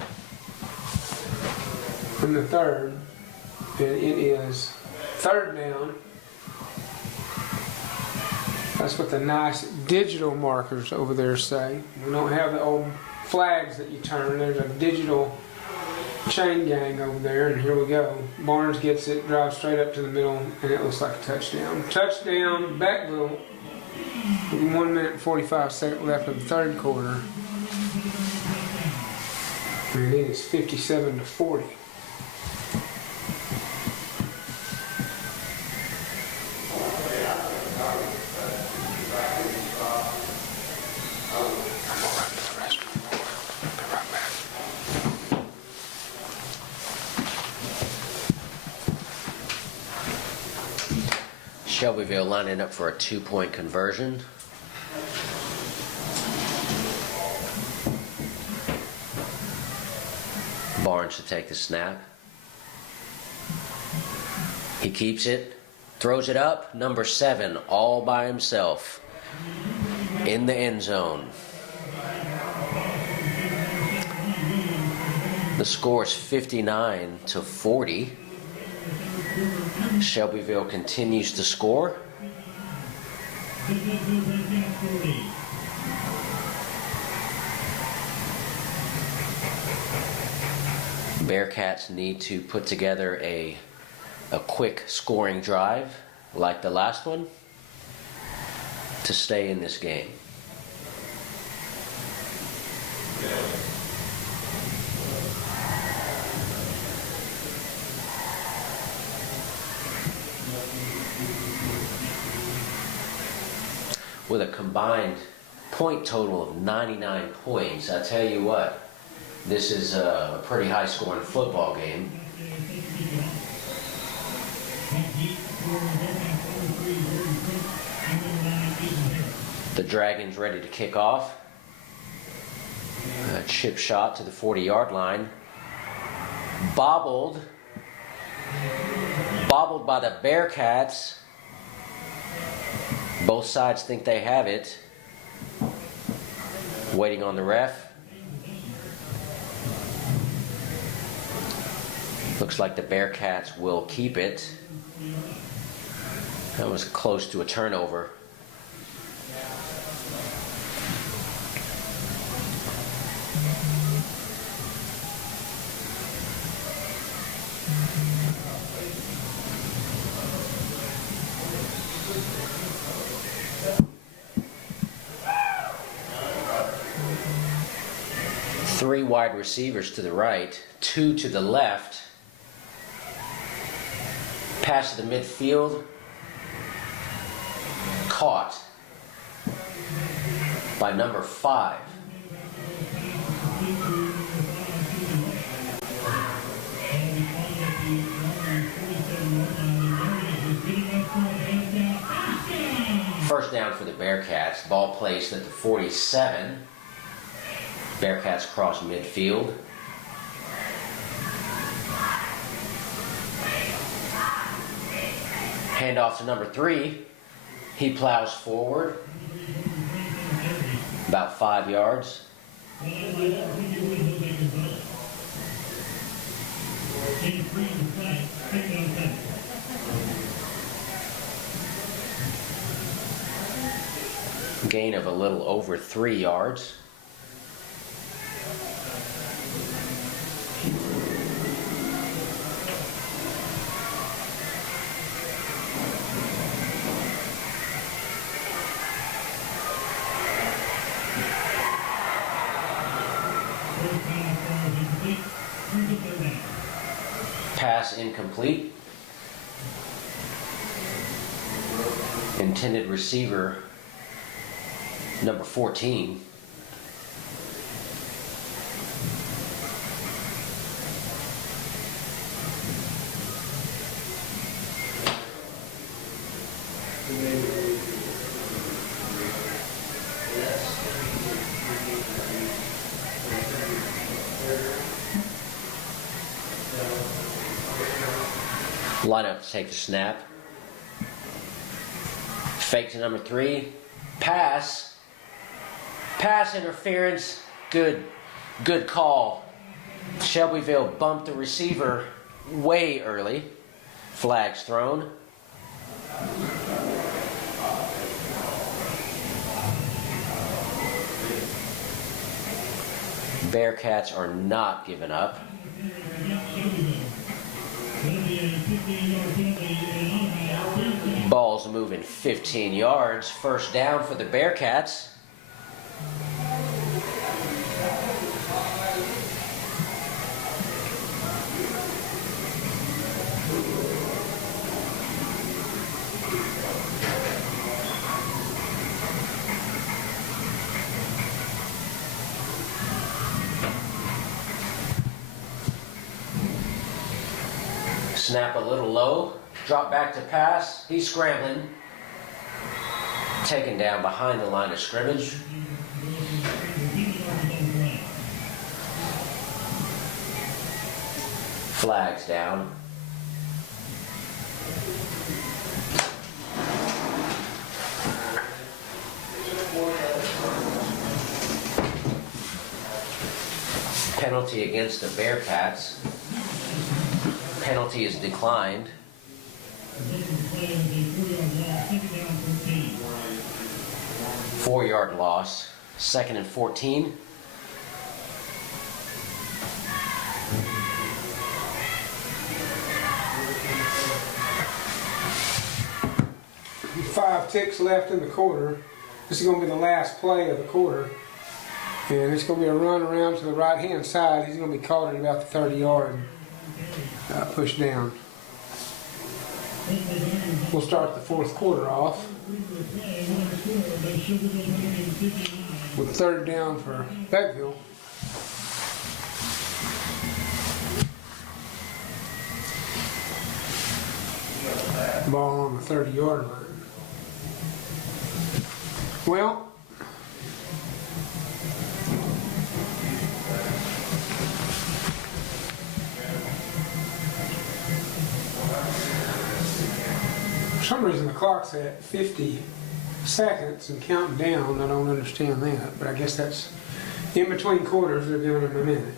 in the third. And it is third down. That's what the nice digital markers over there say. We don't have the old flags that you turn. There's a digital chain gang over there, and here we go. Barnes gets it, drives straight up to the middle, and it looks like a touchdown. Touchdown, Beckville. 1 minute and 45 seconds left of the third quarter. And it is 57-40. Shelbyville lining up for a 2-point conversion. Barnes to take the snap. He keeps it, throws it up. Number 7, all by himself, in the end zone. The score is 59-40. Shelbyville continues to score. Bearcats need to put together a quick scoring drive like the last one to stay in this game. With a combined point total of 99 points, I tell you what, this is a pretty high scoring football game. The Dragons ready to kick off. A chip shot to the 40-yard line. Bobbled by the Bearcats. Both sides think they have it. Waiting on the ref. Looks like the Bearcats will keep it. That was close to a turnover. Three wide receivers to the right, 2 to the left. Pass to the midfield. Caught by number 5. First down for the Bearcats. Ball placed at the 47. Bearcats cross midfield. Handoff to number 3. He plows forward about 5 yards. Gain of a little over 3 yards. Pass incomplete. Intended receiver, number 14. Line up to take the snap. Fake to number 3. Pass. Pass interference. Good call. Shelbyville bumped the receiver way early. Flags thrown. Bearcats are not giving up. Ball's moving 15 yards. First down for the Bearcats. Snap a little low. Drop back to pass. He's scrambling. Taken down behind the line of scrimmage. Flags down. Penalty against the Bearcats. Penalty is declined. 4-yard loss. 2nd and 14. Five ticks left in the quarter. This is going to be the last play of the quarter. And it's going to be a run around to the right-hand side. He's going to be caught at about the 30-yard push down. We'll start the fourth quarter off with 3rd down for Beckville. Ball on the 30-yard line. Well, for some reason the clock's at 50 seconds and counting down. I don't understand that, but I guess that's in between quarters. They're doing them a minute.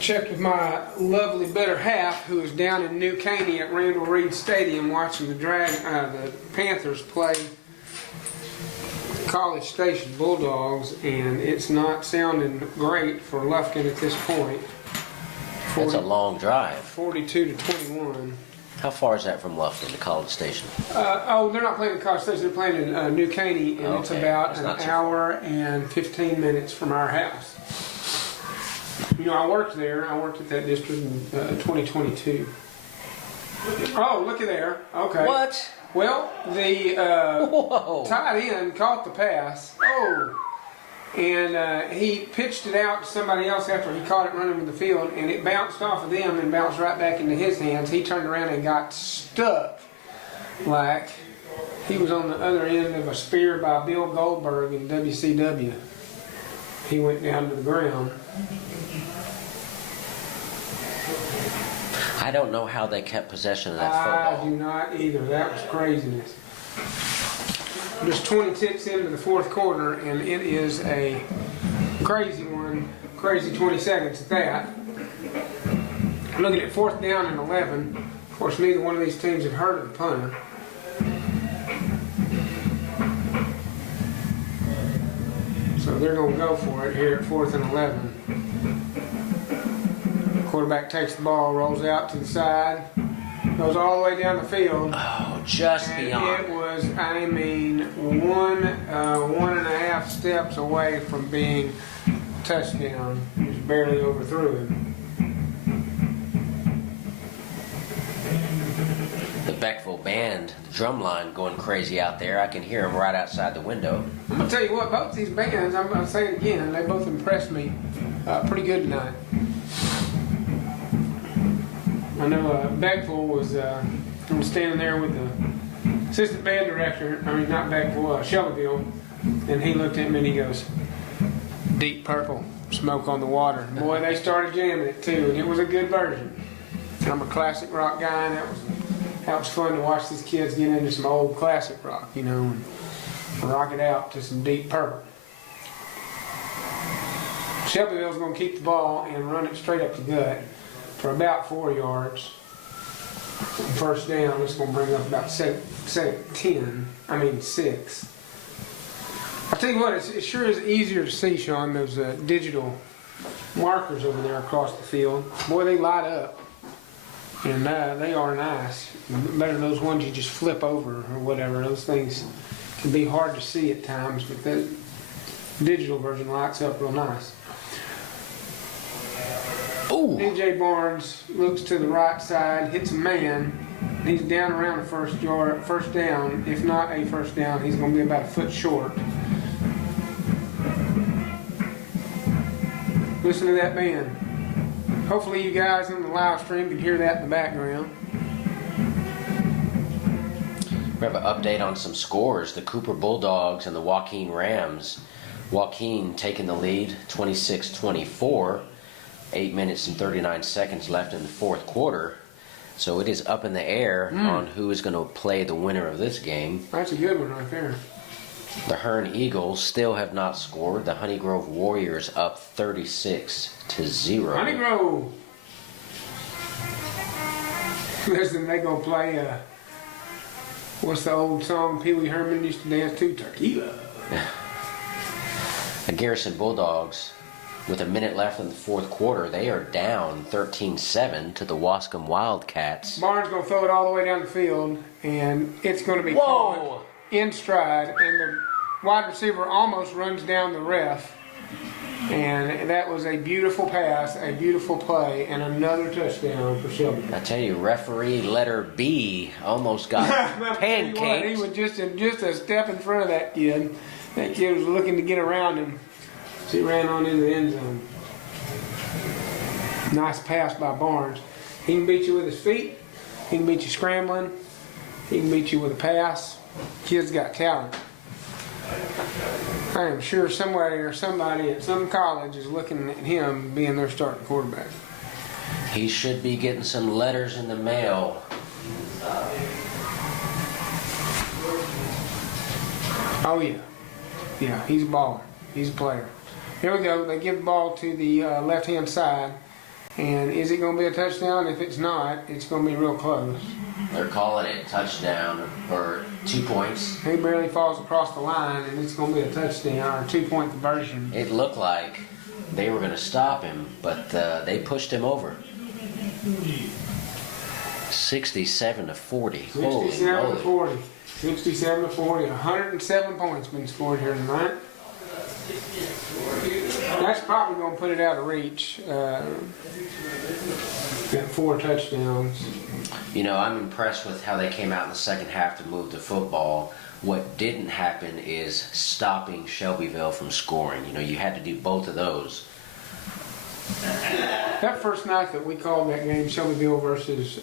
Checked with my lovely better half, who is down in New Caney at Randall Reed Stadium watching the Panthers play College Station Bulldogs, and it's not sounding great for Lufkin at this point. That's a long drive. 42-21. How far is that from Lufkin to College Station? They're not playing at College Station. They're playing in New Caney, and it's about an hour and 15 minutes from our house. You know, I worked there. I worked at that district in 2022. Oh, looky there. Okay. What? Well, the tight end caught the pass. Oh. And he pitched it out to somebody else after he caught it running with the field, and it bounced off of them and bounced right back into his hands. He turned around and got stuck like he was on the other end of a spear by Bill Goldberg in WCW. He went down to the ground. I don't know how they kept possession of that football. I do not either. That was craziness. Just 20 ticks into the fourth quarter, and it is a crazy one. Crazy 20 seconds at that. Looking at 4th down and 11. Of course, neither one of these teams have heard of the punter. So they're going to go for it here at 4th and 11. Quarterback takes the ball, rolls out to the side, goes all the way down the field. Oh, just beyond. It was, I mean, one and a half steps away from being a touchdown. Just barely overthrew him. The Beckville band, the drum line going crazy out there. I can hear them right outside the window. I'm going to tell you what, both these bands, I'm going to say it again, they both impressed me pretty good tonight. I know Beckville was standing there with the assistant band director, not Beckville, Shelbyville, and he looked at me and he goes, "Deep Purple, Smoke on the Water." Boy, they started jamming it too, and it was a good version. I'm a classic rock guy, and that was fun to watch these kids get into some old classic rock, and rock it out to some Deep Purple. Shelbyville's going to keep the ball and run it straight up the gut for about 4 yards. First down, it's going to bring up about 6. I'll tell you what, it sure is easier to see, Sean, those digital markers over there across the field. Boy, they light up. And they are nice. Better than those ones you just flip over or whatever. Those things can be hard to see at times, but the digital version lights up real nice. Ooh. DJ Barnes looks to the right side, hits a man. He's down around the first down. If not a first down, he's going to be about a foot short. Listen to that band. Hopefully you guys on the live stream can hear that in the background. We have an update on some scores. The Cooper Bulldogs and the Joaquin Rams. Joaquin taking the lead, 26-24. 8 minutes and 39 seconds left in the fourth quarter. So it is up in the air on who is going to play the winner of this game. That's a good one right there. The Hearn Eagles still have not scored. The Honey Grove Warriors up 36-0. Honey Grove. Listen, they gonna play. What's the old song Pee Wee Herman used to dance to? Tequila. The Garrison Bulldogs, with a minute left in the fourth quarter, they are down 13-7 to the Wascom Wildcats. Barnes gonna throw it all the way down the field, and it's gonna be caught in stride, and the wide receiver almost runs down the ref. And that was a beautiful pass, a beautiful play, and another touchdown for Shelbyville. I tell you, referee letter B almost got pancaked. He was just a step in front of that kid. That kid was looking to get around him. So he ran on into the end zone. Nice pass by Barnes. He can beat you with his feet. He can beat you scrambling. He can beat you with a pass. Kid's got talent. I am sure somebody at some college is looking at him being their starting quarterback. He should be getting some letters in the mail. Oh yeah. Yeah, he's a baller. He's a player. Here we go. They give the ball to the left-hand side. And is it going to be a touchdown? If it's not, it's going to be real close. They're calling it touchdown for 2 points. He barely falls across the line, and it's going to be a touchdown or a 2-point conversion. It looked like they were going to stop him, but they pushed him over. 67-40. Holy 67-40. moly. 67-40. 107 points been scored here tonight. That's probably going to put it out of reach. Got 4 touchdowns. You know, I'm impressed with how they came out in the second half to move the football. What didn't happen is stopping Shelbyville from scoring. You know, you had to do both of those. That first night that we called that game, Shelbyville versus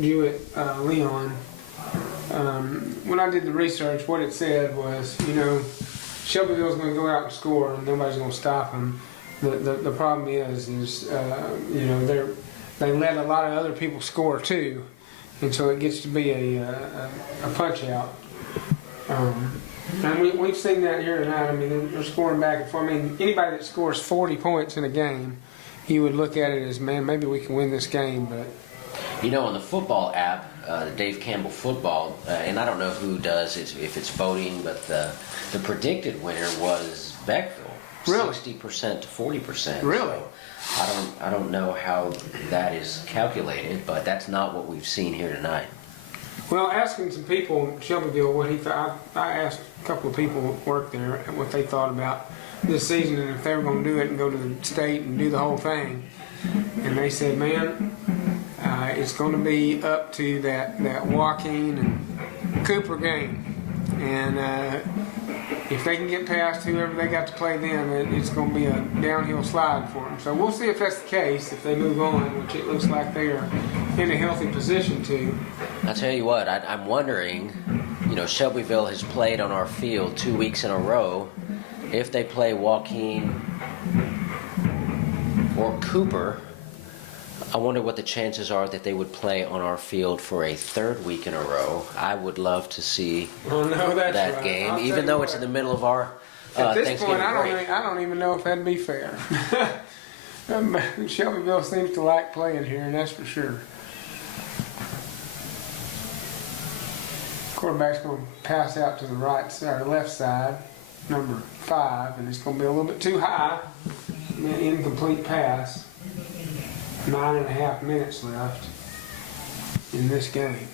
Jewett Leon, when I did the research, what it said was, you know, Shelbyville's going to go out and score, and nobody's going to stop them. The problem is you know, they let a lot of other people score too, and so it gets to be a punch out. And we've seen that here tonight. I mean, they're scoring back and forth. I mean, anybody that scores 40 points in a game, you would look at it as, man, maybe we can win this game. But You know, on the football app, Dave Campbell Football, and I don't know who does it, if it's voting, but the predicted winner was Beckville. Really? 60% to 40%. Really? So I don't know how that is calculated, but that's not what we've seen here tonight. well, asking some people in Shelbyville what he thought, I asked a couple of people who work there what they thought about this season and if they were going to do it and go to the state and do the whole thing. And they said, man, it's going to be up to that Joaquin and Cooper game. And if they can get past whoever they got to play them, it's going to be a downhill slide for them. So we'll see if that's the case, if they move on, which it looks like they are in a healthy position to. I'll tell you what, I'm wondering, you know, Shelbyville has played on our field 2 weeks in a row. If they play Joaquin or Cooper, I wonder what the chances are that they would play on our field for a third week in a row. I would love to see Oh, no, that's that right. game, I'll even tell though you it's what. in the middle of our At this Thanksgiving point, break. I don't even know if that'd be fair. Shelbyville seems to like playing here, and that's for sure. Quarterback's going to pass out to the right side or left side, number 5, and it's going to be a little bit too high. An incomplete pass. 9.5 minutes left in this game.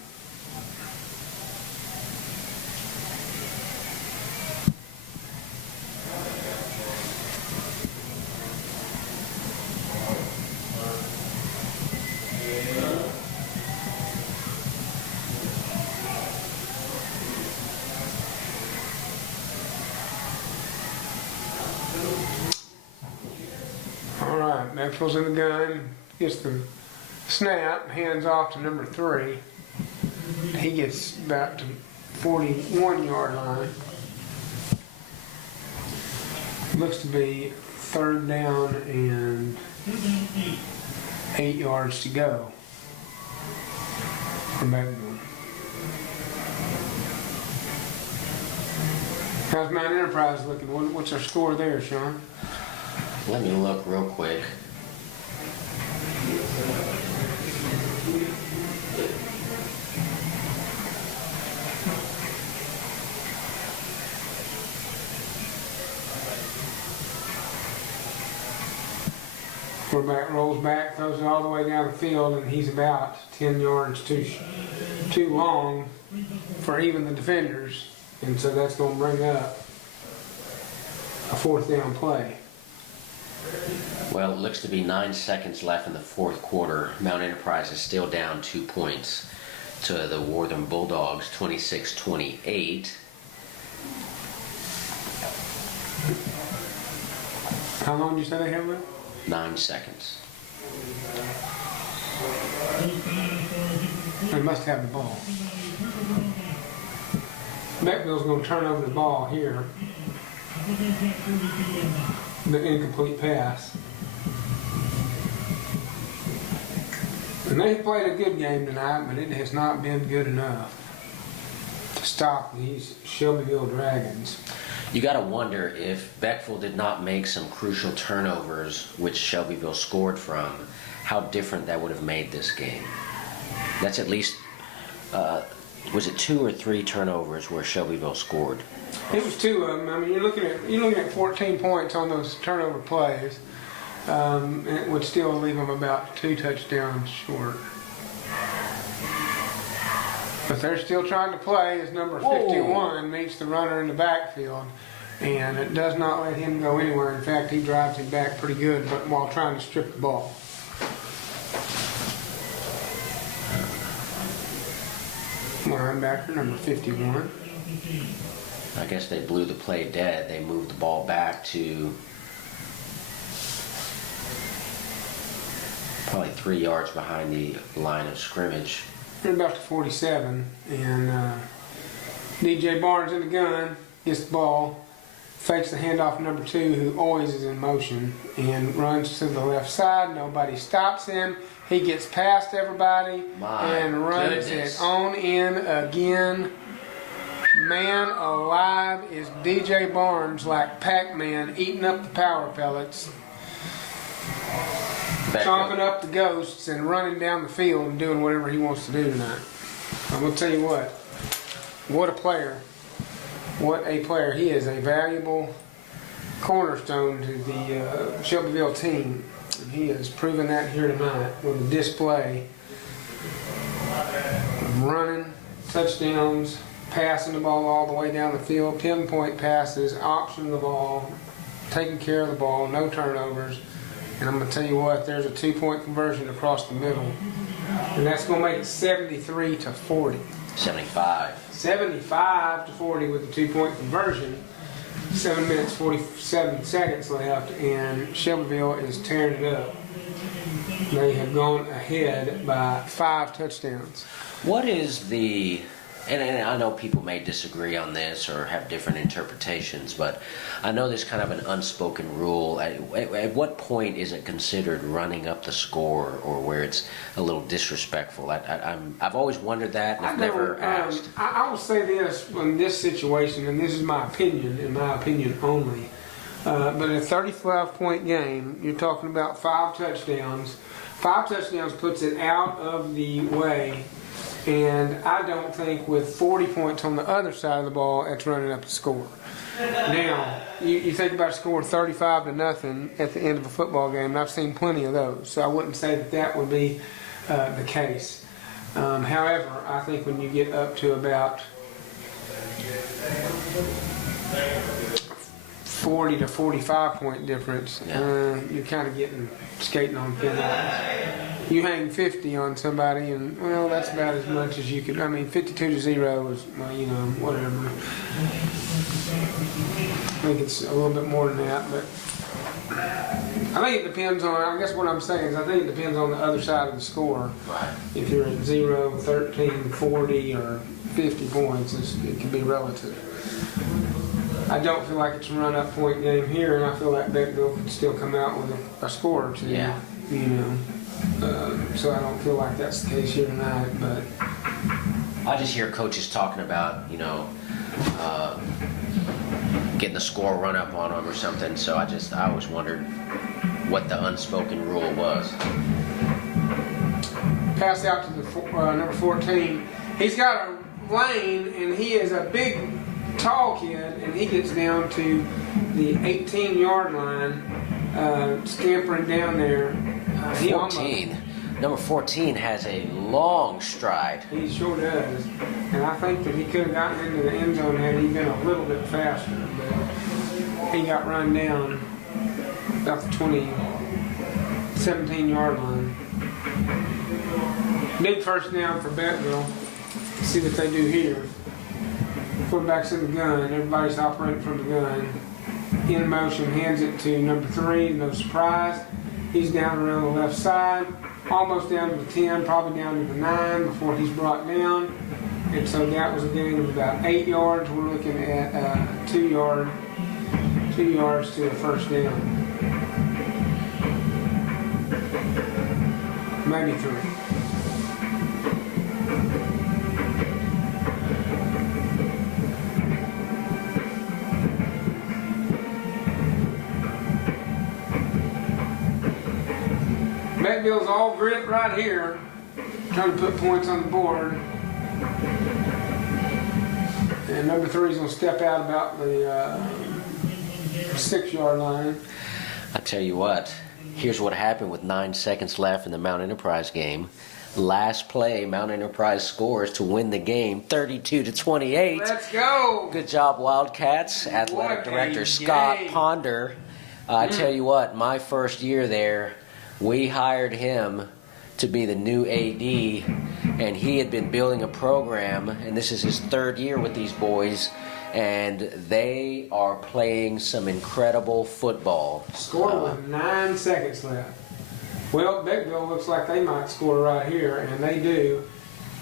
Beckville's in the gun, gets the snap, hands off to number 3. He gets back to 41-yard line. Looks to be 3rd down and 8 yards to go from Beckville. How's Mount Enterprise looking? What's our score there, Sean? Let me look real quick. Quarterback rolls back, throws it all the way down the field, and he's about 10 yards too long for even the defenders. And so that's going to bring up a 4th down play. Well, it looks to be 9 seconds left in the 4th quarter. Mount Enterprise is still down 2 points to the Northern Bulldogs, 26-28. How long did you say they have left? 9 seconds. They must have the ball. Beckville's going to turn over the ball here. The incomplete pass. And they played a good game tonight, but it has not been good enough to stop these Shelbyville Dragons. You got to wonder if Beckville did not make some crucial turnovers, which Shelbyville scored from, how different that would have made this game. That's at least, was it 2 or 3 turnovers where Shelbyville scored? It was 2 of them. I mean, you're looking at 14 points on those turnover plays. It would still leave them about 2 touchdowns short. But they're still trying to play as number 51 meets the runner in the backfield. And it does not let him go anywhere. In fact, he drives him back pretty good, but while trying to strip the ball. Linebacker number 51. I guess they blew the play dead. They moved the ball back to probably 3 yards behind the line of scrimmage. They're about to 47, and DJ Barnes in the gun, gets the ball, fakes the handoff number 2, who always is in motion, and runs to the left side. Nobody stops him. He gets past everybody and runs it on in again. Man alive, is DJ Barnes like Pac-Man eating up the power pellets, chomping up the ghosts and running down the field and doing whatever he wants to do tonight. I'm going to tell you what a player. What a player. He is a valuable cornerstone to the Shelbyville team. And he has proven that here tonight with a display of running, touchdowns, passing the ball all the way down the field, pinpoint passes, optioning the ball, taking care of the ball, no turnovers. And I'm going to tell you what, there's a 2-point conversion across the middle. And that's going to make it 73-40. 75. 75-40 with the 2-point conversion. 7 minutes, 47 seconds left, and Shelbyville is tearing it up. They have gone ahead by 5 touchdowns. What is the, and I know people may disagree on this or have different interpretations, but I know there's kind of an unspoken rule. At what point is it considered running up the score, or where it's a little disrespectful? I've always wondered that, and I've never asked. I will say this in this situation, and this is my opinion, and my opinion only. But in a 35-point game, you're talking about 5 touchdowns. 5 touchdowns puts it out of the way. And I don't think with 40 points on the other side of the ball, it's running up the score. Now, you think about a score 35-0 at the end of a football game, and I've seen plenty of those. So I wouldn't say that would be the case. However, I think when you get up to about 40 to 45 point difference, you're kind of getting skating on thin ice. You hang 50 on somebody, and well, that's about as much as you could. I mean, 52-0 is, well, you know, whatever. I think it's a little bit more than that, but I think it depends on, I guess what I'm saying is I think it depends on the other side of the score. Right. If you're at 0, 13, 40, or 50 points, it can be relative. I don't feel like it's a run-up point game here, and I feel like Beckville could still come out with a score or two. Yeah. You know, so I don't feel like that's the case here tonight. But I just hear coaches talking about, getting the score run up on them or something. So I always wondered what the unspoken rule was. pass out to the number 14. He's got a lane, and he is a big, tall kid, and he gets down to the 18-yard line, scampering down there. 14. Number 14 has a long stride. He sure does. And I think that he could have gotten into the end zone had he been a little bit faster. But he got run down about the 17-yard line. Big first down for Beckville. See what they do here. Quarterback's in the gun. Everybody's operating from the gun. In motion, hands it to number 3. No surprise. He's down around the left side. Almost down to the 10, probably down to the 9 before he's brought down. And so that was a gain of about 8 yards. We're looking at 2 yards to a first down. Maybe 3. Beckville's all grit right here, trying to put points on the board. And number 3 is going to step out about the 6-yard line. I tell you what, here's what happened with 9 seconds left in the Mount Enterprise game. Last play, Mount Enterprise scores to win the game, 32-28. Let's go! Good job, Wildcats. Athletic Director Scott Ponder. I tell you what, my first year there, we hired him to be the new AD, and he had been building a program, and this is his 3rd year with these boys, and they are playing some incredible football. Score with 9 seconds left. Well, Beckville looks like they might score right here, and they do.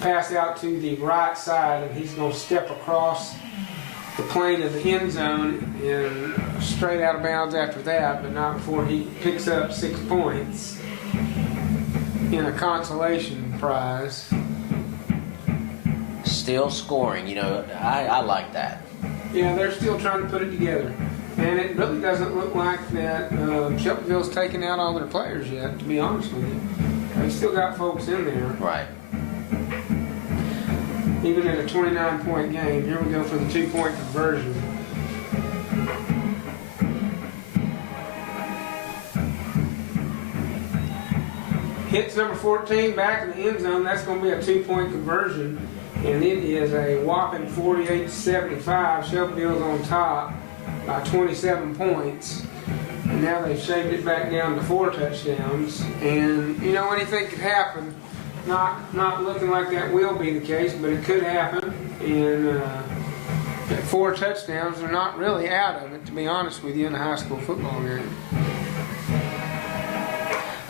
Pass out to the right side, and he's going to step across the plane of the end zone and straight out of bounds after that, but not before he picks up 6 points in a consolation prize. Still scoring, I like that. Yeah, they're still trying to put it together. And it really doesn't look like that Shelbyville's taken out all their players yet, to be honest with you. They've still got folks in there. Right. Even at a 29-point game. Here we go for the 2-point conversion. Hits number 14 back in the end zone. That's going to be a 2-point conversion. And it is a whopping 48-75. Shelbyville's on top by 27 points. And now they've shaved it back down to 4 touchdowns. And, anything could happen. Not looking like that will be the case, but it could happen. And at 4 touchdowns, they're not really out of it, to be honest with you, in a high school football game.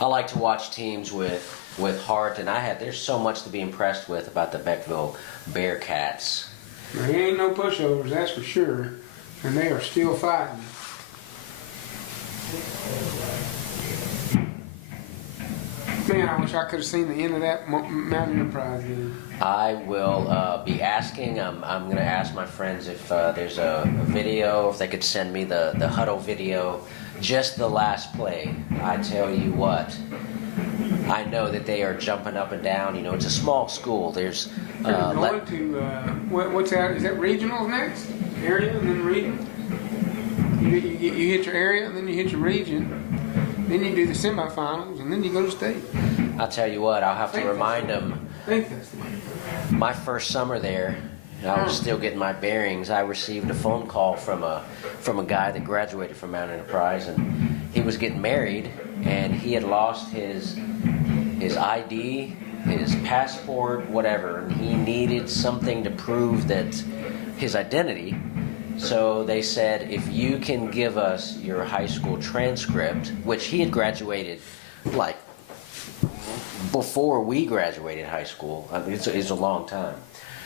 I like to watch teams with heart, and there's so much to be impressed with about the Beckville Bearcats. There ain't no pushovers, that's for sure, and they are still fighting. Man, I wish I could have seen the end of that Mount Enterprise game. I will be asking. I'm going to ask my friends if there's a video, if they could send me the huddle video, just the last play. I tell you what, I know that they are jumping up and down. It's a small school. There's going to what's that? Is that regionals next? Area and then region. You hit your area and then you hit your region. Then you do the semifinals, and then you go to state. I'll tell you what, I'll have to remind them. I think that's the way. My first summer there, I was still getting my bearings. I received a phone call from a guy that graduated from Mount Enterprise, and he was getting married, and he had lost his ID, his passport, whatever, and he needed something to prove that his identity. So they said, if you can give us your high school transcript, which he had graduated like before we graduated high school. I mean, it's a long time.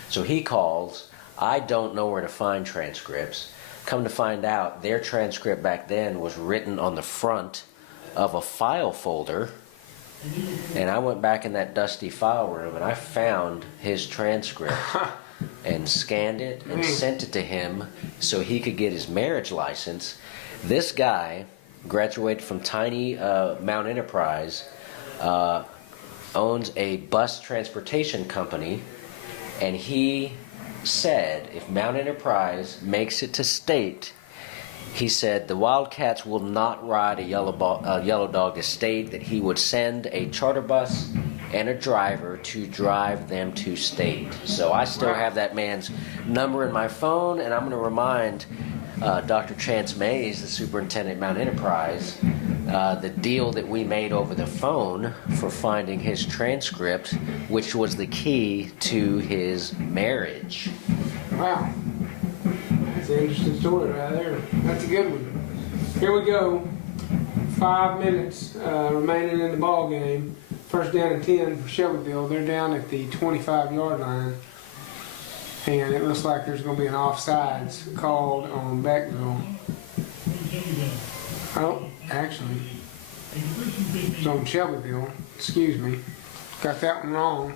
So he calls. I don't know where to find transcripts. Come to find out, their transcript back then was written on the front of a file folder. And I went back in that dusty file room and I found his transcript and scanned it and sent it to him so he could get his marriage license. This guy graduated from tiny Mount Enterprise, owns a bus transportation company, and he said if Mount Enterprise makes it to state, he said the Wildcats will not ride a yellow dog to state, that he would send a charter bus and a driver to drive them to state. So I still have that man's number in my phone, and I'm going to remind Dr. Chance Mays, the superintendent at Mount Enterprise, the deal that we made over the phone for finding his transcript, which was the key to his marriage. Wow. That's an interesting story right there. That's a good one. Here we go. 5 minutes remaining in the ball game. First down and 10 for Shelbyville. They're down at the 25-yard line. And it looks like there's going to be an offsides called on Beckville. Oh, actually, it's on Shelbyville. Excuse me. Got that one wrong.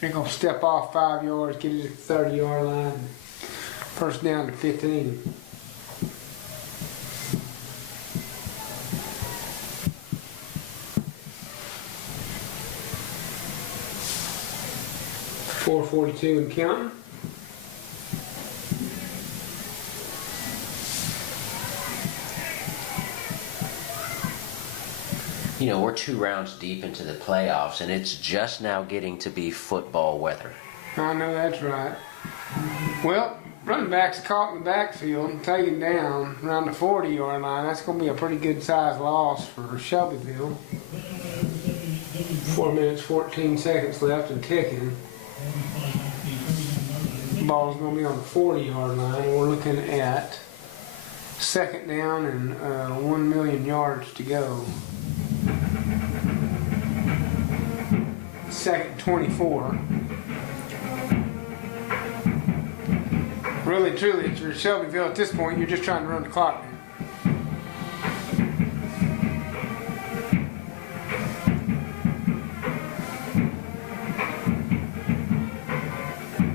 They're going to step off 5 yards, get it at the 30-yard line. First down to 15. .442 and counting. You know, we're 2 rounds deep into the playoffs, and it's just now getting to be football weather. I know that's right. Well, running back's caught in the backfield and taken down around the 40-yard line. That's going to be a pretty good size loss for Shelbyville. 4 minutes, 14 seconds left and ticking. Ball's going to be on the 40-yard line. We're looking at second down and 1 million yards to go. Second 24. Really, truly, if you're Shelbyville at this point, you're just trying to run the clock down.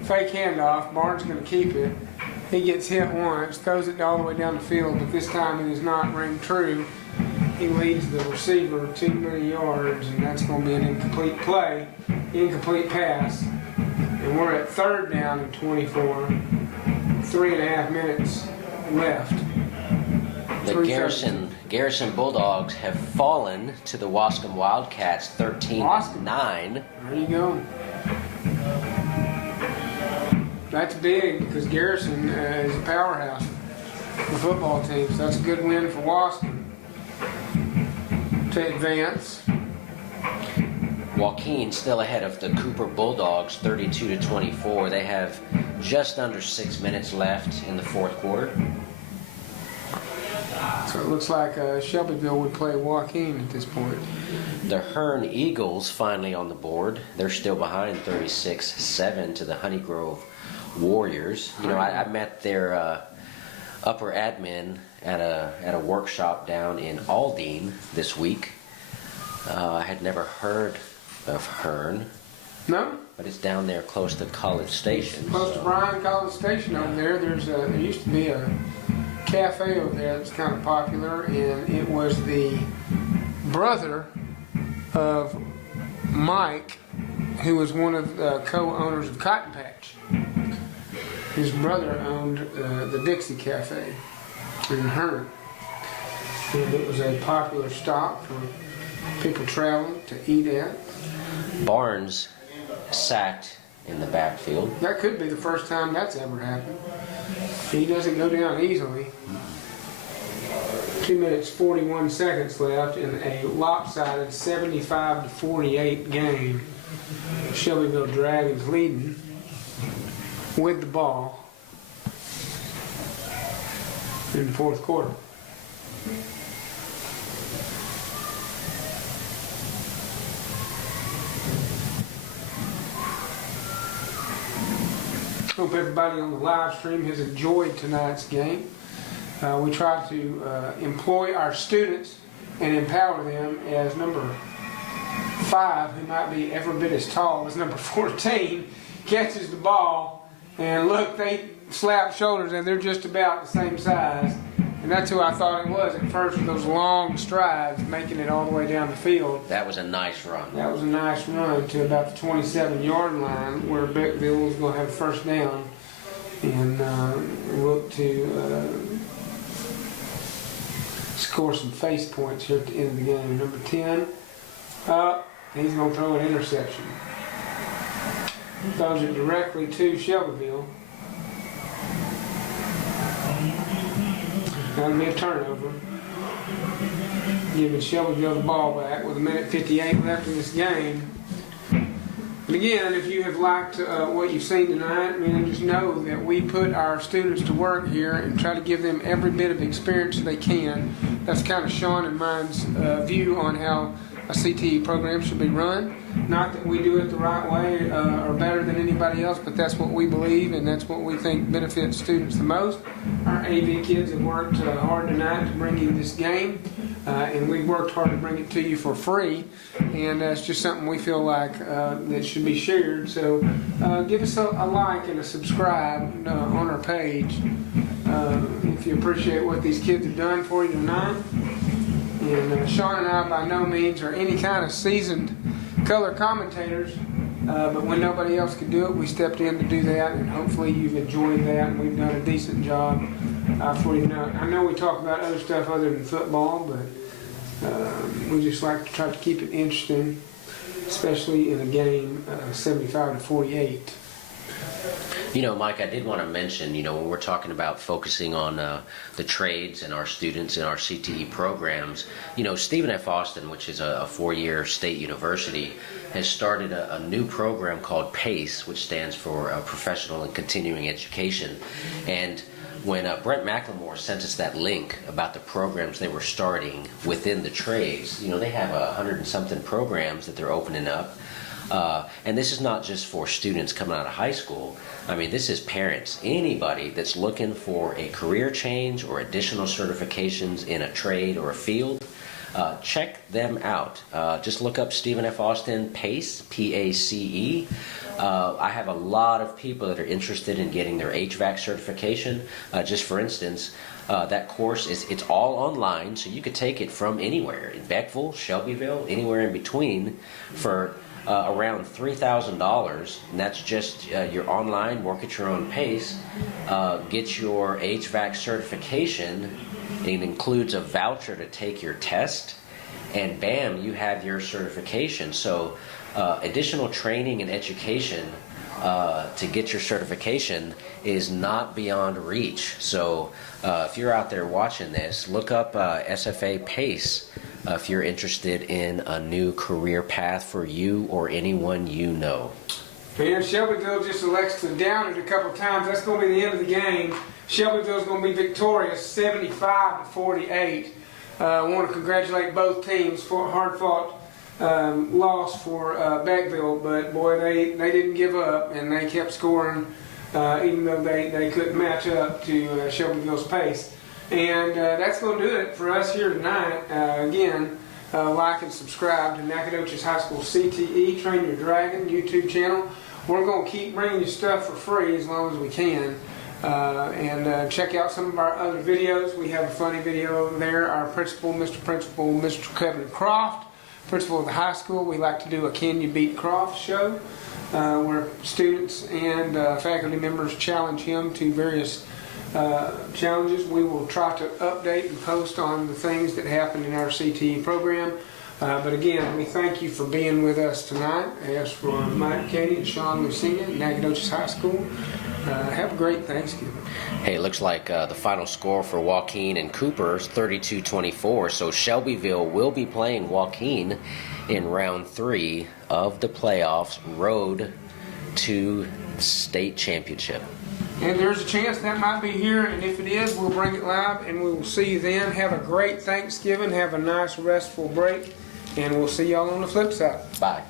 Fake handoff. Barnes going to keep it. He gets hit once, throws it all the way down the field, but this time it is not ring true. He leads the receiver too many yards, and that's going to be an incomplete play, incomplete pass. And we're at third down and 24. 3.5 minutes left. The Garrison Bulldogs have fallen to the Wascom Wildcats 13-9. There you go. That's big because Garrison is a powerhouse for football teams. So that's a good win for Wascom to advance. Joaquin still ahead of the Cooper Bulldogs 32-24. They have just under 6 minutes left in the fourth quarter. So it looks like Shelbyville would play Joaquin at this point. The Hearn Eagles finally on the board. They're still behind 36-7 to the Honeygrove Warriors. You know, I met their upper admin at a workshop down in Aldine this week. I had never heard of Hearn. No? But it's down there close to College Station. Close to Bryan College Station over there. There used to be a cafe over there that's kind of popular, and it was the brother of Mike, who was one of the co-owners of Cotton Patch. His brother owned the Dixie Cafe in Hearn. And it was a popular stop for people traveling to eat at. Barnes sacked in the backfield. That could be the first time that's ever happened. He doesn't go down easily. 2 minutes, 41 seconds left in a lopsided 75-48 game. Shelbyville Dragons leading with the ball. in the fourth quarter. Hope everybody on the live stream has enjoyed tonight's game. We try to employ our students and empower them, as number 5, who might be every bit as tall as number 14, catches the ball, and look, they slap shoulders and they're just about the same size. And that's who I thought it was at first, with those long strides, making it all the way down the field. That was a nice run. That was a nice run to about the 27-yard line, where Beckville was going to have a first down and look to score some face points here at the end of the game. Number 10, he's going to throw an interception. Throws it directly to Shelbyville. That'll be a turnover. Giving Shelbyville the ball back with 1:58 left in this game. And again, if you have liked what you've seen tonight, just know that we put our students to work here and try to give them every bit of experience they can. That's kind of Sean and mine's view on how a CTE program should be run. Not that we do it the right way or better than anybody else, but that's what we believe, and that's what we think benefits students the most. Our AV kids have worked hard tonight to bring you this game, and we've worked hard to bring it to you for free, and it's just something we feel like that should be shared. So give us a like and a subscribe on our page if you appreciate what these kids have done for you tonight. And Sean and I by no means are any kind of seasoned color commentators, but when nobody else could do it, we stepped in to do that, and hopefully you've enjoyed that, and we've done a decent job for you. I know we talk about other stuff other than football, but we just like to try to keep it interesting, especially in a game 75-48. Mike, I did want to mention, when we're talking about focusing on the trades and our students in our CTE programs, Stephen F. Austin, which is a 4-year state university, has started a new program called PACE, which stands for Professional and Continuing Education. And when Brent McLemore sent us that link about the programs they were starting within the trades, they have 100 and something programs that they're opening up. And this is not just for students coming out of high school. This is parents, anybody that's looking for a career change or additional certifications in a trade or a field. Check them out. Just look up Stephen F. Austin PACE, P-A-C-E. I have a lot of people that are interested in getting their HVAC certification. Just for instance, that course it's all online, so you could take it from anywhere in Beckville, Shelbyville, anywhere in between for around $3,000, and that's just your online, work at your own pace, get your HVAC certification. It includes a voucher to take your test, and bam, you have your certification. So additional training and education to get your certification is not beyond reach. So if you're out there watching this, look up SFA PACE if you're interested in a new career path for you or anyone you know. And Shelbyville just elects to down it a couple times. That's going to be the end of the game. Shelbyville's going to be victorious, 75-48. I want to congratulate both teams for a hard-fought loss for Beckville, but boy, they didn't give up, and they kept scoring even though they couldn't match up to Shelbyville's pace. And that's going to do it for us here tonight. Again, like and subscribe to Nacogdoches High School CTE, Train Your Dragon YouTube channel. We're going to keep bringing you stuff for free as long as we can. And check out some of our other videos. We have a funny video over there. Our principal, Mr. Kevin Croft, principal of the high school, we like to do a Can You Beat Croft show where students and faculty members challenge him to various challenges. We will try to update and post on the things that happen in our CTE program. But again, we thank you for being with us tonight. As for Mike, Katie, and Sean Lucina at Nacogdoches High School, have a great Thanksgiving. Hey, it looks like the final score for Joaquin and Cooper is 32-24. So Shelbyville will be playing Joaquin in round 3 of the playoffs, road to state championship. And there's a chance that might be here, and if it is, we'll bring it live, and we will see you then. Have a great Thanksgiving. Have a nice, restful break, and we'll see y'all on the flip side. Bye.